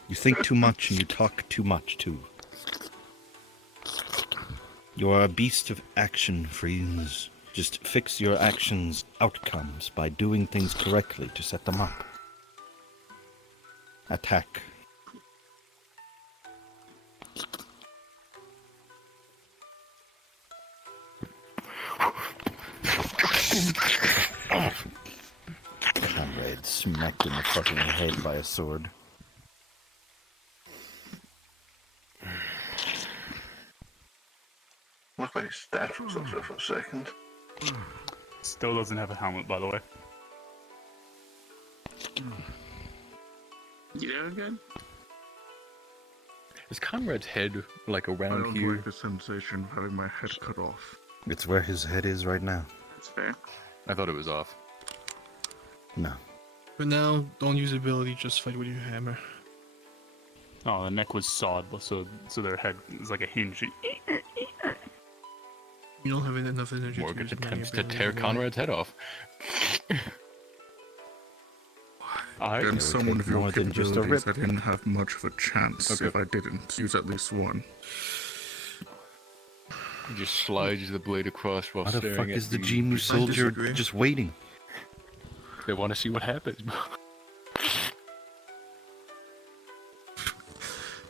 You think too much and you talk too much too. You are a beast of action, Freeze. Just fix your actions' outcomes by doing things correctly to set them up. Attack. Conrad smacked in the fucking head by a sword. Looked like his statue was up there for a second. Still doesn't have a helmet, by the way. You doing good? Is Conrad's head like I around don't here? like the sensation of having my head cut off. It's where his head is right now. That's fair. I thought it was off. No. For now, don't use ability, just fight with your hammer. Oh, the neck was sawed, so their head is like a hinge. You don't have enough energy Morgan to use attempts to abilities tear anyway. Conrad's head off. Against someone of your more than just a capabilities, rip. I didn't have much of a chance Okay. if I didn't use at least one. He just slides the blade across while Why the staring fuck at is the you. genius soldier just waiting? They want to see what happens.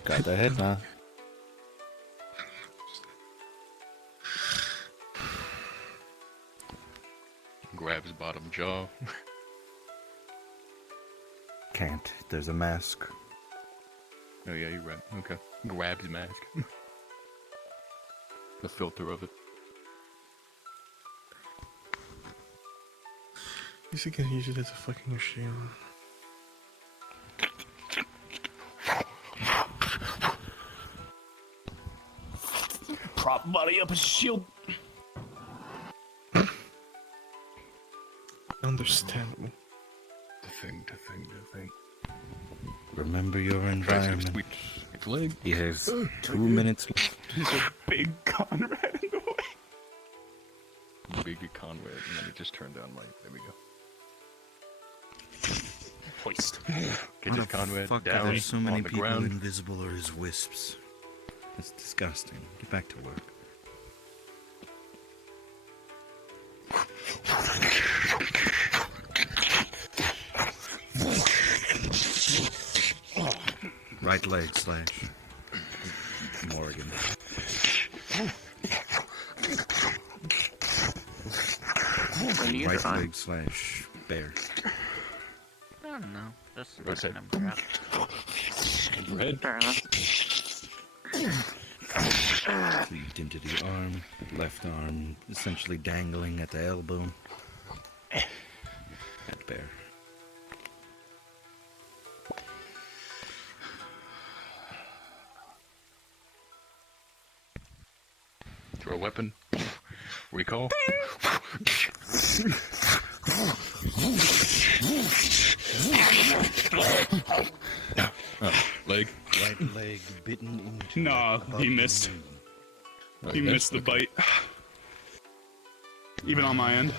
Got the head now. Grabs bottom jaw. Can't. There's a mask. Oh yeah, you're right. Okay. Grabs mask. The filter of it. I guess you can use it as a fucking shield. Prop body up as a shield. Understandable. The thing. Remember your environment. It's leg. He has 2 minutes. There's a big Conrad in the way. Big Conrad, and then it just turned down light. There we go. Hoist. Get his Conrad Fuck, down there's so many on the people ground. invisible or as wisps. That's disgusting. Get back to work. Right leg slash Morgan. Right leg slash bear. I don't know. Just Right side. letting him grab. Red. Fair enough. Cleaved into the arm, left arm essentially dangling at the elbow. That bear. Draw a weapon. Recall. Leg. Right leg bitten into. Nah, he missed. He missed the bite. Even on my end.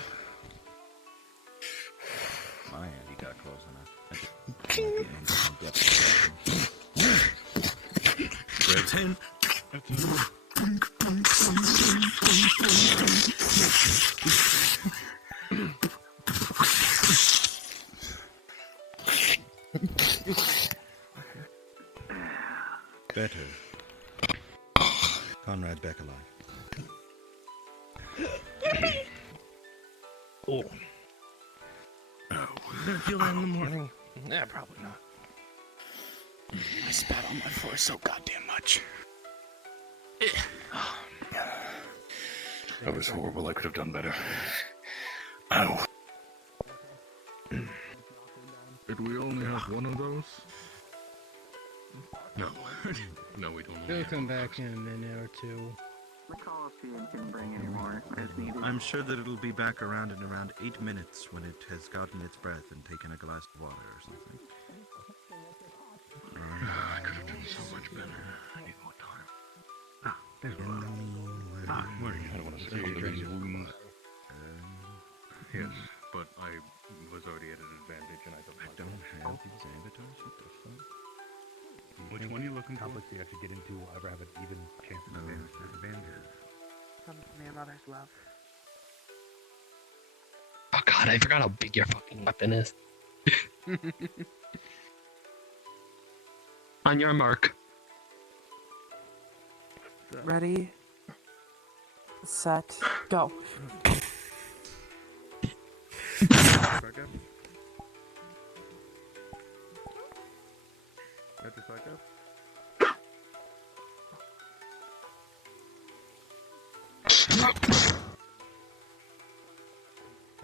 My end, he got close enough. Grab 10. Better. Conrad's back alive. Oh. Gonna feel that in the morning. Yeah, probably not. I spat on my floor so goddamn much. That was horrible. I could have done better. Ow. Did we only have one of those? No. No, we don't. He'll come back in a minute or two. I'm sure that it'll be back around in around 8 minutes when it has gotten its breath and taken a glass of water or something. I could have done so much better. I need more time. Worry. I don't want to say any wounds. Yes, but I was already at an advantage and I don't have these avatars. What the fuck? Which one are you looking for? Conflicts you actually get into will ever have an even chance of advantage. Some mere mother's love. Oh god, I forgot how big your fucking weapon is. On your mark. Ready, set, go.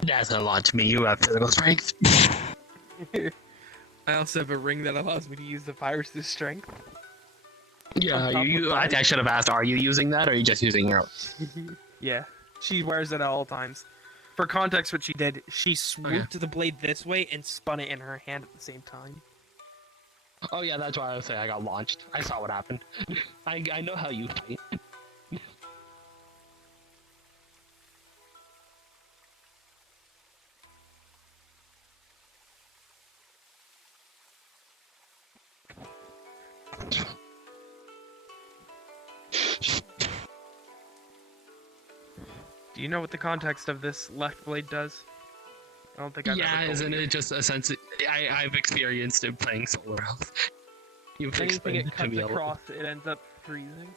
That's a lot to me. You have physical strength. I also have a ring that allows me to use the virus's strength. Yeah, I should have asked, are you using that or are you just using your own? Yeah, she wears it at all times. For context, what she did, she swooped the blade this way and spun it in her hand at the same time. Oh yeah, that's why I was saying I got launched. I saw what happened. I know how you fight. Do you know what the context of this left blade does? I don't think I've ever told isn't you. it just a sense? I've experienced it playing Solar Health. You've Anything explained it it to cuts me a across, it ends up freezing.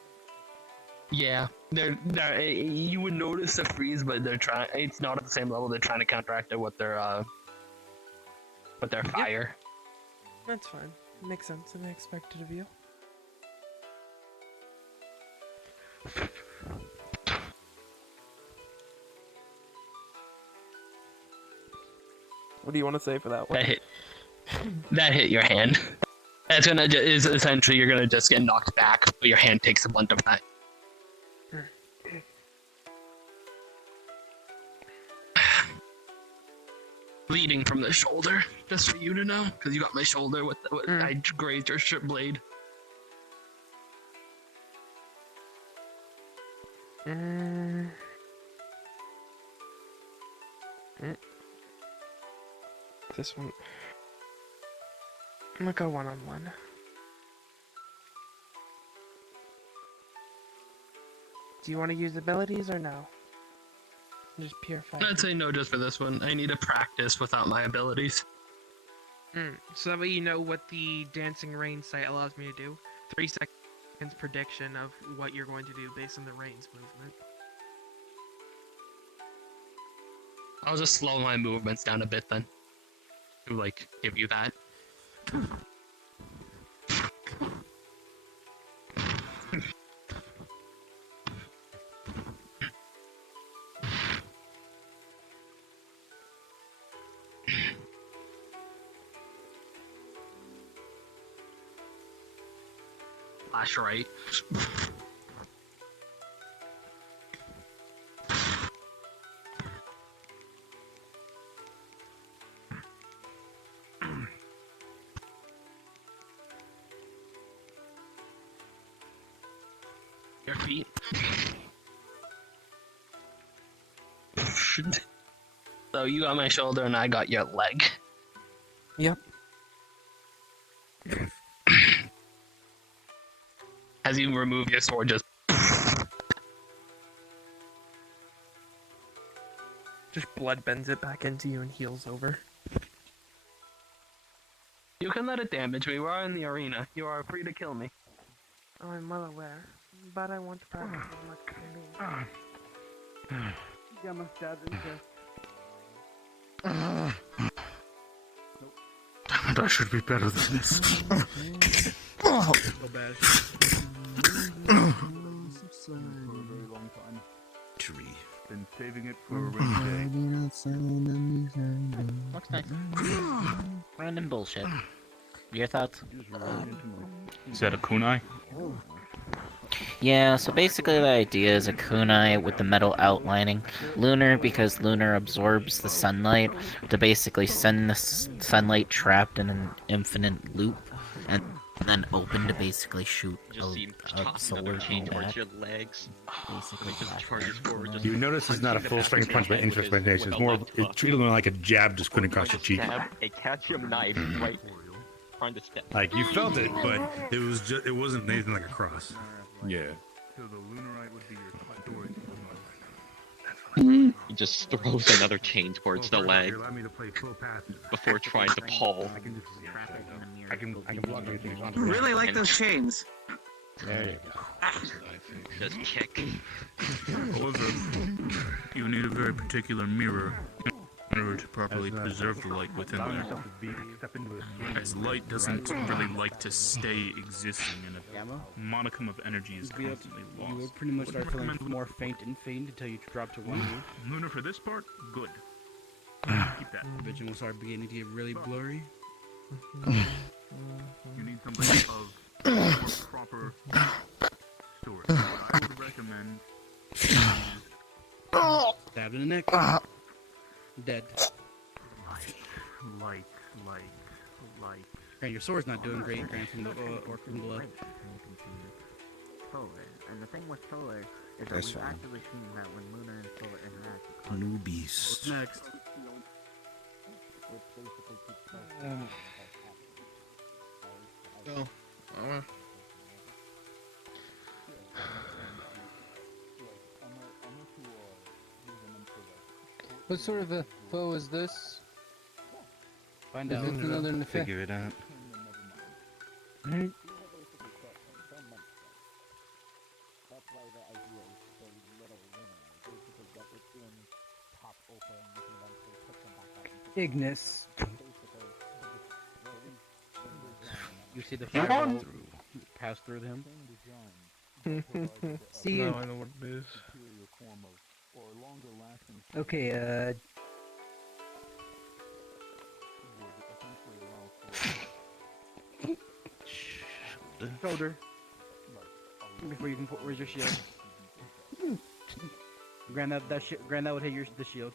Yeah, you would notice the freeze, but they're trying. It's not at the same level. They're trying to counteract it with their fire. That's fine. Makes sense and expected of you. What do you want to say for that one? That hit your hand. That's gonna is essentially you're gonna just get knocked back, but your hand takes the blunt of that. Bleeding from the shoulder, just for you to know, because you got my shoulder with I grazed your strip blade. This one. I'm gonna go one-on-one. Do you want to use abilities or no? Just pure fight. I'd say no just for this one. I need to practice without my abilities. So that way you know what the dancing rain sight allows me to do. 3 seconds prediction of what you're going to do based on the rain's movement. I'll just slow my movements down a bit then. To like give you that. Flash right. feet. So you got my shoulder and I got your leg. Yep. As you remove your sword, Just blood bends it back into you and heals over. you can let it damage me. We're in the arena. You are free to kill me. Oh, I'm well aware, but I want to practice as much as I need. Yeah, my stabs in the chest. Damn it, I should be better than this. So bad. For a very long time. Tree. Been saving it for a rainy day. Looks nice. Random bullshit. Your thoughts? Is that a kunai? Yeah, so basically the idea is a kunai with the metal outlining. Lunar because lunar absorbs the sunlight to basically send the sunlight trapped in an infinite loop, and then open to basically shoot a solar beam back. Your legs. Basically, You notice it's not a full strength punch by instrumentation. It's more, it's treated like a jab just put across your cheek. A calcium knife right trying to step. Like you felt it, but it wasn't anything like a cross. Yeah. So the lunarite would be your story. He just throws another chain towards the leg before trying to pull. I can block anything. Really like those chains. There you go. Just kick. However, you need a very particular mirror in order to properly preserve the light within there. As light doesn't really like to stay existing, and a modicum of energy is constantly lost. You would pretty much start feeling more faint and faint until you drop to 1 move. Lunar for this part, good. Keep that. Vision will start beginning to get really blurry. You need something of more proper storage. What I would recommend Stabbed in the neck. Dead. Light. Grant, your sword's not doing great, Grant, from the orc from blood. Solar, and the thing with solar is that That's we've fine. actually seen that when lunar and solar interact. New beast. What's next? What sort of a foe is this? Find Is out. it another Nefeh? Figure it out. Alright. Ignis. You see the fireball pass through him? See No, you. I know what it is. Okay, Shoulder. Before you can put, where's your shield? Grant that would hit the shield.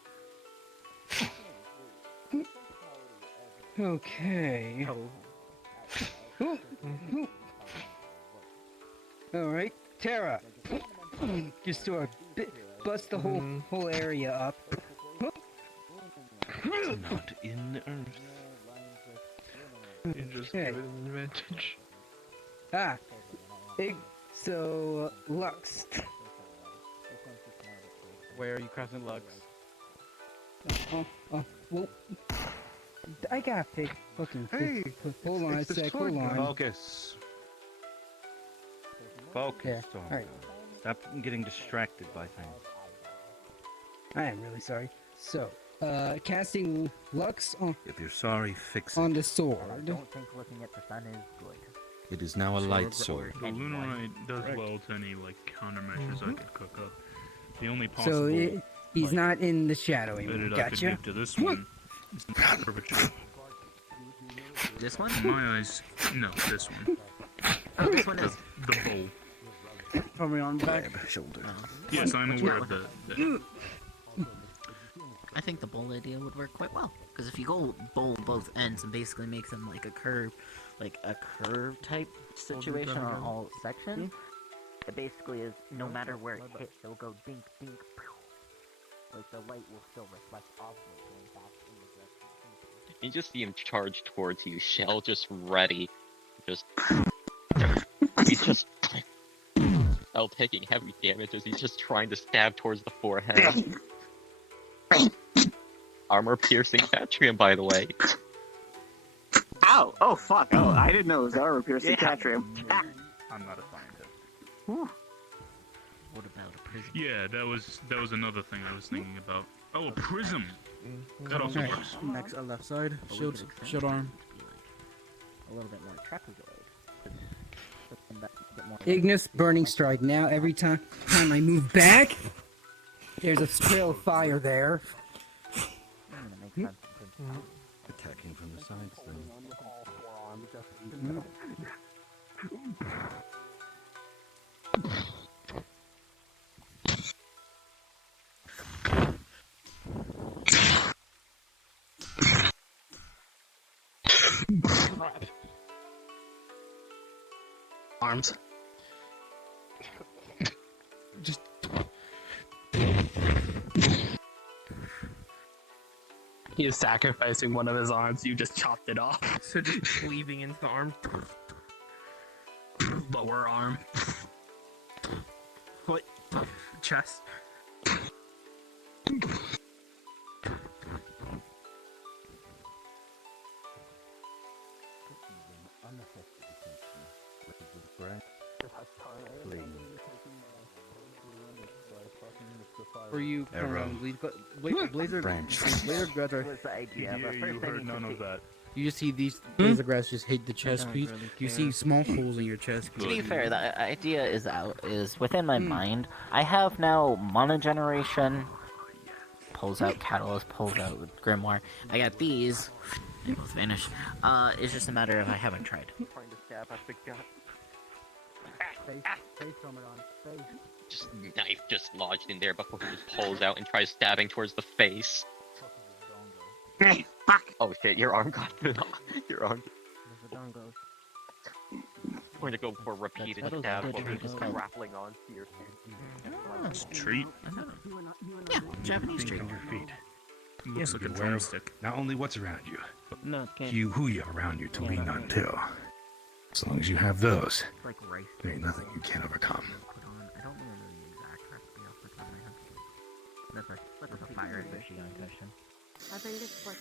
Okay. Alright, Terra. Just to bust the whole area up. It's not in the earth. You just give it an advantage. Ah. So, Lux. Where are you casting Lux? Well, I gotta pick fucking. Hey, hold on a sec. Hold on. Focus. Focus. Yeah, alright. Stop getting distracted by things. I am really sorry. So, casting Lux on. If you're sorry, fix it. On the I sword. don't think looking at the sun is good. It is now a light sword. The lunarite does well to any countermeasures I could cook up. The only So possible he's not in the shadow edit anymore. I could Gotcha. give to this one is not curvature. This one? In my eyes, no, this one. Oh, this one is. The bowl. From on back. Shoulder. Yes, I'm aware of the I think the bowl idea would work quite well. Because if you go bowl both ends and basically make them like a curve type situation on all sections, It basically is no matter where it hits, it'll go dink, dink, pew. Like the light will still reflect off of it going back in the direction. You just see him charge towards you, shell just ready. He's just Shell taking heavy damage as he's just trying to stab towards the forehead. Armor piercing Catrium, by the way. Ow! Oh fuck! Oh, I didn't know it was armor piercing Catrium. I'm not a scientist. What about a prism? Yeah, that was another thing I was thinking about. Oh, a prism. That also Alright, works. next left side. Shield arm. A little bit more trapezoid. Ignis Burning Strike. Now every time I move back, there's a trail of fire there. Attacking from the sides, then. Arms. Just. He is sacrificing one of his arms. You just chopped it off. So just cleaving into the arm. Lower arm. Foot. Chest. For you, Arrow. Blazer Branch. Blazer Grudge are. Was the idea, but You first I heard need none to of see. that. You just see these Blazer Grass just hate the chest don't piece. really You care. see small holes in your chest To piece. be fair, the idea is within my mind. I have now mana generation. Pulls out Catalyst, pulls out Grimoire. I got these. They both vanish. It's just a matter of I haven't tried. Trying to stab at the gut. Just knife just lodged in there before he just pulls out and tries stabbing towards the face. Oh shit, your arm got your arm. Going to go for repeated stab while he's just grappling on to your It's a treat. Yeah, Japanese treat. Your feet. Looks like a You're aware of drumstick. not only what's around you, but No, who you have around you to lean on too. As long as you have those, like rice. there ain't nothing you can't overcome. I don't remember the exact recipe off the top of my head. That's a fire fishy on question. I think it's like.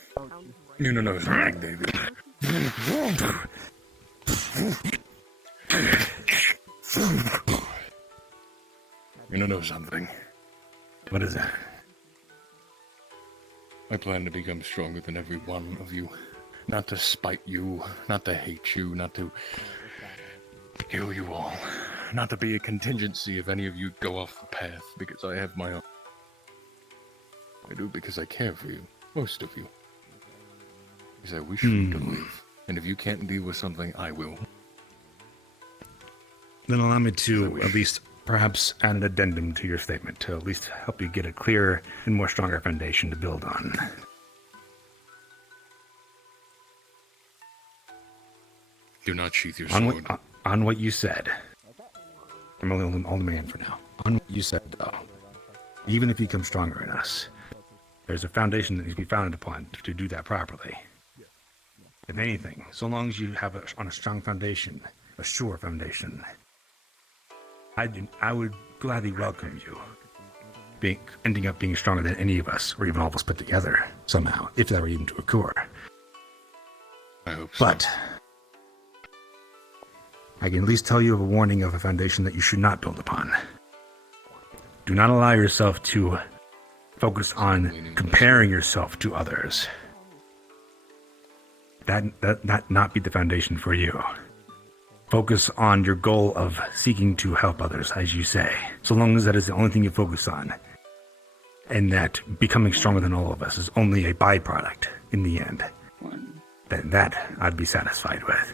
You don't know something, David. You don't know something. What is that? I plan to become stronger than every one of you. Not to spite you, not to hate you, not to kill you all. Not to be a contingency if any of you go off the path, because I have my own. I do because I care for you, most of you. Because I wish you to live. And if you can't deal with something, I will. Then allow me to at least perhaps add an addendum to your statement to at least help you get a clearer and more stronger foundation to build on. Do not sheath your On sword. on what you said. I'm only all the man for now. On what you said, though, even if you become stronger in us, there's a foundation that needs to be founded upon to do that properly. If anything, so long as you have on a strong foundation, a sure foundation, I would gladly welcome you ending up being stronger than any of us, or even all of us put together somehow, if that were even to occur. I hope so. But I can at least tell you of a warning of a foundation that you should not build upon. Do not allow yourself to focus on comparing yourself to others. That not be the foundation for you. Focus on your goal of seeking to help others, as you say. So long as that is the only thing you focus on, and that becoming stronger than all of us is only a byproduct in the end, then that I'd be satisfied with.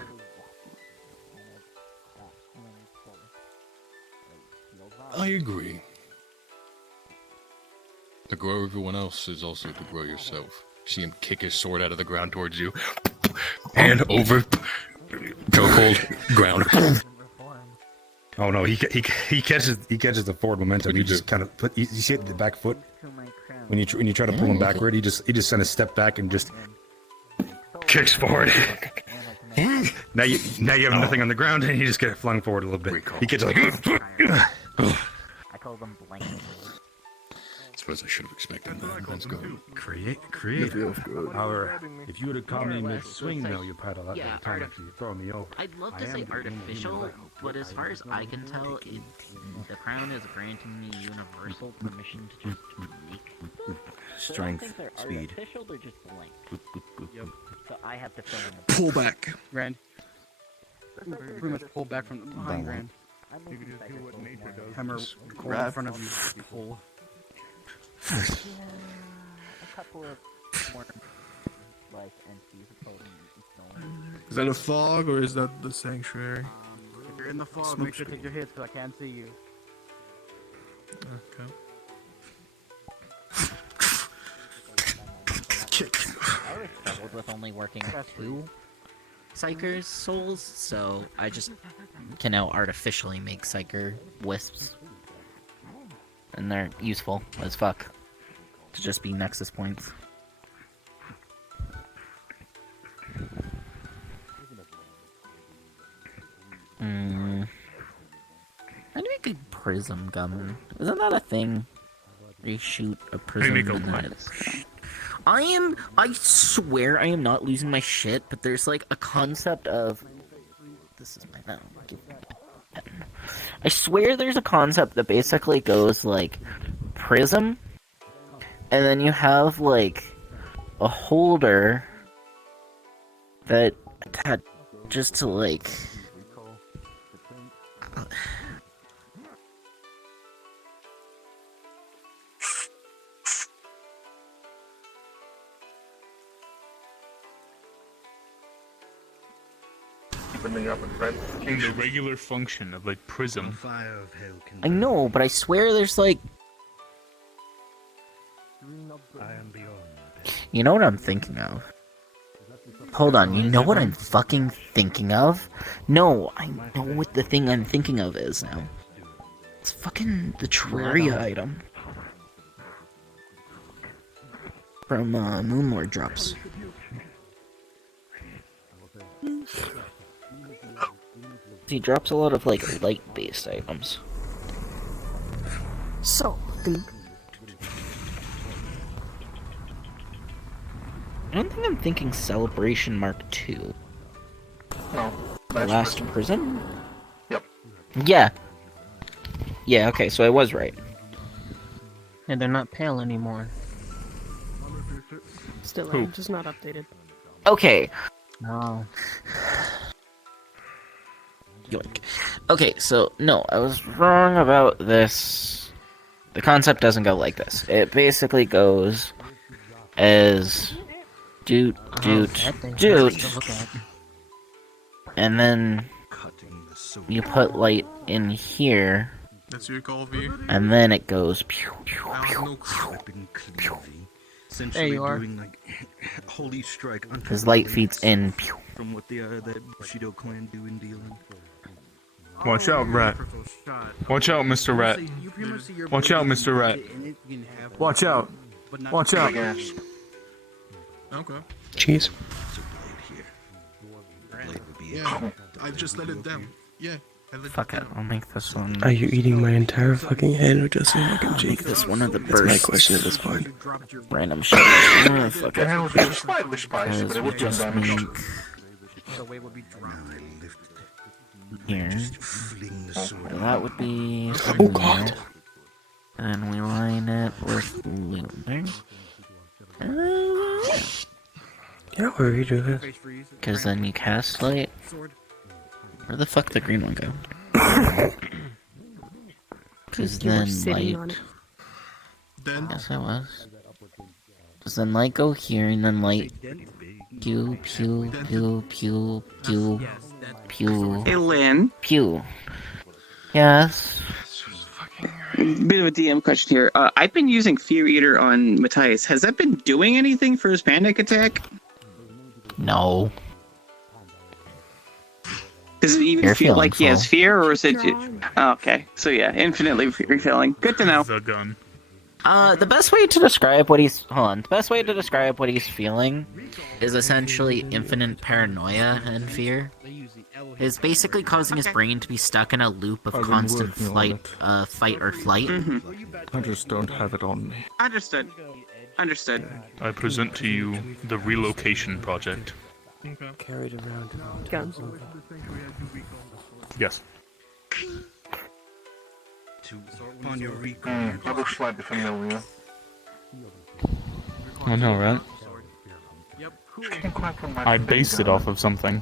I agree. To grow everyone else is also to grow yourself. See him kick his sword out of the ground towards you. Hand over. Chokehold. Ground. Oh no, he catches the forward momentum. He just kind of you see it the back foot when you try to pull him backward. He just kind of step back and just kicks forward. now you have nothing on the ground and you just get it flung forward a little bit. He gets like. I call them blank. I suppose I should have expected that. Let's go. Create. However, if you would have caught me mid-swing, though, you'd had a lot of time after you throw me over. I'd love to say artificial, but as far as I can tell, the crown is granting me universal permission to just make. Strength, speed. Artificial, they're just blank. Yep. So I have to fill in Pull back. Grand. Pretty much pull back from behind Grand. You can just do what nature does. Hammer core in front of you. Pull. A couple of more like entities. Is that a fog or is that the sanctuary? If you're in the fog, make sure to take your hits because I can't see you. Okay. I always struggled with only working 2 Psyker's souls, so I just can now artificially make Psyker wisps. And they're useful as fuck to just be Nexus points. I do a good prism gun. Isn't that a thing? Where you shoot a prism and then it's... I swear I am not losing my shit, but there's like a concept of... This is my mouth. I swear there's a concept that basically goes like prism, and then you have like a holder that just to like... The regular function of like prism. I know, but I swear there's like... You know what I'm thinking of? Hold on, you know what I'm fucking thinking of? No, I know what the thing I'm thinking of is now. It's fucking the Terraria item. From Moonlord drops. He drops a lot of like light-based items. So, I don't think I'm thinking Celebration Mark II. No. The Last Prison? Yep. Yeah. Yeah, okay, so I was right. And they're not pale anymore. Still, Who? just not updated. Okay. No. Yoink. Okay, so, no, I was wrong about this. The concept doesn't go like this. It basically goes as doot, and then you put light in here, That's your call view. and then it goes pew, pew, pew, pew. Essentially you are. doing like holy strike. His light feeds in. Pew. From what the that Bushido clan do in dealing. Watch out, Rat. Watch out, Mr. Rat. Watch out, Mr. Rat. Watch out. Watch out. Okay. Jeez. Yeah, I just let it down. Yeah. Fuck it, I'll make this one. Are you eating my entire fucking head or just a fucking cheek? Make this one of the That's bursts. my question at this point. Random shit. Oh, fuck it. It would be slightly spicy, but it would Just just damage. make here. So that would be. Oh god. And then we line it with lunar. You know where you do this? Because then you cast light. Where the fuck did the green one go? Because You were then sitting on light. Then? Yes, I was. Because then light go here, and then light. Pew, pew, pew, pew, pew, pew. Hey, Lynn. Pew. Yes. Bit of a DM question here. I've been using Fear Eater on Matthias. Has that been doing anything for his panic attack? No. Does it even You're feel feeling like he has full. fear, or is it? Oh, okay, so yeah, infinitely refilling. Good to know. The gun. The best way to describe what he's the best way to describe what he's feeling is essentially infinite paranoia and fear. It's basically causing his brain to be stuck in a loop of I've been constant working on fight or flight. I just don't have it on me. Understood. Understood. I present to you the relocation project. Carried around. Yes. Upon your That looks slightly familiar. I know, right? Can't quite put my I based it off of something.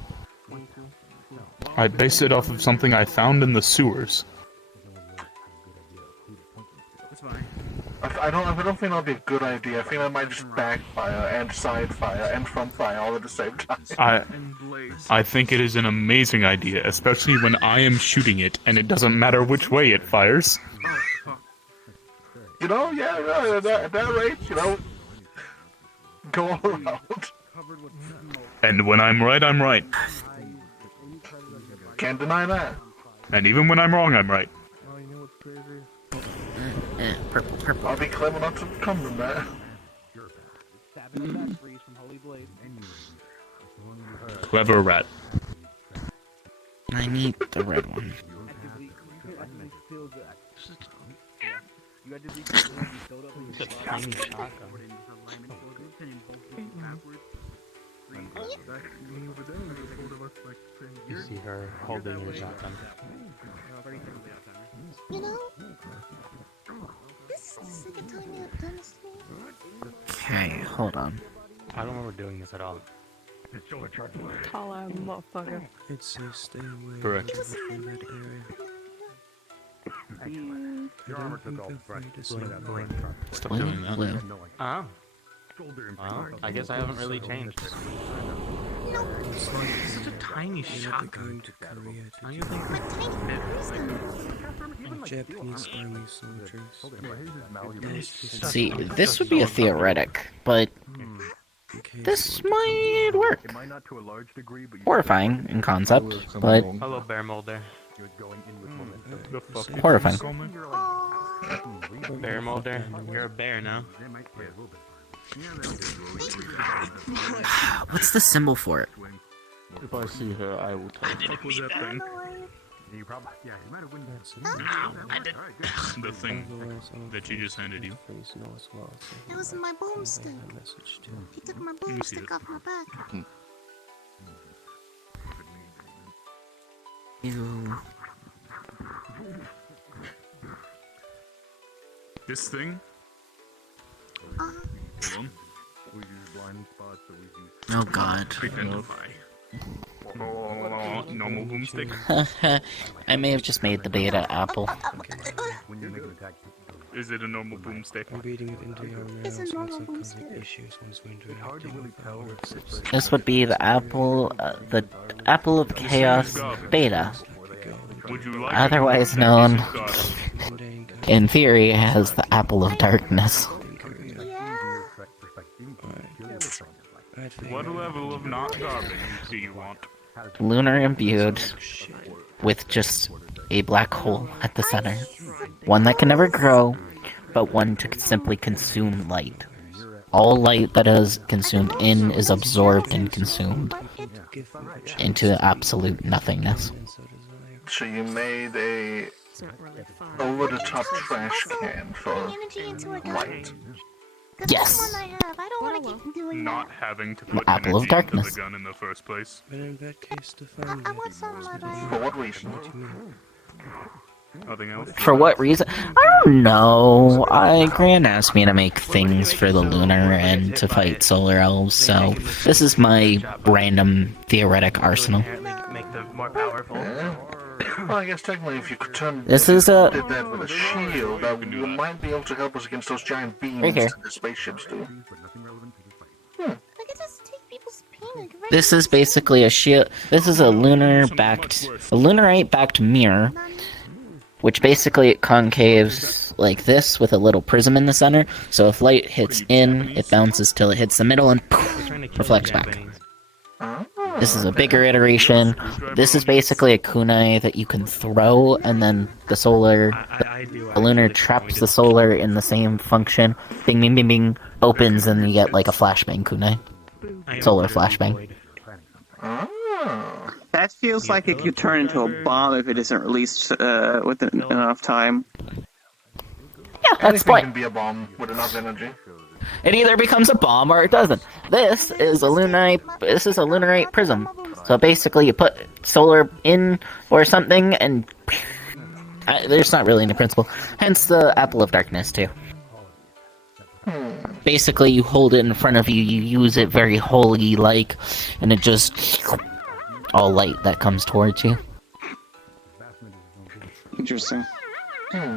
I based it off of something I found in the sewers. I don't think that'll be a good idea. I think that might just backfire and side fire and front fire all at the same time. I think it is an amazing idea, especially when I am shooting it and it doesn't matter which way it fires. You know, yeah, at that rate, you know, go all around. And when I'm right, I'm right. Can't deny that. And even when I'm wrong, I'm right. I'll be clever not to come to that. Clever rat. I need the red one. You see her holding your shotgun. You know, this is the second time you have done this to me. Okay, hold on. I don't remember doing this at all. Tall ass motherfucker. I'd say stay away Correct. from that area. Your armor took all Stop doing that. Blue. Oh. Well, I guess I haven't really changed. Such a tiny shotgun. To Korea to How you think? Japanese army soldiers. See, this would be a theoretic, but this might work. Horrifying in concept, but Hello, bear molder. horrifying. Bear molder, you're a bear now. What's the symbol for it? If I see her, I will tell you. What was that thing? You probably, yeah, you might have won that. The thing that you just handed you. It was my boomstick. He took my boomstick off my back. Ew. This thing? Hold on. Oh god. Identify. Normal boomstick. I may have just made the beta apple. Is it a normal boomstick? Invading with India or causing issues once we interacting with This would be the apple of chaos beta. Would you like Otherwise known, in theory, as the apple of darkness. What level of not garbage do you want? Lunar imbued with just a black hole at the center. One that can never grow, but one to simply consume light. All light that is consumed in is absorbed and consumed into absolute nothingness. So you made a over-the-top trash can for light. Yes. I don't want to keep doing Not having to put Apple of energy darkness. into the gun in the first place. But in that case, define I want some of that. For what reason? Nothing else? For what reason? I don't know. Gran asked me to make things for the lunar and to fight solar elves, so this is my random theoretic arsenal. Make them more powerful. Well, I guess technically if you could turn This is a- did that with a shield, that you might be able to help us against those giant beams Right here. that the spaceships do. I could just take people's pain and erase This is basically a shield. This is a lunarite backed mirror, which basically it concaves like this with a little prism in the center. So if light hits in, it bounces till it hits the middle and poof, reflects back. This is a bigger iteration. This is basically a kunai that you can throw, and then the lunar traps the solar in the same function. Bing, bing, bing, bing, opens, and you get like a flashbang kunai. Solar flashbang. That feels like it could turn into a bomb if it isn't released within enough time. Yeah, that's the Anything point. can be a bomb with enough energy. It either becomes a bomb or it doesn't. This is a lunarite prism. So basically, you put solar in or something, and there's not really any principle. Hence the apple of darkness too. Basically, you hold it in front of you, you use it very holy-like, and it just all light that comes towards you. Interesting.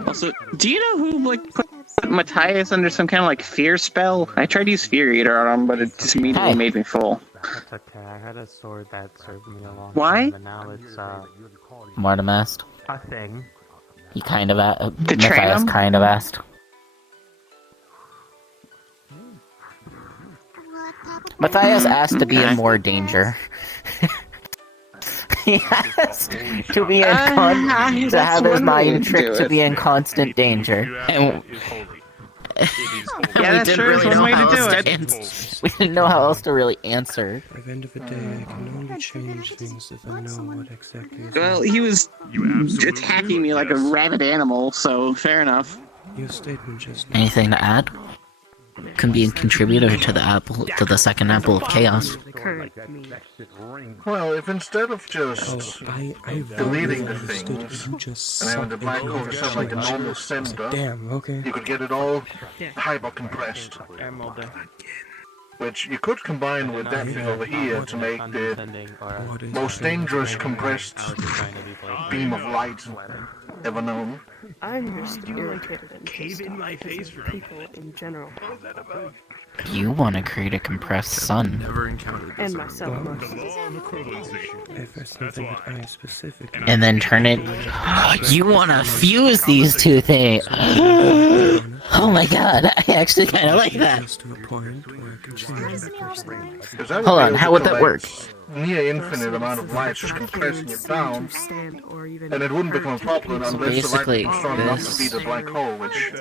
Also, do you know who put Matthias under some kind of fear spell? I tried to use Fear Eater on him, but it just immediately made me full. That's okay. I had a sword that served me a long Why? time, and now it's Mortimer. a thing. He kind of To train Matthias him? kind of asked. Matthias asked to be in more danger. He asked to be to have his mind tricked to be in constant danger. And Yeah, that sure is one way to do it. we didn't know how else to really answer. At the end of the day, I can only change things if I know what exactly is Well, he was attacking me like a rabid animal, so fair enough. Your statement just Anything to add? Can be a contributor to the second apple of chaos. Well, if instead of just I deleting the understood things you just and having the sucked black into hole the just like a charge. normal sender, Damn, okay. you could get it all hyper compressed. Which you could combine with that thing over here to make the most dangerous compressed beam of light ever known. I'm just irritated and pissed off because of people in general. You want to create a compressed sun. And myself mostly. If there's something that I specifically... And then turn it... You want to fuse these two things! Oh my god, I actually kind of like that. Hold on, how would that work? Near infinite amount of light just compressing it down, and it wouldn't become a problem unless basically, the light was strong enough to this- beat a black hole, which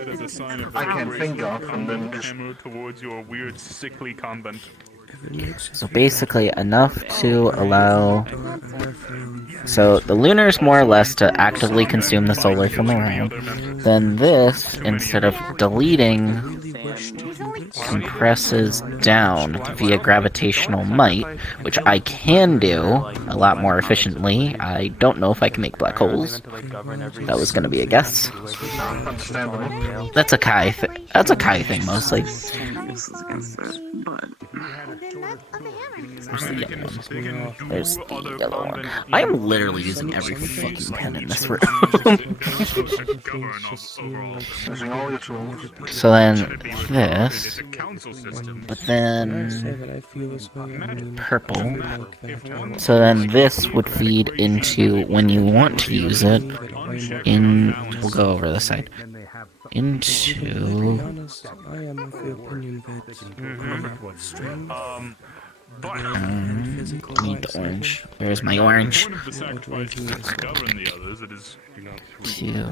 I can't think of, and then just towards your weird, sickly convent. So basically, enough to allow... So the lunar is more or less to actively consume the solar from around. Then this, instead of deleting, compresses down via gravitational might, which I can do a lot more efficiently. I don't know if I can make black holes. That was going to be a guess. That's a Kai thing. That's a Kai thing mostly. Where's the yellow one? There's the yellow one. I am literally using every fucking pen in this room. So then this, but then purple. So then this would feed into when you want to use it. We'll go over the side. Into. I need the orange. Where's my orange? Two.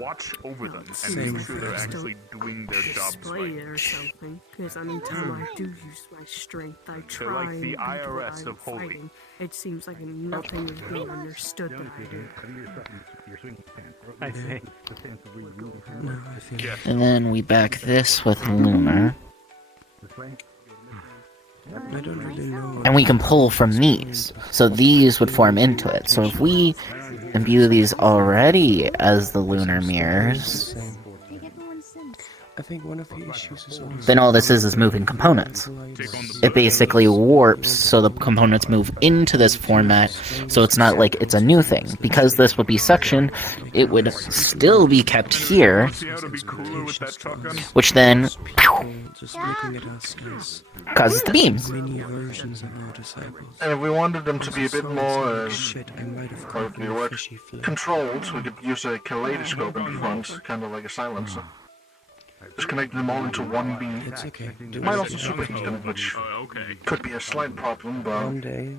Watch over them and make sure they're actually doing their jobs Display right. it or something, because anytime I do use my strength, I try like and the beat what IRS I'm of Holy. fighting. It seems like nothing is being understood that I do. I think. And then we back this with lunar. I don't really know. And we can pull from these. So these would form into it. So if we imbue these already as the lunar mirrors, I think one of the issues is also... then all this is moving components. It basically warps so the components move into this format, so it's not like it's a new thing. Because this would be suction, it would still be kept here, which then Just looking at us as causes the beams. mini versions of our disciples. And if we wanted them to be a bit more Shit, I might have or called the you word fishy flip. controlled, we could use a kaleidoscope in front, kind of like a silencer. just connecting them all into one beam. It's okay. Might also superheat them, which could be a slight problem, but One day,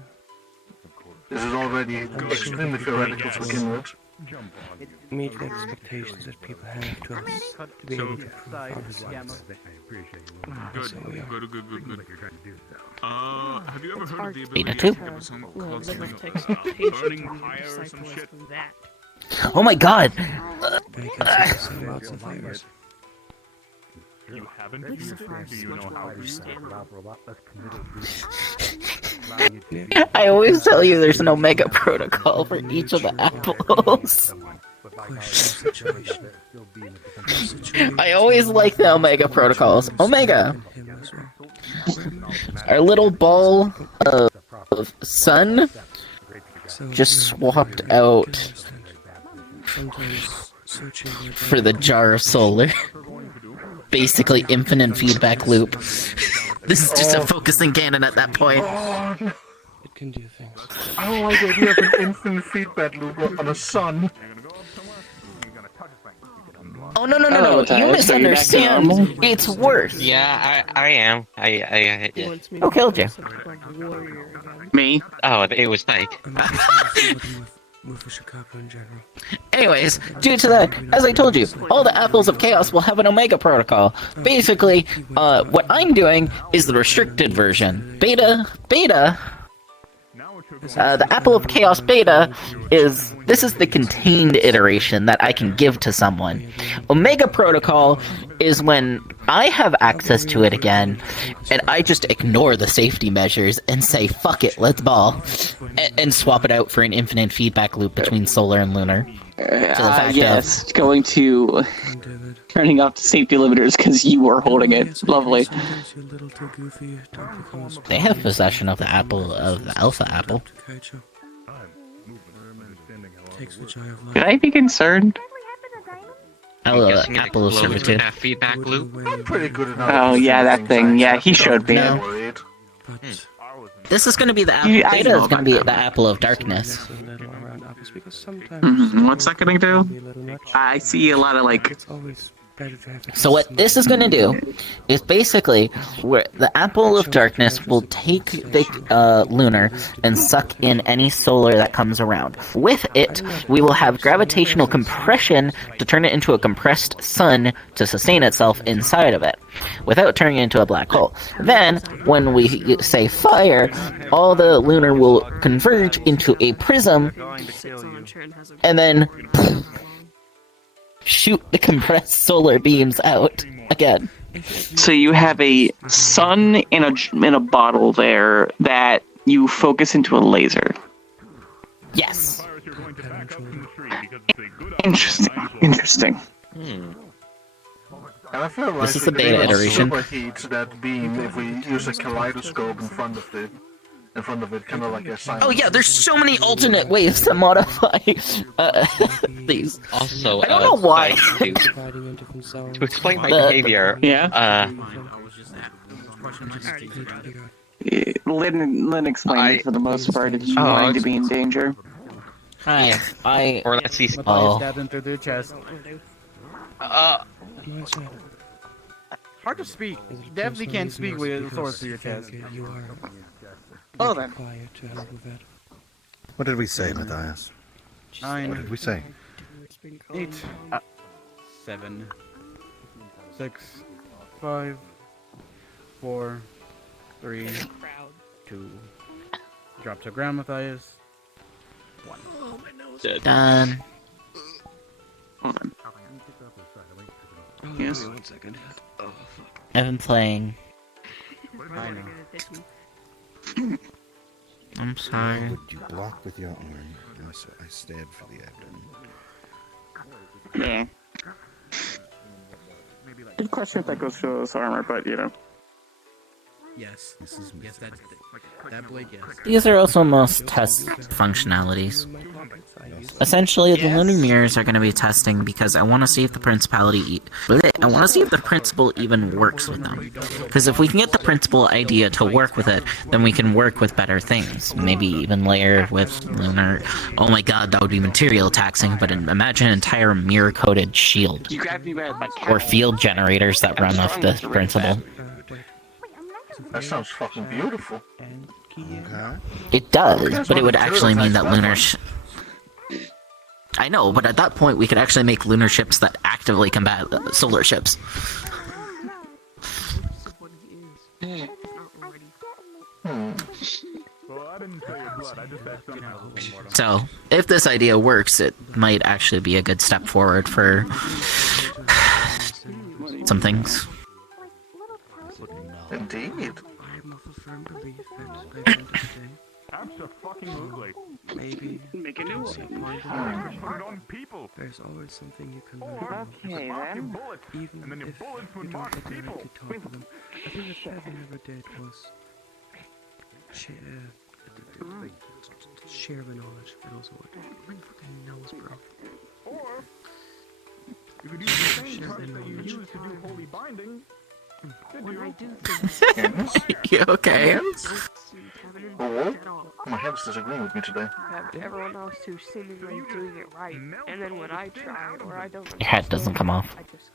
this is already extremely theoretical to begin with. meet the expectations that people have to us to be able to prove ourselves. Good. Have you ever heard of the Beta ability 2? there was some called something burning fire or some shit? Oh my god! You haven't used it? Do you know how to use it? I always tell you there's an Omega protocol for each of the apples. I always like the Omega protocols. Omega! Our little ball of sun just swapped out for the jar of solar. Basically infinite feedback loop. This is just a focusing cannon at that point. It can do things. I don't like the idea of an infinite feedback loop on a sun. Oh no, you misunderstand. It's worse. Yeah, I am. I Who killed you? Me? Oh, it was Mike. in general. Anyways, due to that, as I told you, all the apples of chaos will have an Omega protocol. Basically, what I'm doing is the restricted version. Beta, the apple of chaos beta this is the contained iteration that I can give to someone. Omega protocol is when I have access to it again, and I just ignore the safety measures and say, fuck it, let's ball, and swap it out for an infinite feedback loop between solar and lunar. Yes, going to turning off the safety limiters because you were holding it. Lovely. They have possession of the alpha apple. Should I be concerned? Apple of servitude. That feedback loop. I'm pretty good enough. Oh yeah, that thing. Yeah, he showed me. No. This is going to be the apple. Beta is going to be the apple of darkness. What's that gonna do? I see a lot of like. So what this is going to do is basically where the apple of darkness will take the lunar and suck in any solar that comes around. With it, we will have gravitational compression to turn it into a compressed sun to sustain itself inside of it, without turning it into a black hole. Then, when we say fire, all the lunar will converge into a prism, and then shoot the compressed solar beams out again. So you have a sun in a bottle there that you focus into a laser. Yes. Interesting. And I feel like This is the beta iteration. Superheat that beam if we use a kaleidoscope in front of it. Kind of like a science. Oh yeah, there's so many alternate ways to modify these. Also, I don't know why. To explain my behavior, Lynn explained it for the most part. It's trying to be in danger. Hi, or let's see. Stab them through their chest. Hard to speak. Definitely can't speak with a sword through your chest. Oh, then. What did we say, Matthias? 9. What did we say? 8. 7. 6. 5. 4. 3. 2. Drop to ground, Matthias. 1. Done. Hold on. Yes. 1 second. Oh, fuck. I've been playing. I know. I'm sorry. Would you block with your arm? I stabbed for the abdomen. Yeah. Good question if that goes through this armor, but you know. Yes. Yes, that blade, yes. These are also most test functionalities. Essentially, the lunar mirrors are going to be testing because I want to see if the principle even works with them. Because if we can get the principle idea to work with it, then we can work with better things. Maybe even layer with lunar. Oh my god, that would be material taxing. But imagine an entire mirror-coated shield You grabbed me by my or field generators that run off this principle. That sounds fucking beautiful. It does, but it would actually mean that lunar. I know, but at that point we could actually make lunar ships that actively combat solar ships. So, if this idea works, it might actually be a good step forward for some things. Indeed. Absolutely. Maybe Make a new one. Put it on people. There's always something you can learn. Okay, then. Even And then your if bullets would you don't mark get people. directly talk to them. I think the best thing I ever did was share the knowledge for those who are fucking knows, bro. Or you could use the same touch that you used to do holy binding. When I do things, You okay? Oh, my head's disagreeing with me today. have everyone else who's seemingly doing it right, and then when I try or I don't, Your hat doesn't come off. I just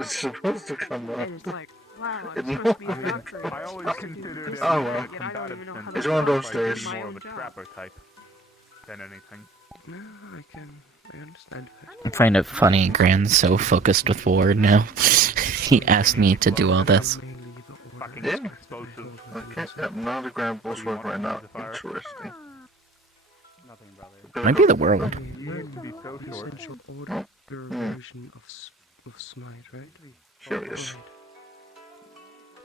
It's supposed to come off. and it's like, wow, I'm supposed to be a doctor. I always considered it Oh well. Yet I don't even know how It's to one of those do days. my more own of a job. trapper type than anything. No, I understand that. I find it funny Gran's so focused with Ward now. He asked me to do all this. Yeah. Okay, yep, none of the grab balls work right now. Interesting. Might be the world. Essential order version of Smite, right? Curious.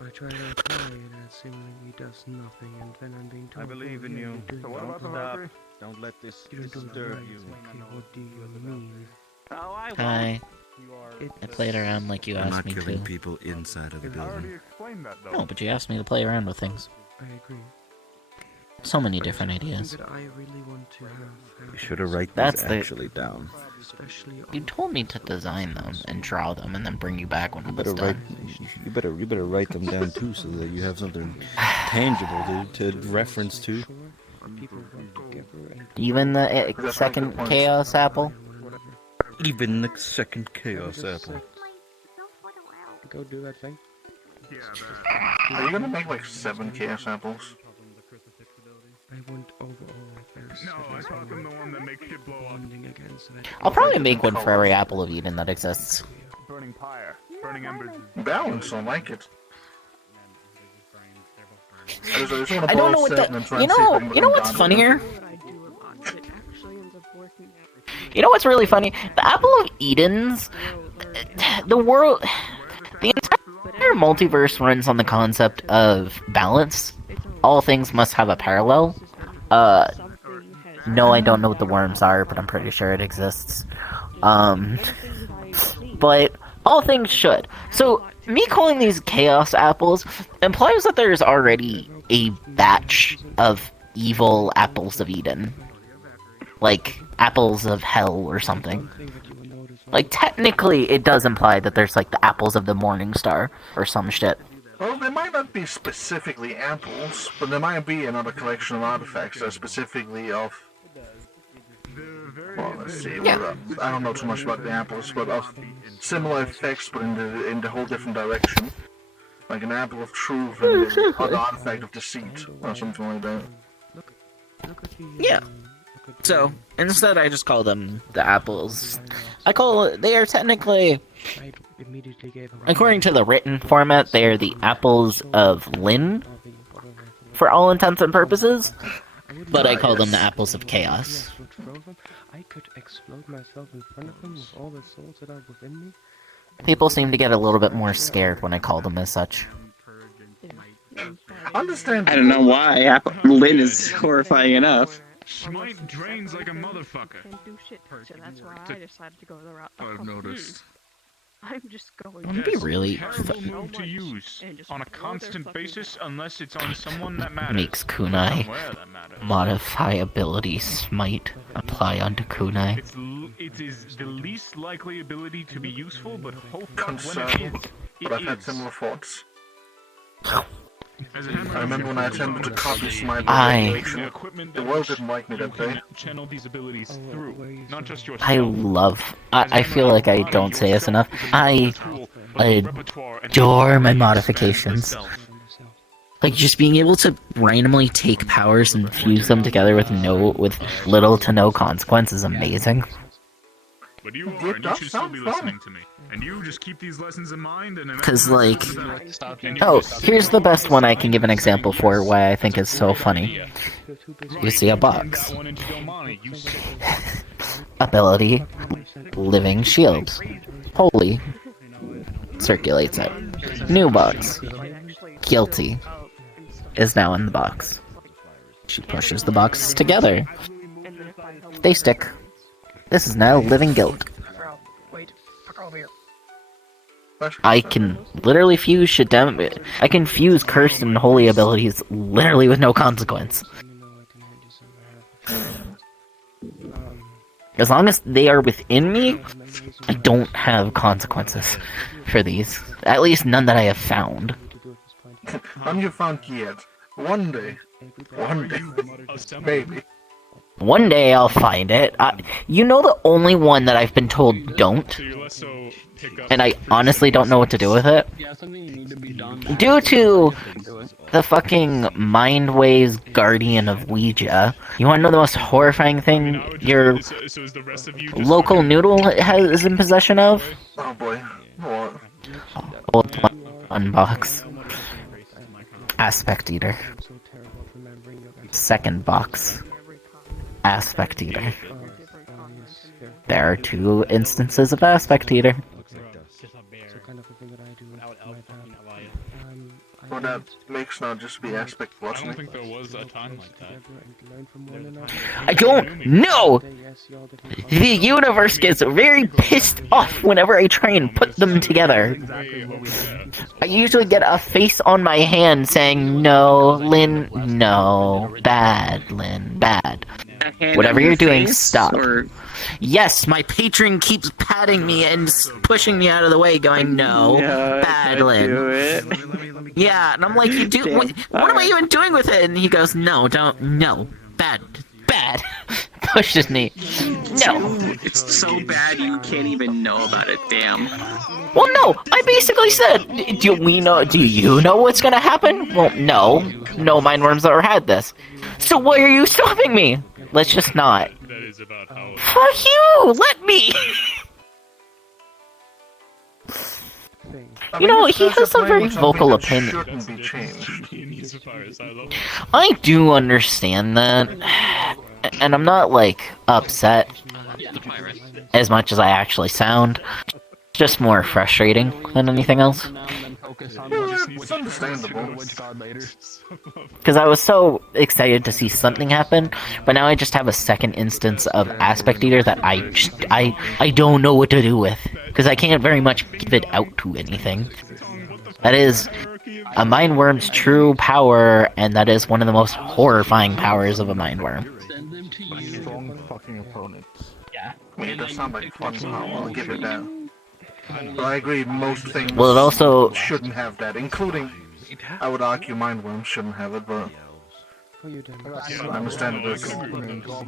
I try to apply it and it seemingly does nothing, and then I'm being told, I believe in yeah, you. you're doing Don't it stop. right. Don't let this You're doing it disturb right. you. Okay, what do you mean? Oh, I Hi. I played around like you I'm asked not me killing to. people inside of the building. No, but you asked me to play around with things. I agree. So many different ideas. That I really want to have. You should have write That's these the- actually down. Especially You told me to design them and draw them and then bring you back when it was done. You better write them down too, so that you have something tangible to reference to. Even the second Chaos Apple? Even the second Chaos Apple. Go do that thing. Are you gonna make like 7 chaos apples? I want overall affairs. No, I thought I'm the one that makes shit blow up. Again, so that I'll probably make one for every apple of Eden that exists. Burning pyre. Burning embers. Balance, I like it. I I don't know what the. You know what's funnier? You know what's really funny? The Apple of Eden's. The world. The entire multiverse runs on the concept of balance. All things must have a parallel. No, I don't know what the worms are, but I'm pretty sure it exists. But all things should. So, me calling these Chaos Apples implies that there's already a batch of evil Apples of Eden. Like, Apples of Hell or something. Like, technically, it does imply that there's, like, the Apples of the Morning Star or some shit. Well, they might not be specifically apples, but there might be another collection of artifacts that are specifically of... Well, let's see. Yeah. I don't know too much about the apples, but of similar effects, but in the whole different direction. Like an apple of truth and the other artifact of deceit, or something like that. Yeah. So, instead I just call them the apples. They are technically, according to the written format, they are the apples of Lyn, for all intents and purposes, but I call them the apples of chaos. I could explode myself in front of them with all the souls that are within me. People seem to get a little bit more scared when I call them as such. Understand? I don't know why. Lyn is horrifying enough. Smite drains like a motherfucker. Can't do shit, so that's why I decided to go the route. I've noticed. I'm just going. Wouldn't it be really terrible move to use on a constant basis unless it's on someone that matters. Makes kunai. Somewhere that matters. Modify ability smite. Apply onto kunai. It is the least likely ability to be useful, but hopefully when it Concern, is, but I've had similar thoughts. As a hammer, I remember when I attempted to copy Smite I- the world didn't like me that day. channel these abilities through, not just yourself. I love. I feel like I don't say this enough. I adore my modifications. Like just being able to randomly take powers and fuse them together with little to no consequence is amazing. But you are, and you should still be listening to me. And you just keep these lessons in mind, and Cause like, oh, here's the best one I can give an example for why I think is so funny. You see a box. Ability, living shield. Holy. Circulates it. New box. Guilty. Is now in the box. She pushes the boxes together. They stick. This is now living guilt. I can literally fuse Shadem. I can fuse cursed and holy abilities literally with no consequence. As long as they are within me, I don't have consequences for these. At least none that I have found. None you found yet. One day. One day. Maybe. One day I'll find it. You know the only one that I've been told don't? And I honestly don't know what to do with it? Due to the fucking Mindways Guardian of Ouija. You wanna know the most horrifying thing your local noodle is in possession of? Oh boy. What? Old unbox. Aspect Eater. Second box. Aspect Eater. There are 2 instances of Aspect Eater. Well, that makes now just be aspect I watching. don't think there was a time like that. I don't know! The universe gets very pissed off whenever I try and put them together. I usually get a face on my hand saying, no, Lynn, no, bad, Lynn, bad. Whatever you're doing, stop. Yes, my patron keeps patting me and pushing me out of the way, going, no, bad, Lynn. Yeah, and I'm like, you do, what am I even doing with it? And he goes, no, don't, no, bad, bad. Pushes me. No. It's so bad you can't even know about it, damn. Well, no, I basically said, do you know what's gonna happen? Well, no. No mindworms ever had this. So why are you stopping me? Let's just not. Fuck you! Let me! You know, he has a very vocal opinion. I do understand that. And I'm not, like, upset as much as I actually sound. Just more frustrating than anything else. It's understandable. Because I was so excited to see something happen, but now I just have a second instance of Aspect Eater that I don't know what to do with. Because I can't very much give it out to anything. That is a mindworm's true power, and that is one of the most horrifying powers of a mindworm. Strong fucking opponent. Yeah. I mean, it does sound like fun power, I'll give it that. But I agree, most things Well, it also shouldn't have that, including, I would argue mindworms shouldn't have it, but I understand it as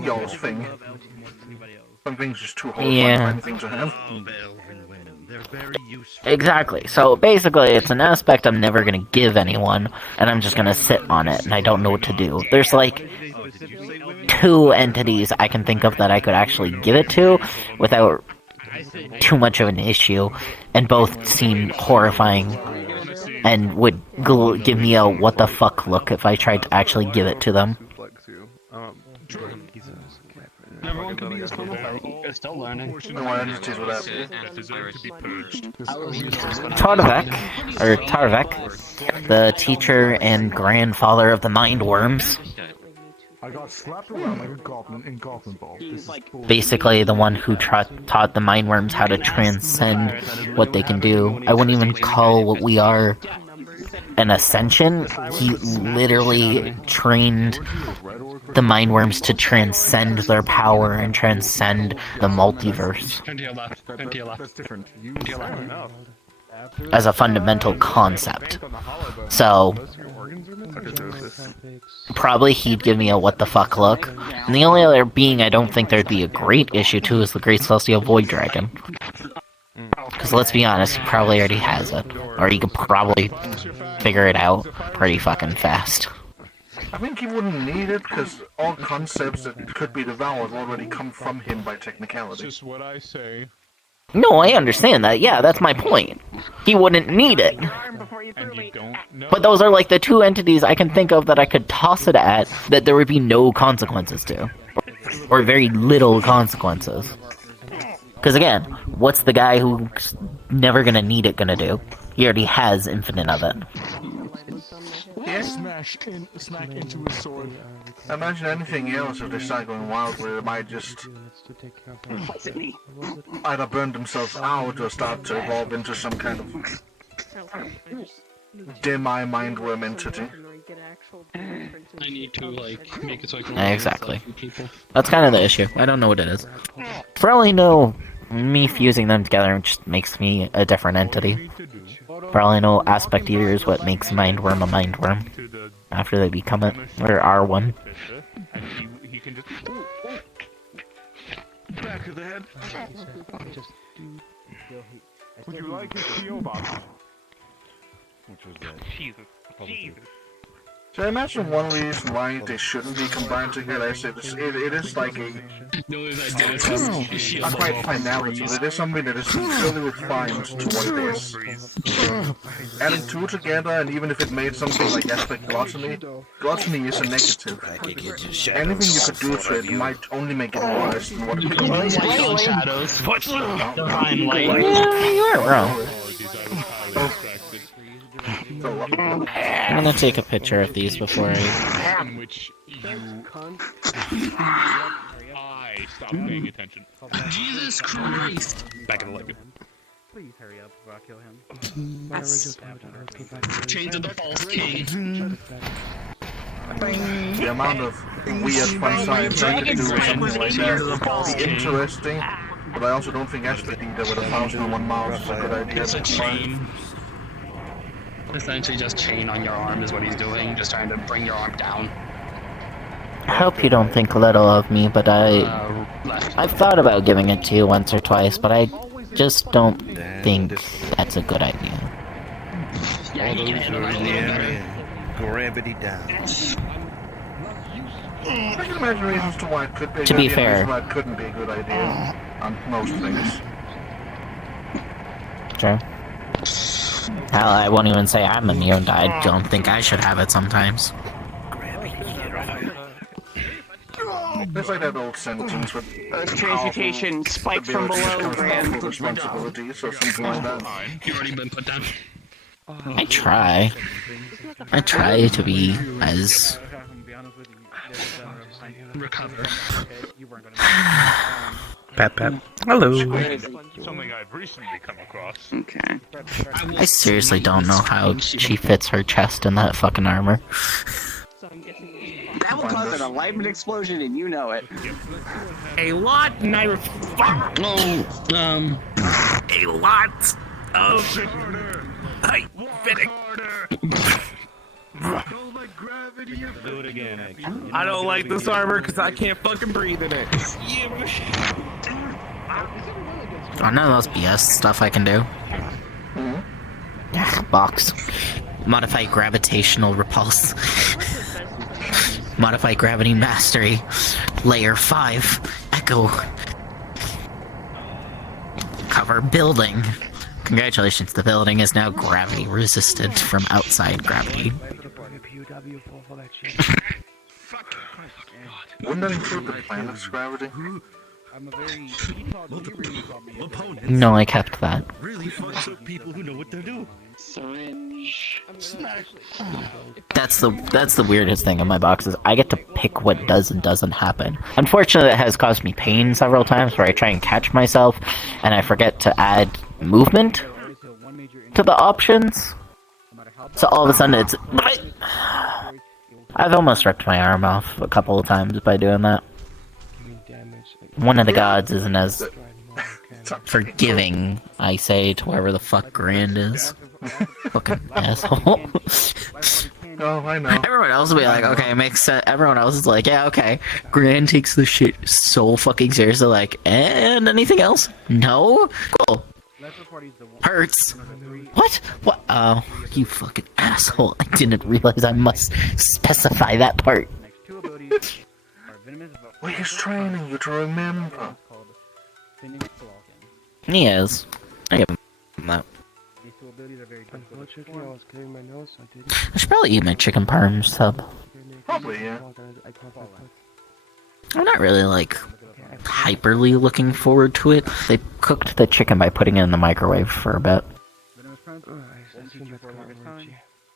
y'all's thing. Some things just too horrifying things to have. Exactly. So basically, it's an aspect I'm never gonna give anyone, and I'm just gonna sit on it, and I don't know what to do. There's like 2 entities I can think of that I could actually give it to without too much of an issue, and both seem horrifying and would give me a what the fuck look if I tried to actually give it to them. Everyone can be as normal. You're still learning. Tarvek, the teacher and grandfather of the mindworms. I got slapped around like a goblin in Goblin Ball. Basically the one who taught the mindworms how to transcend what they can do. I wouldn't even call what we are an ascension, he literally trained the mindworms to transcend their power and transcend the multiverse That's different. as a fundamental concept. So, probably he'd give me a what the fuck look. And the only other being I don't think there'd be a great issue to is the Great Celestial Void Dragon. Because let's be honest, he probably already has it. Or he could probably figure it out pretty fucking fast. I think he wouldn't need it because all concepts that could be devoured already come from him by technicality. Just what I say. No, I understand that. Yeah, that's my point. He wouldn't need it. And you don't know. But those are like the two entities I can think of that I could toss it at that there would be no consequences to. Or very little consequences. Because again, what's the guy who's never gonna need it gonna do? He already has infinite of it. Smack into his sword. Imagine anything else if they start going wild where it might just either burn themselves out or start to evolve into some kind of dim-eye mindworm entity. I need to, like, make it so I can... Exactly. That's kind of the issue. I don't know what it is. For all I know, me fusing them together just makes me a different entity. For all I know, Aspect Eater is what makes Mindworm a Mindworm. After they become it, or are one. He can just... Back of the head. Would you like his P.O. box? Which was that? Jesus. Jesus. So I imagine one reason why they shouldn't be combined together is it is like a... Not quite finality, but it is something that is really refined to what it is. Adding two together, and even if it made something like Aspect Gluttony, Gluttony is a negative. Anything you could do to it might only make it worse than what it could be. Shadows. Divine light. Yeah, you weren't wrong. I'm gonna take a picture of these before I... In which I stop paying attention. Jesus Christ! Back in the leg. Please hurry up before I kill him. Change of the False King. The amount of weird fun science I could do with something like that is interesting, but I also don't think Aspect Eater with 1,001 miles is a good idea. It's a chain. Essentially just chain on your arm is what he's doing, just trying to bring your arm down. I hope you don't think little of me, but I've thought about giving it to you once or twice, but I just don't think that's a good idea. All those who are in the area, gravity down. I can imagine reasons to why it could be a To good be idea, fair. reasons why it couldn't be a good idea on most things. Sure. Hell, I won't even say I'm immune to it. I don't think I should have it sometimes. It's like that old sentence with transmutation spiked from below, Graham. responsibilities or something like that. You already been put down. I try. I try to be as... Recover. Pat. Hello. Something I've recently come across. Okay. I seriously don't know how she fits her chest in that fucking armor. That will cause an alignment explosion, and you know it. A lot, and I a lot of fitting. Do it again, I don't like this armor because I can't fucking breathe in it. Oh, none of those BS stuff I can do. Box. Modify gravitational repulse. Modify gravity mastery. Layer 5. Echo. Cover building. Congratulations, the building is now gravity resistant from outside gravity. Wouldn't that include the planet's gravity? No, I kept that. Really fucks up people who know what they're doing. Syringe. That's the weirdest thing in my box is I get to pick what does and doesn't happen. Unfortunately, it has caused me pain several times where I try and catch myself and I forget to add movement to the options. So all of a sudden it's... I've almost ripped my arm off a couple of times by doing that. One of the gods isn't as forgiving, I say, to whoever the fuck Grand is. Fucking asshole. Oh, I know. Everyone else will be like, okay, it makes sense. Everyone else is like, yeah, okay. Grand takes this shit so fucking seriously, like, and anything else? No? Cool. Hurts. What? What? Oh, you fucking asshole. I didn't realize I must specify that part. Well, he's training you to remember. He is. I give him that. Unfortunately, I was clearing my nose, so I didn't. I should probably eat my chicken parm sub. Probably, yeah. I'm not really, like, hyperly looking forward to it. They cooked the chicken by putting it in the microwave for a bit.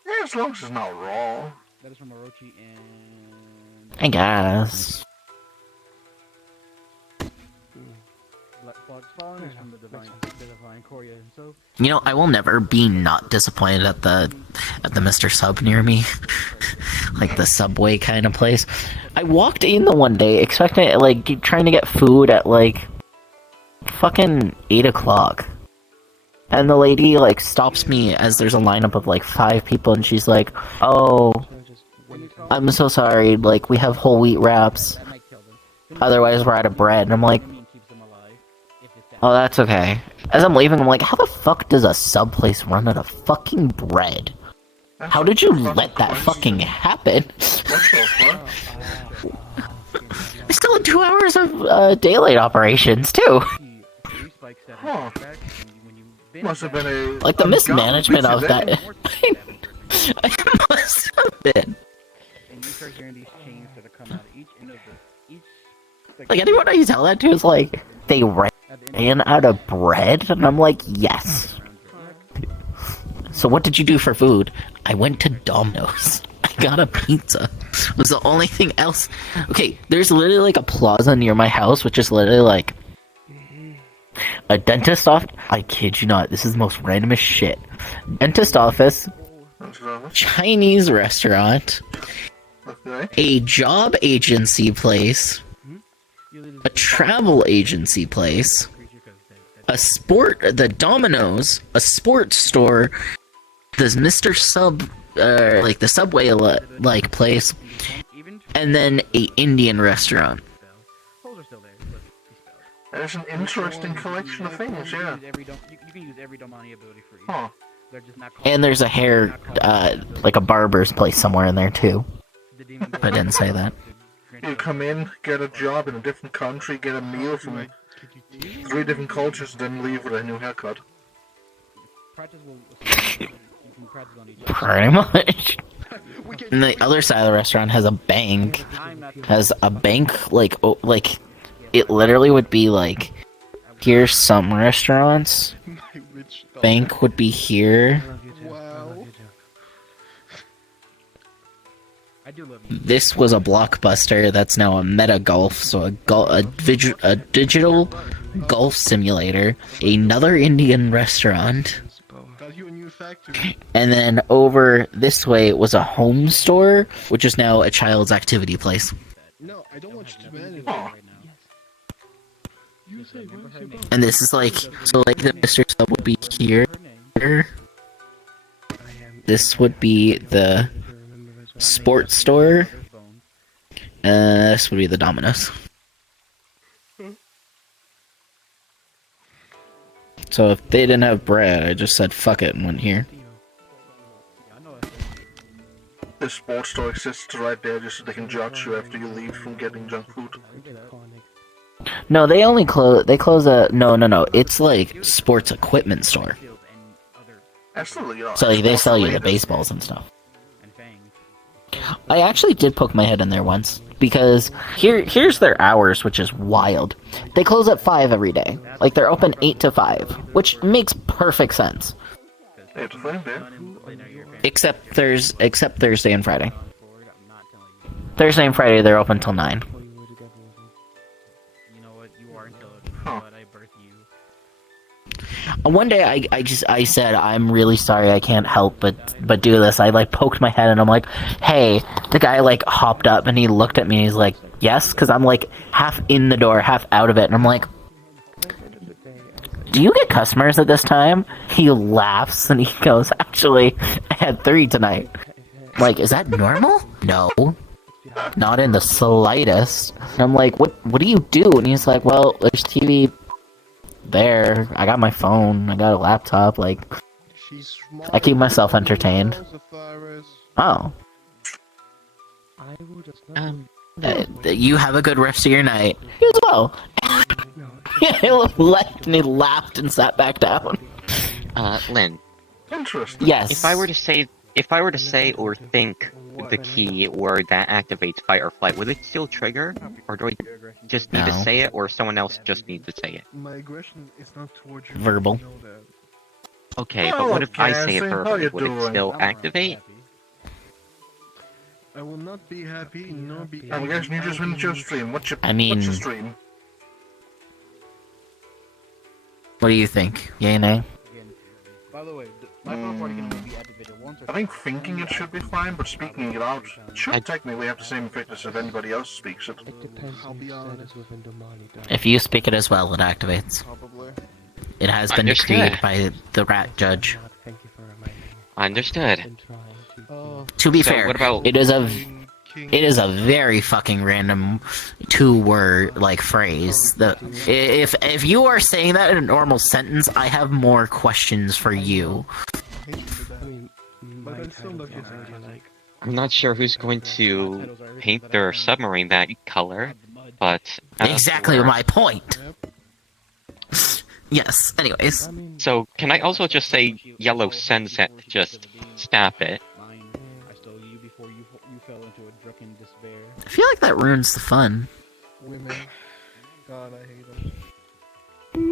Yeah, as long as it's not raw. I guess. You know, I will never be not disappointed at the Mr. Sub near me. Like the Subway kind of place. I walked in the one day expecting, like, trying to get food at, like, fucking 8 o'clock. And the lady, like, stops me as there's a lineup of, like, 5 people, and she's like, oh, I'm so sorry, like, we have whole wheat wraps. Otherwise, we're out of bread. And I'm like, oh, that's okay. As I'm leaving, I'm like, how the fuck does a sub place run out of fucking bread? How did you let that fucking happen? I still had 2 hours of daylight operations, too. Huh. Must have been a... Like, the mismanagement of that... I must have been. Like, anyone I tell that to is like, they ran out of bread? And I'm like, yes. So what did you do for food? I went to Domino's. I got a pizza. It was the only thing else. Okay, there's literally like a plaza near my house, which is literally like a dentist office. I kid you not, this is the most randomest shit. Dentist office, Chinese restaurant, a job agency place, a travel agency place, the Domino's, a sports store, this Mr. Sub, like the Subway like place, and then a Indian restaurant. There's an interesting collection of things, yeah. Huh. And there's a hair, like a barber's place somewhere in there too. I didn't say that. You come in, get a job in a different country, get a meal from 3 different cultures, then leave with a new haircut. Pretty much. And the other side of the restaurant has a bank. Like, oh, like, it literally would be like, here's some restaurants. Bank would be here. This was a Blockbuster that's now a Meta Golf, so a digital golf simulator, another Indian restaurant, and then over this way was a home store, which is now a child's activity place. No, I don't want you to manage. And this is like, so like the Mr. Sub would be here. This would be the sports store. This would be the Domino's. So if they didn't have bread, I just said fuck it and went here. The sports store exists right there just so they can judge you after you leave from getting junk food. No, they only close. They close a no. It's like sports equipment store. Absolutely, So like, they sell you the baseballs and stuff. I actually did poke my head in there once because here's their hours, which is wild. They close at 5 every day. Like they're open 8 to 5, which makes perfect sense. 8 to 5, yeah. Except Thursday and Friday. Thursday and Friday they're open till 9. One day I said, I'm really sorry, I can't help but do this. I like poked my head and I'm like, hey, the guy like hopped up and he looked at me and he's like, yes, because I'm like half in the door, half out of it, and I'm like, do you get customers at this time? He laughs and he goes, actually, I had 3 tonight. I'm like, is that normal? No. Not in the slightest. And I'm like, what do you do? And he's like, well, there's TV there. I got my phone. I got a laptop. Like, I keep myself entertained. Oh. You have a good rest of your night. You as well. He left and he laughed and sat back down. Lynn. Interesting. Yes. If I were to say or think the key word that activates fight or flight, would it still trigger? Or do I just need to No. say it, or someone else just needs to say it? My aggression is not towards you. Verbal. You know that. Okay, Oh, but what if I say it Cassie, how verbally? you Would it doing? still activate? I will not be happy, nor be I'm guessing you just finished your stream. What's your stream? What do you think? Yay, nay? By the way, my party can only be activated once or I think thinking it should be fine, but speaking it out should technically have the same effect as if anybody else speaks it. I'll be honest. If you speak it as well, it activates. It has been Understood. decreed by the rat judge. Understood. To be So fair, what about- it is a very fucking random 2-word like phrase. If you are saying that in a normal sentence, I have more questions for you. I'm not sure who's going to paint their submarine that color, but... Exactly my point. Yes, anyways. So, can I also just say yellow sunset to just stop it? I feel like that ruins the fun. Women. God, I hate them.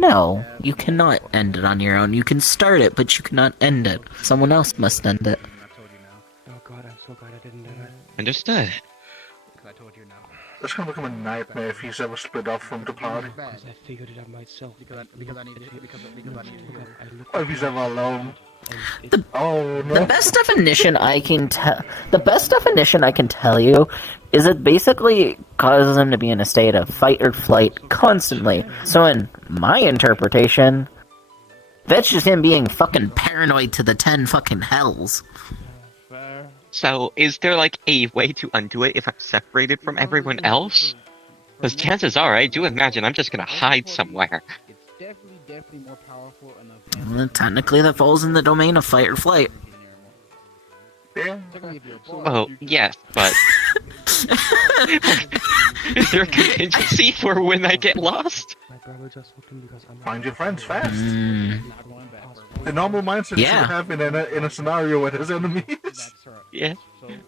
No, you cannot end it on your own. You can start it, but you cannot end it. Someone else must end it. Oh god, I'm so glad I didn't do it. Understood. I told you now. It's gonna become a nightmare if he's ever split off from the party. Because I figured it out myself. Because I needed it. Because Or if he's ever alone. The no. best definition I can tell you is it basically causes him to be in a state of fight or flight constantly. So in my interpretation, that's just him being fucking paranoid to the 10 fucking hells. So, is there like a way to undo it if I'm separated from everyone else? Because chances are, I do imagine I'm just gonna hide somewhere. Definitely more powerful enough. Well, technically that falls in the domain of fight or flight. Yeah. Well, yes, but... is there a contingency for when I get lost? Find your friends fast. The normal mindset you have in a scenario where there's enemies. Yeah.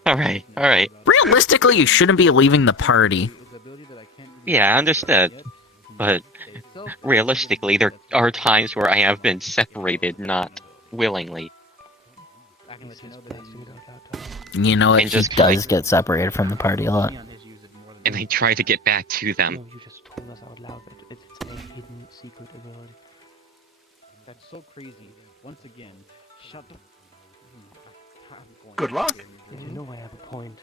Alright, alright. Realistically, you shouldn't be leaving the party. Yeah, understood. But realistically, there are times where I have been separated, not willingly. You know what, he does get separated from the party a lot. And I try to get back to them. You just told us out loud that it's a hidden secret ability. That's so crazy. Once again, shut the... Good luck. You know I have a point.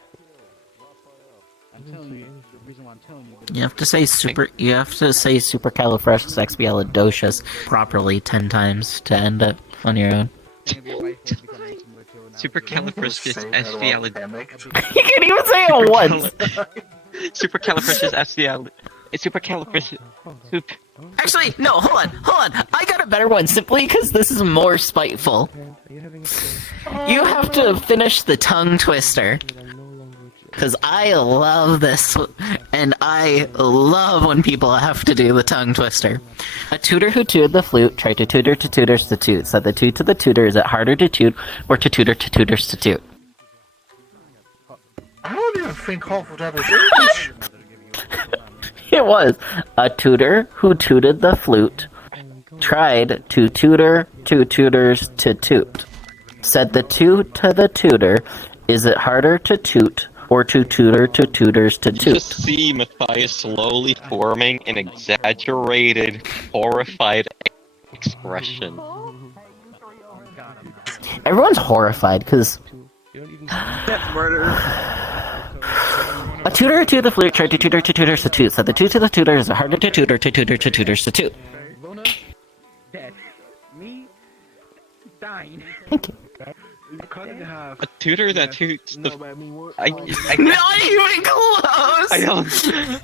I'm telling you, the reason why I'm telling you... You have to say supercalifragisticexpialidocious properly 10 times to end it on your own. Supercalifragisticexpialidocious. You can't even say it once! Supercalifragisticexpialidocious. Actually, no, hold on. I got a better one, simply because this is more spiteful. You have to finish the tongue twister. Because I love this, and I love when people have to do the tongue twister. A tutor who tutored the flute tried to tutor to tutors to toot. Said the toot to the tutor, is it harder to toot, or to tutor to tutors to toot? I don't even think half of that was English. It was. A tutor who tutored the flute tried to tutor two tutors to toot. Said the toot to the tutor, is it harder to toot, or to tutor to tutors to You toot? just see Matthias slowly forming an exaggerated, horrified expression. Everyone's horrified because That's murder. a tutor to the flute tried to tutor to tutors to toot. Said the toot to the tutor is harder to tutor to tutor to tutors to toot. Dead. Me dying. Thank you. A tutor that toots the. Not even close. I don't.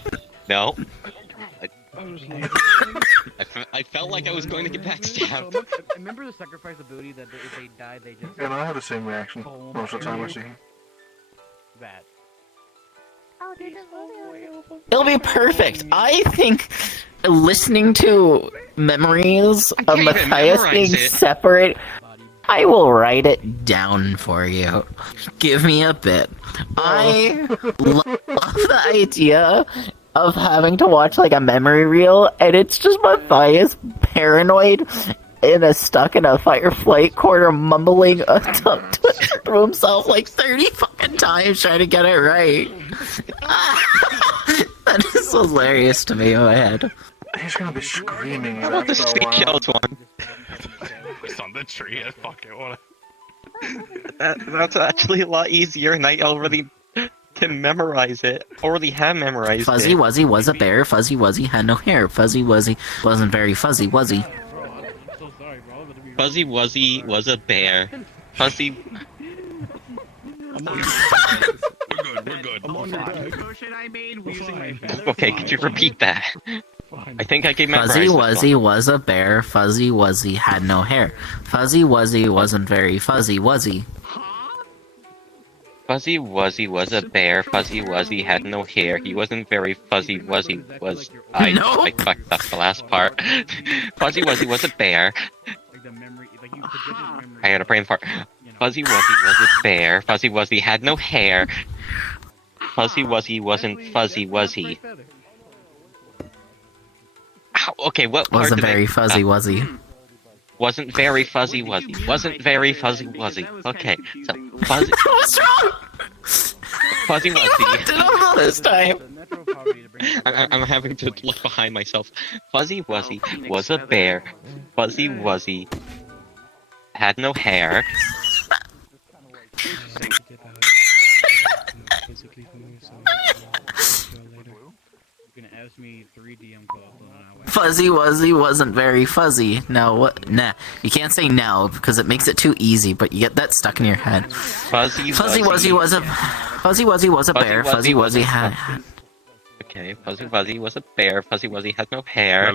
No. I felt like I was going to get backstabbed. Remember the sacrifice ability that if they die, they just. Yeah, no, I have the same reaction most of the time I see. Bad. It'll be perfect. I think listening to memories of can't even Matthias memorize being it. separated. I will write it down for you. Give me a bit. I love the idea of having to watch like a memory reel, and it's just Matthias paranoid stuck in a fight or flight corner, mumbling a tongue twister to himself like 30 fucking times trying to get it right. That is hilarious to me in my head. He's gonna be screaming. How about the seashells one? It's on the tree. I fucking wanna. That's actually a lot easier, and I already can memorize it. Already have memorized Fuzzy it. Wuzzy was a bear. Fuzzy Wuzzy had no hair. Fuzzy Wuzzy wasn't very fuzzy, was he? Fuzzy Wuzzy was a bear. Fuzzy. We're good. Okay, could you repeat that? I think I can memorize Fuzzy this Wuzzy one. was a bear. Fuzzy Wuzzy had no hair. Fuzzy Wuzzy wasn't very fuzzy, was he? Fuzzy Wuzzy was a bear. Fuzzy Wuzzy had no hair. He wasn't very fuzzy. Wuzzy was. I fucked up the last part. Fuzzy Wuzzy was a bear. I had a brain fart. Fuzzy Wuzzy was a bear. Fuzzy Wuzzy had no hair. Fuzzy Wuzzy wasn't fuzzy, was he? Okay, what part Wasn't did I- very fuzzy, was he? Wasn't very fuzzy, was he? Wasn't very fuzzy, was he? Okay, so fuzzy. What's wrong? Fuzzy Wuzzy. Did I know this time? I'm having to look behind myself. Fuzzy Wuzzy was a bear. Fuzzy Wuzzy had no hair. Fuzzy Wuzzy wasn't very fuzzy. No, what? Nah, you can't say no because it makes it too easy. But you get that stuck in your head. Fuzzy Wuzzy was a bear. Fuzzy Wuzzy had. Okay, Fuzzy Wuzzy was a bear. Fuzzy Wuzzy had no hair.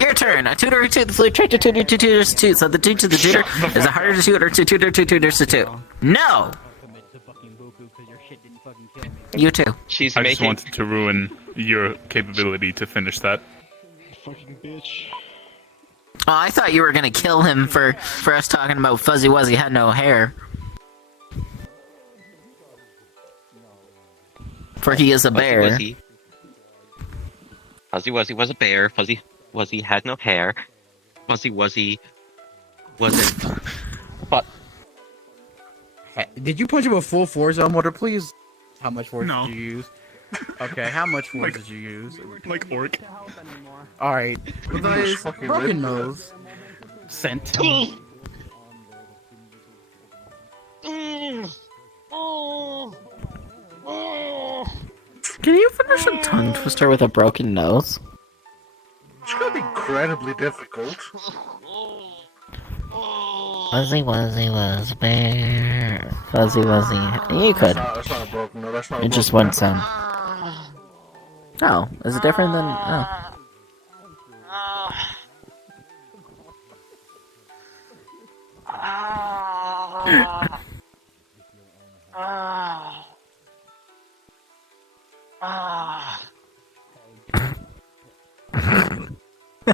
Your turn. A tutor to the flute tried to tutor to tutors to toot. So the toot to the tutor is a harder to tutor to tutor to tutors to toot. No. You too. She's I just wanted to ruin your capability to finish that. Fucking bitch. Oh, I thought you were gonna kill him for us talking about Fuzzy Wuzzy had no hair. For he is a bear. Fuzzy Wuzzy was a bear. Fuzzy Wuzzy had no hair. Fuzzy Wuzzy wasn't. But Did you punch him with full force, Elmotor, please? How much force No. did you use? Okay, how much force did you use? Like orc. Alright. With his fucking broken ripped. nose. Sent. Can you finish a tongue twister with a broken nose? It's gonna be incredibly difficult. Fuzzy Wuzzy was a bear. Fuzzy Wuzzy. You could. That's not a broken nose. That's not a It just broken one sound. Oh, is it different than? Oh.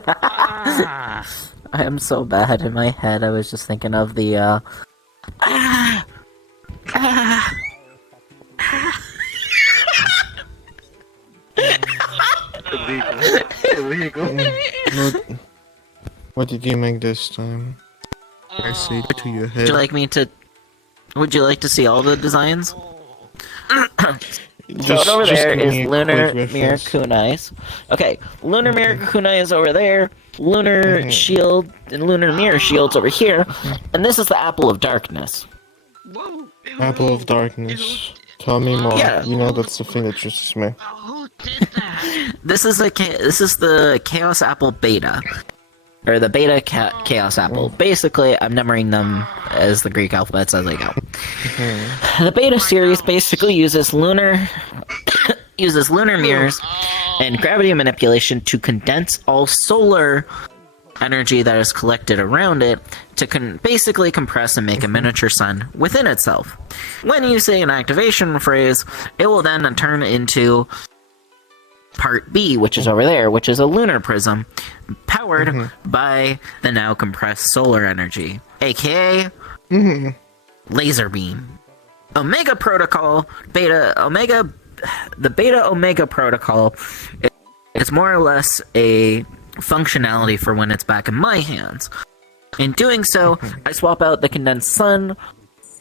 I am so bad in my head. I was just thinking of the Illegal. What did you make this time? I say to your head. Would you like me to? Would you like to see all the designs? So over just there give is me a Lunar quick Mirror reference. Kunais. Okay, Lunar Mirror Kunai is over there. Lunar Shield and Lunar Mirror Shield's over here. And this is the Apple of Darkness. Apple of Darkness. Tell me more. Yeah. You know that's the thing that interests me. This is the Chaos Apple Beta. Or the Beta Chaos Apple. Basically, I'm numbering them as the Greek alphabets as I go. The Beta series basically uses lunar mirrors and gravity manipulation to condense all solar energy that is collected around it to basically compress and make a miniature sun within itself. When you say an activation phrase, it will then turn into Part B, which is over there, which is a lunar prism, powered by the now compressed solar energy, aka laser beam. Omega Protocol, the Beta Omega Protocol is more or less a functionality for when it's back in my hands. In doing so, I swap out the condensed sun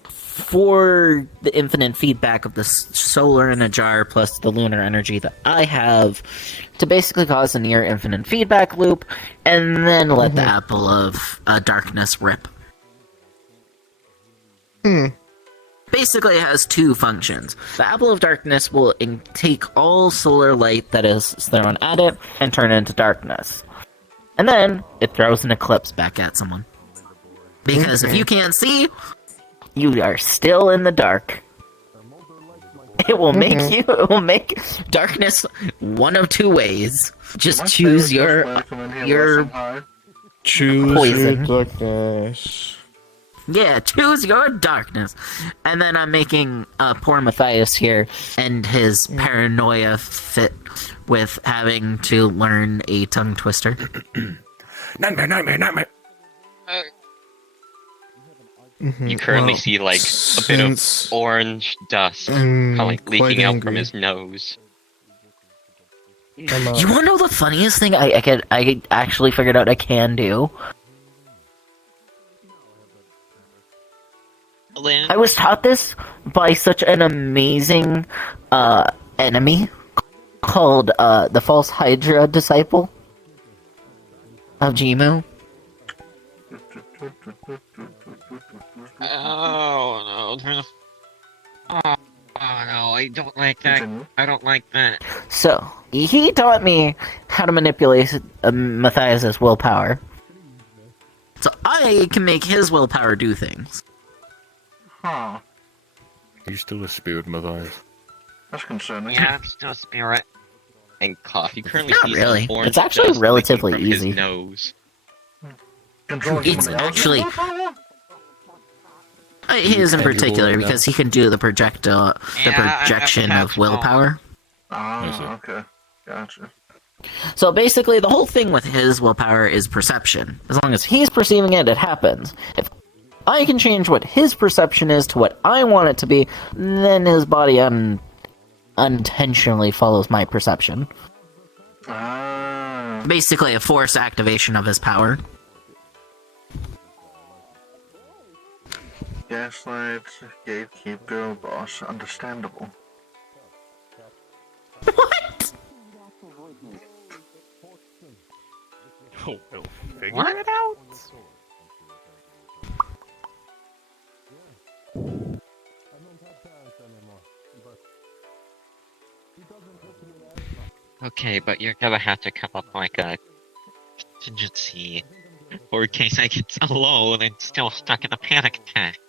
for the infinite feedback of the solar in a jar plus the lunar energy that I have to basically cause a near infinite feedback loop and then let the Apple of Darkness rip. Basically, it has two functions. The Apple of Darkness will take all solar light that is thrown at it and turn it into darkness. And then it throws an eclipse back at someone. Because if you can't see, you are still in the dark. It will make darkness one of two ways. Just choose your poison. Your darkness. Yeah, choose your darkness. And then I'm making poor Matthias here and his paranoia fit with having to learn a tongue twister. Nightmare. You currently see like a bit of orange dust like leaking out from his nose. You wanna know the funniest thing I actually figured out I can do? I was taught this by such an amazing enemy called the False Hydra Disciple of Jimu. Oh no, oh no, I don't like that. I don't like that. So, he taught me how to manipulate Matthias's willpower. So I can make his willpower do things. Huh. You're still a spirit, Matthias. That's concerning. Yeah, I'm still a spirit. And cough. You currently Not see really. some orange It's actually dust relatively leaking from easy. His nose. It's actually... He is in particular because he can do the projection of willpower. Ah, okay. Gotcha. So basically, the whole thing with his willpower is perception. As long as he's perceiving it, it happens. If I can change what his perception is to what I want it to be, then his body unintentionally follows my perception. Basically, a forced activation of his power. Gaslight, gatekeeper, boss, understandable. What? Oh, we'll figure What? it out. Okay, but you're gonna have to come up like a contingency, or in case I get alone and still stuck in a panic attack.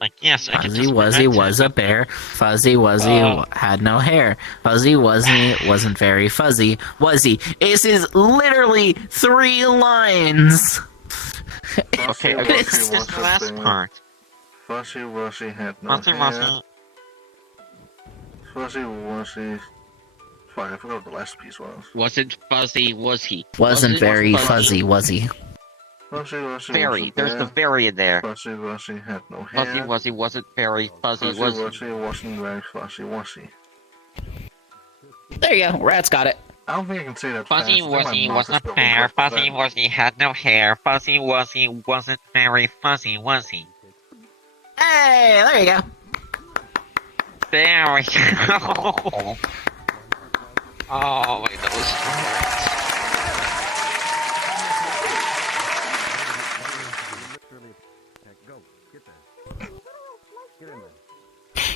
Like, yes, I can Fuzzy just Wuzzy prevent was it, a bear. Fuzzy Wuzzy had no hair. Fuzzy Wuzzy wasn't very fuzzy. Wuzzy. This is literally 3 lines. Okay, it's just the last part. Fuzzy Wuzzy had no Fuzzy hair. Wuzzy. Fuzzy Wuzzy... Fuck, I forgot what the last piece was. Wasn't fuzzy, was he? Wasn't very fuzzy, was he? Fuzzy Wuzzy Very, was a there's bear. the very in there. Fuzzy Wuzzy had no hair. Fuzzy Wuzzy wasn't very fuzzy, Fuzzy was he? Wuzzy wasn't very fuzzy, was he? There you go, Rat's got it. I don't think I can say that Fuzzy fast. I think my Wuzzy mouth was is a building bear. quick for Fuzzy that. Wuzzy had no hair. Fuzzy Wuzzy wasn't very fuzzy, was he? Hey, there you go. There we go. Oh, my nose hurts.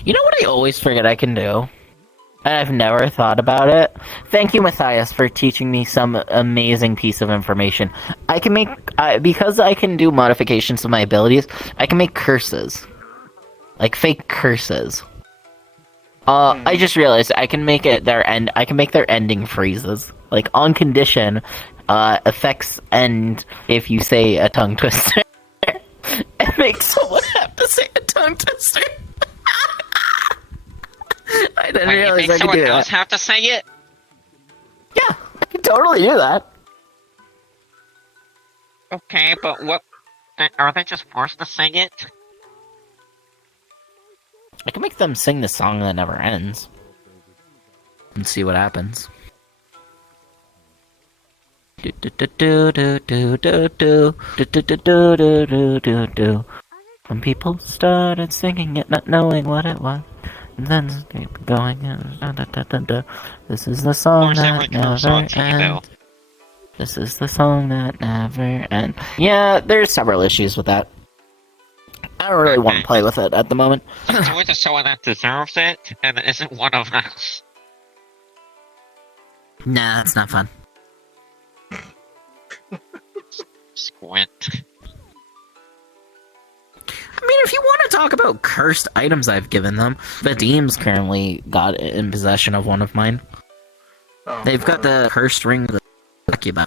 You know what I always forget I can do? And I've never thought about it. Thank you, Matthias, for teaching me some amazing piece of information. I can make, because I can do modifications of my abilities, I can make curses. Like fake curses. I just realized I can make it I can make their ending phrases. Like on condition, effects end if you say a tongue twister. And make someone have to say a tongue twister. I didn't realize I could do that. Someone else have to say it? Yeah, I can totally do that. Okay, but what... Are they just forced to sing it? I can make them sing the song that never ends. And see what happens. When people started singing it, not knowing what it was. And then keep going. This is the song that never ends. This is the song that never ends. Yeah, there's several issues with that. I don't really want to play with it at the moment. Do it to someone that deserves it, and isn't one of us. Nah, that's not fun. Squint. I mean, if you want to talk about cursed items I've given them, Vadim's currently got in possession of one of mine. They've got the cursed ring of the succubi.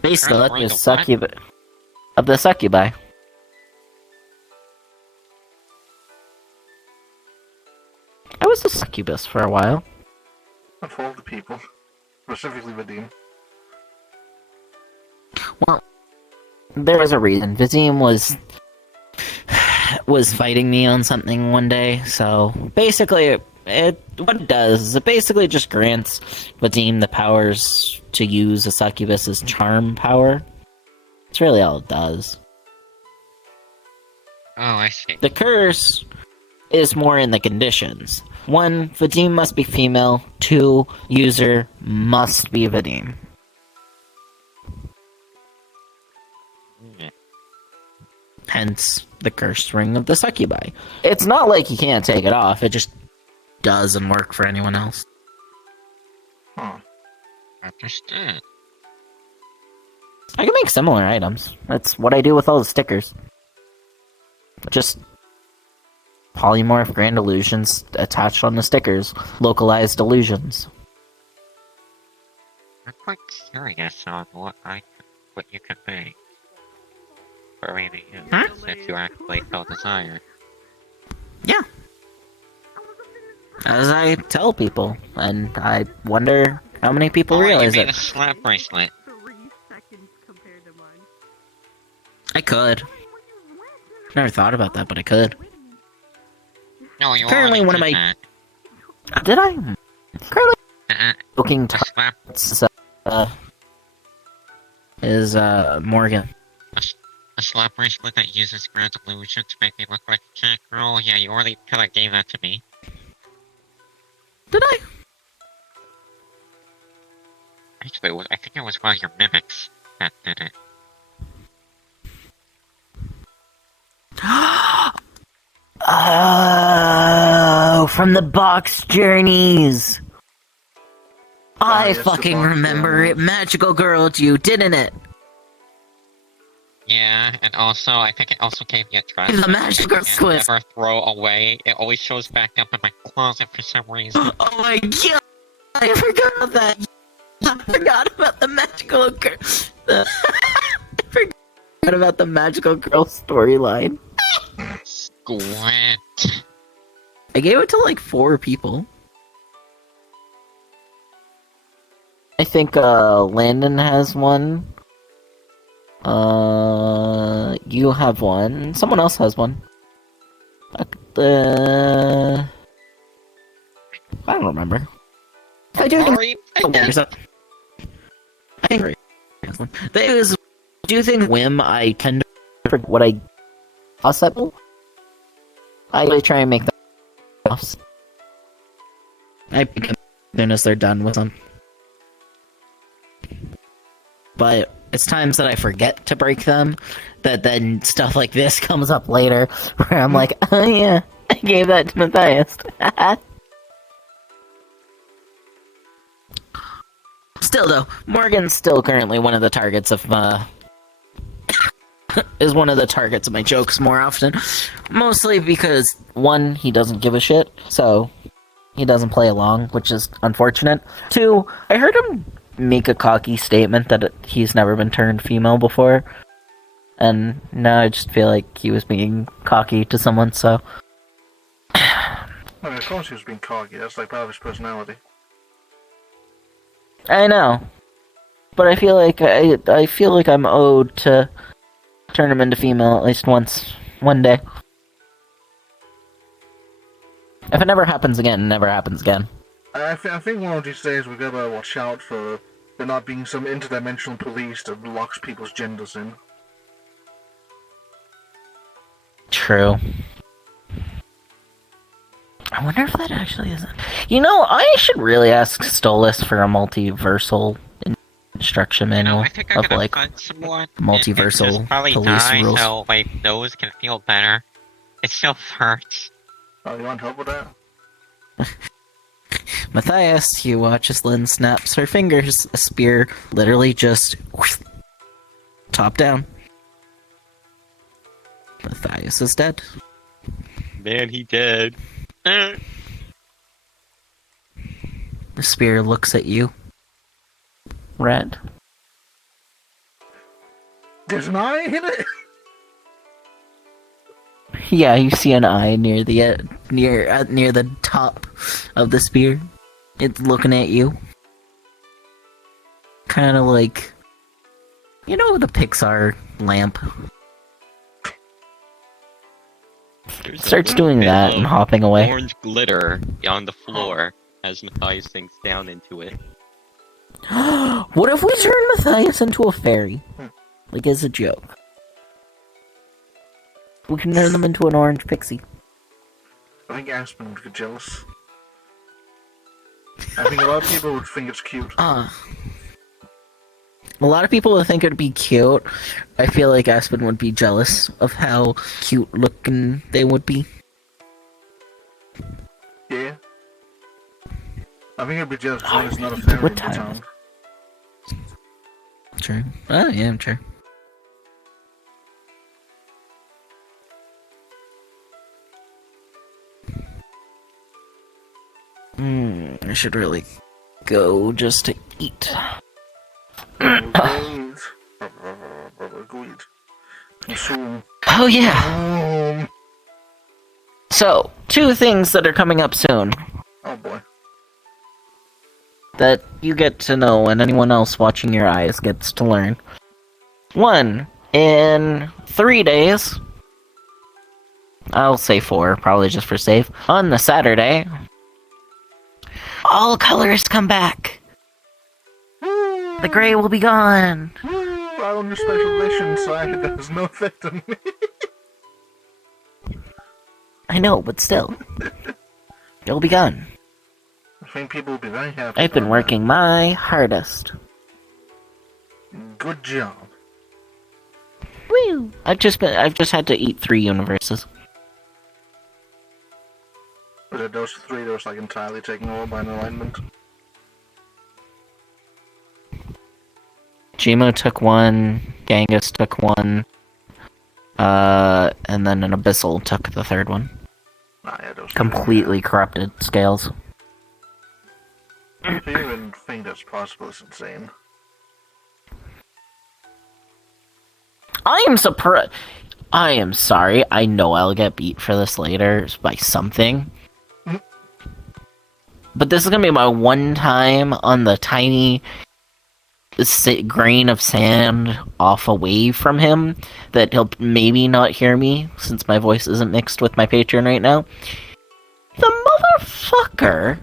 Basically, let me succubi. Of the succubi. I was a succubus for a while. Of all the people, specifically Vadim. Well, there was a reason. Vadim was fighting me on something one day, so basically what it does is it basically just grants Vadim the powers to use a succubus's charm power. That's really all it does. Oh, I see. The curse is more in the conditions. 1, Vadim must be female. 2, user must be Vadim. Hence, the cursed ring of the succubi. It's not like you can't take it off, it just doesn't work for anyone else. Understood. I can make similar items. That's what I do with all the stickers. Just polymorph grand illusions attached on the stickers. Localized illusions. I'm quite curious on what you could make. For me to use, if you actually felt desire. Yeah. As I tell people, and I wonder how many people realize you it. made a slap bracelet. I could. Never thought about that, but I could. No, you Currently, one of my... that. Did I? Currently, looking targets is Morgan. A slap bracelet that uses grand illusion to make me look like a cat girl? Yeah, you already kinda gave that to me. Did I? Actually, I think it was one of your mimics that did it. Oh, from the box journeys. I yes, fucking the box remember it magical girled you, didn't it? Yeah, and also, I think it also gave me a dress. The magical squid. Never throw away. It always shows back up in my closet for some reason. Oh my god! I forgot about that. I forgot about the magical girl. I forgot about the magical girl storyline. Squint. I gave it to like 4 people. I think Landon has one. You have one. Someone else has one. I don't remember. I do think. I think Ray has one. I do think whim. I tend to forget what I. I really try and make that offs. I pick them as soon as they're done with them. But it's times that I forget to break them that then stuff like this comes up later where I'm like, oh yeah, I gave that to Matthias. Still though, Morgan's still currently one of the targets of is one of the targets of my jokes more often. Mostly because, one, he doesn't give a shit, so he doesn't play along, which is unfortunate. Two, I heard him make a cocky statement that he's never been turned female before. And now I just feel like he was being cocky to someone, so... I mean, of course he was being cocky, that's like part of his personality. I know. But I feel like I'm owed to turn him into female at least one day. If it never happens again, it never happens again. I think one of these days we gotta watch out for there not being some interdimensional police that locks people's genders in. True. I wonder if that actually isn't... You know, I should really ask Stolas for a multiversal instruction manual I think I of, could like, hunt some more. multiversal Just probably police die rules. so my nose can feel better. It still hurts. Oh, you want help with that? Matthias, you watch as Lynn snaps her fingers. A spear literally just... top down. Matthias is dead. Man, he did. The spear looks at you. Red. There's an eye in it? Yeah, you see an eye near the near the top of the spear. It's looking at you. Kind of like, you know, the Pixar lamp. Starts doing that and hopping away. Orange glitter on the floor as Matthias sinks down into it. What if we turn Matthias into a fairy? Like, as a joke. We can turn them into an orange pixie. I think Aspen would get jealous. I think a lot of people would think it's cute. A lot of people would think it'd be cute. I feel like Aspen would be jealous of how cute looking they would be. Yeah. I think I'd be jealous because it's not a fairy What in the time town. is it? True. Oh, yeah, I'm sure. I should really go just to eat. Oh yeah. So, two things that are coming up soon. Oh boy. That you get to know and anyone else watching your eyes gets to learn. One, in 3 days, I'll say 4, probably just for safe, on the Saturday, all colors come back. The gray will be gone. I own your special edition, so it has no effect on me. I know, but still. It'll be gone. I think people will be very happy. I've been working my hardest. Good job. Woo! I've just had to eat 3 universes. Was it those 3 that was like entirely taken over by an alignment? Jimo took 1, Genghis took 1, and then an Abyssal took the 3rd one. Yeah, those Completely corrupted scales. To even think that's possible is insane. I am surprised. I am sorry. I know I'll get beat for this later by something. But this is gonna be my one time on the tiny grain of sand off away from him that he'll maybe not hear me since my voice isn't mixed with my Patreon right now. The motherfucker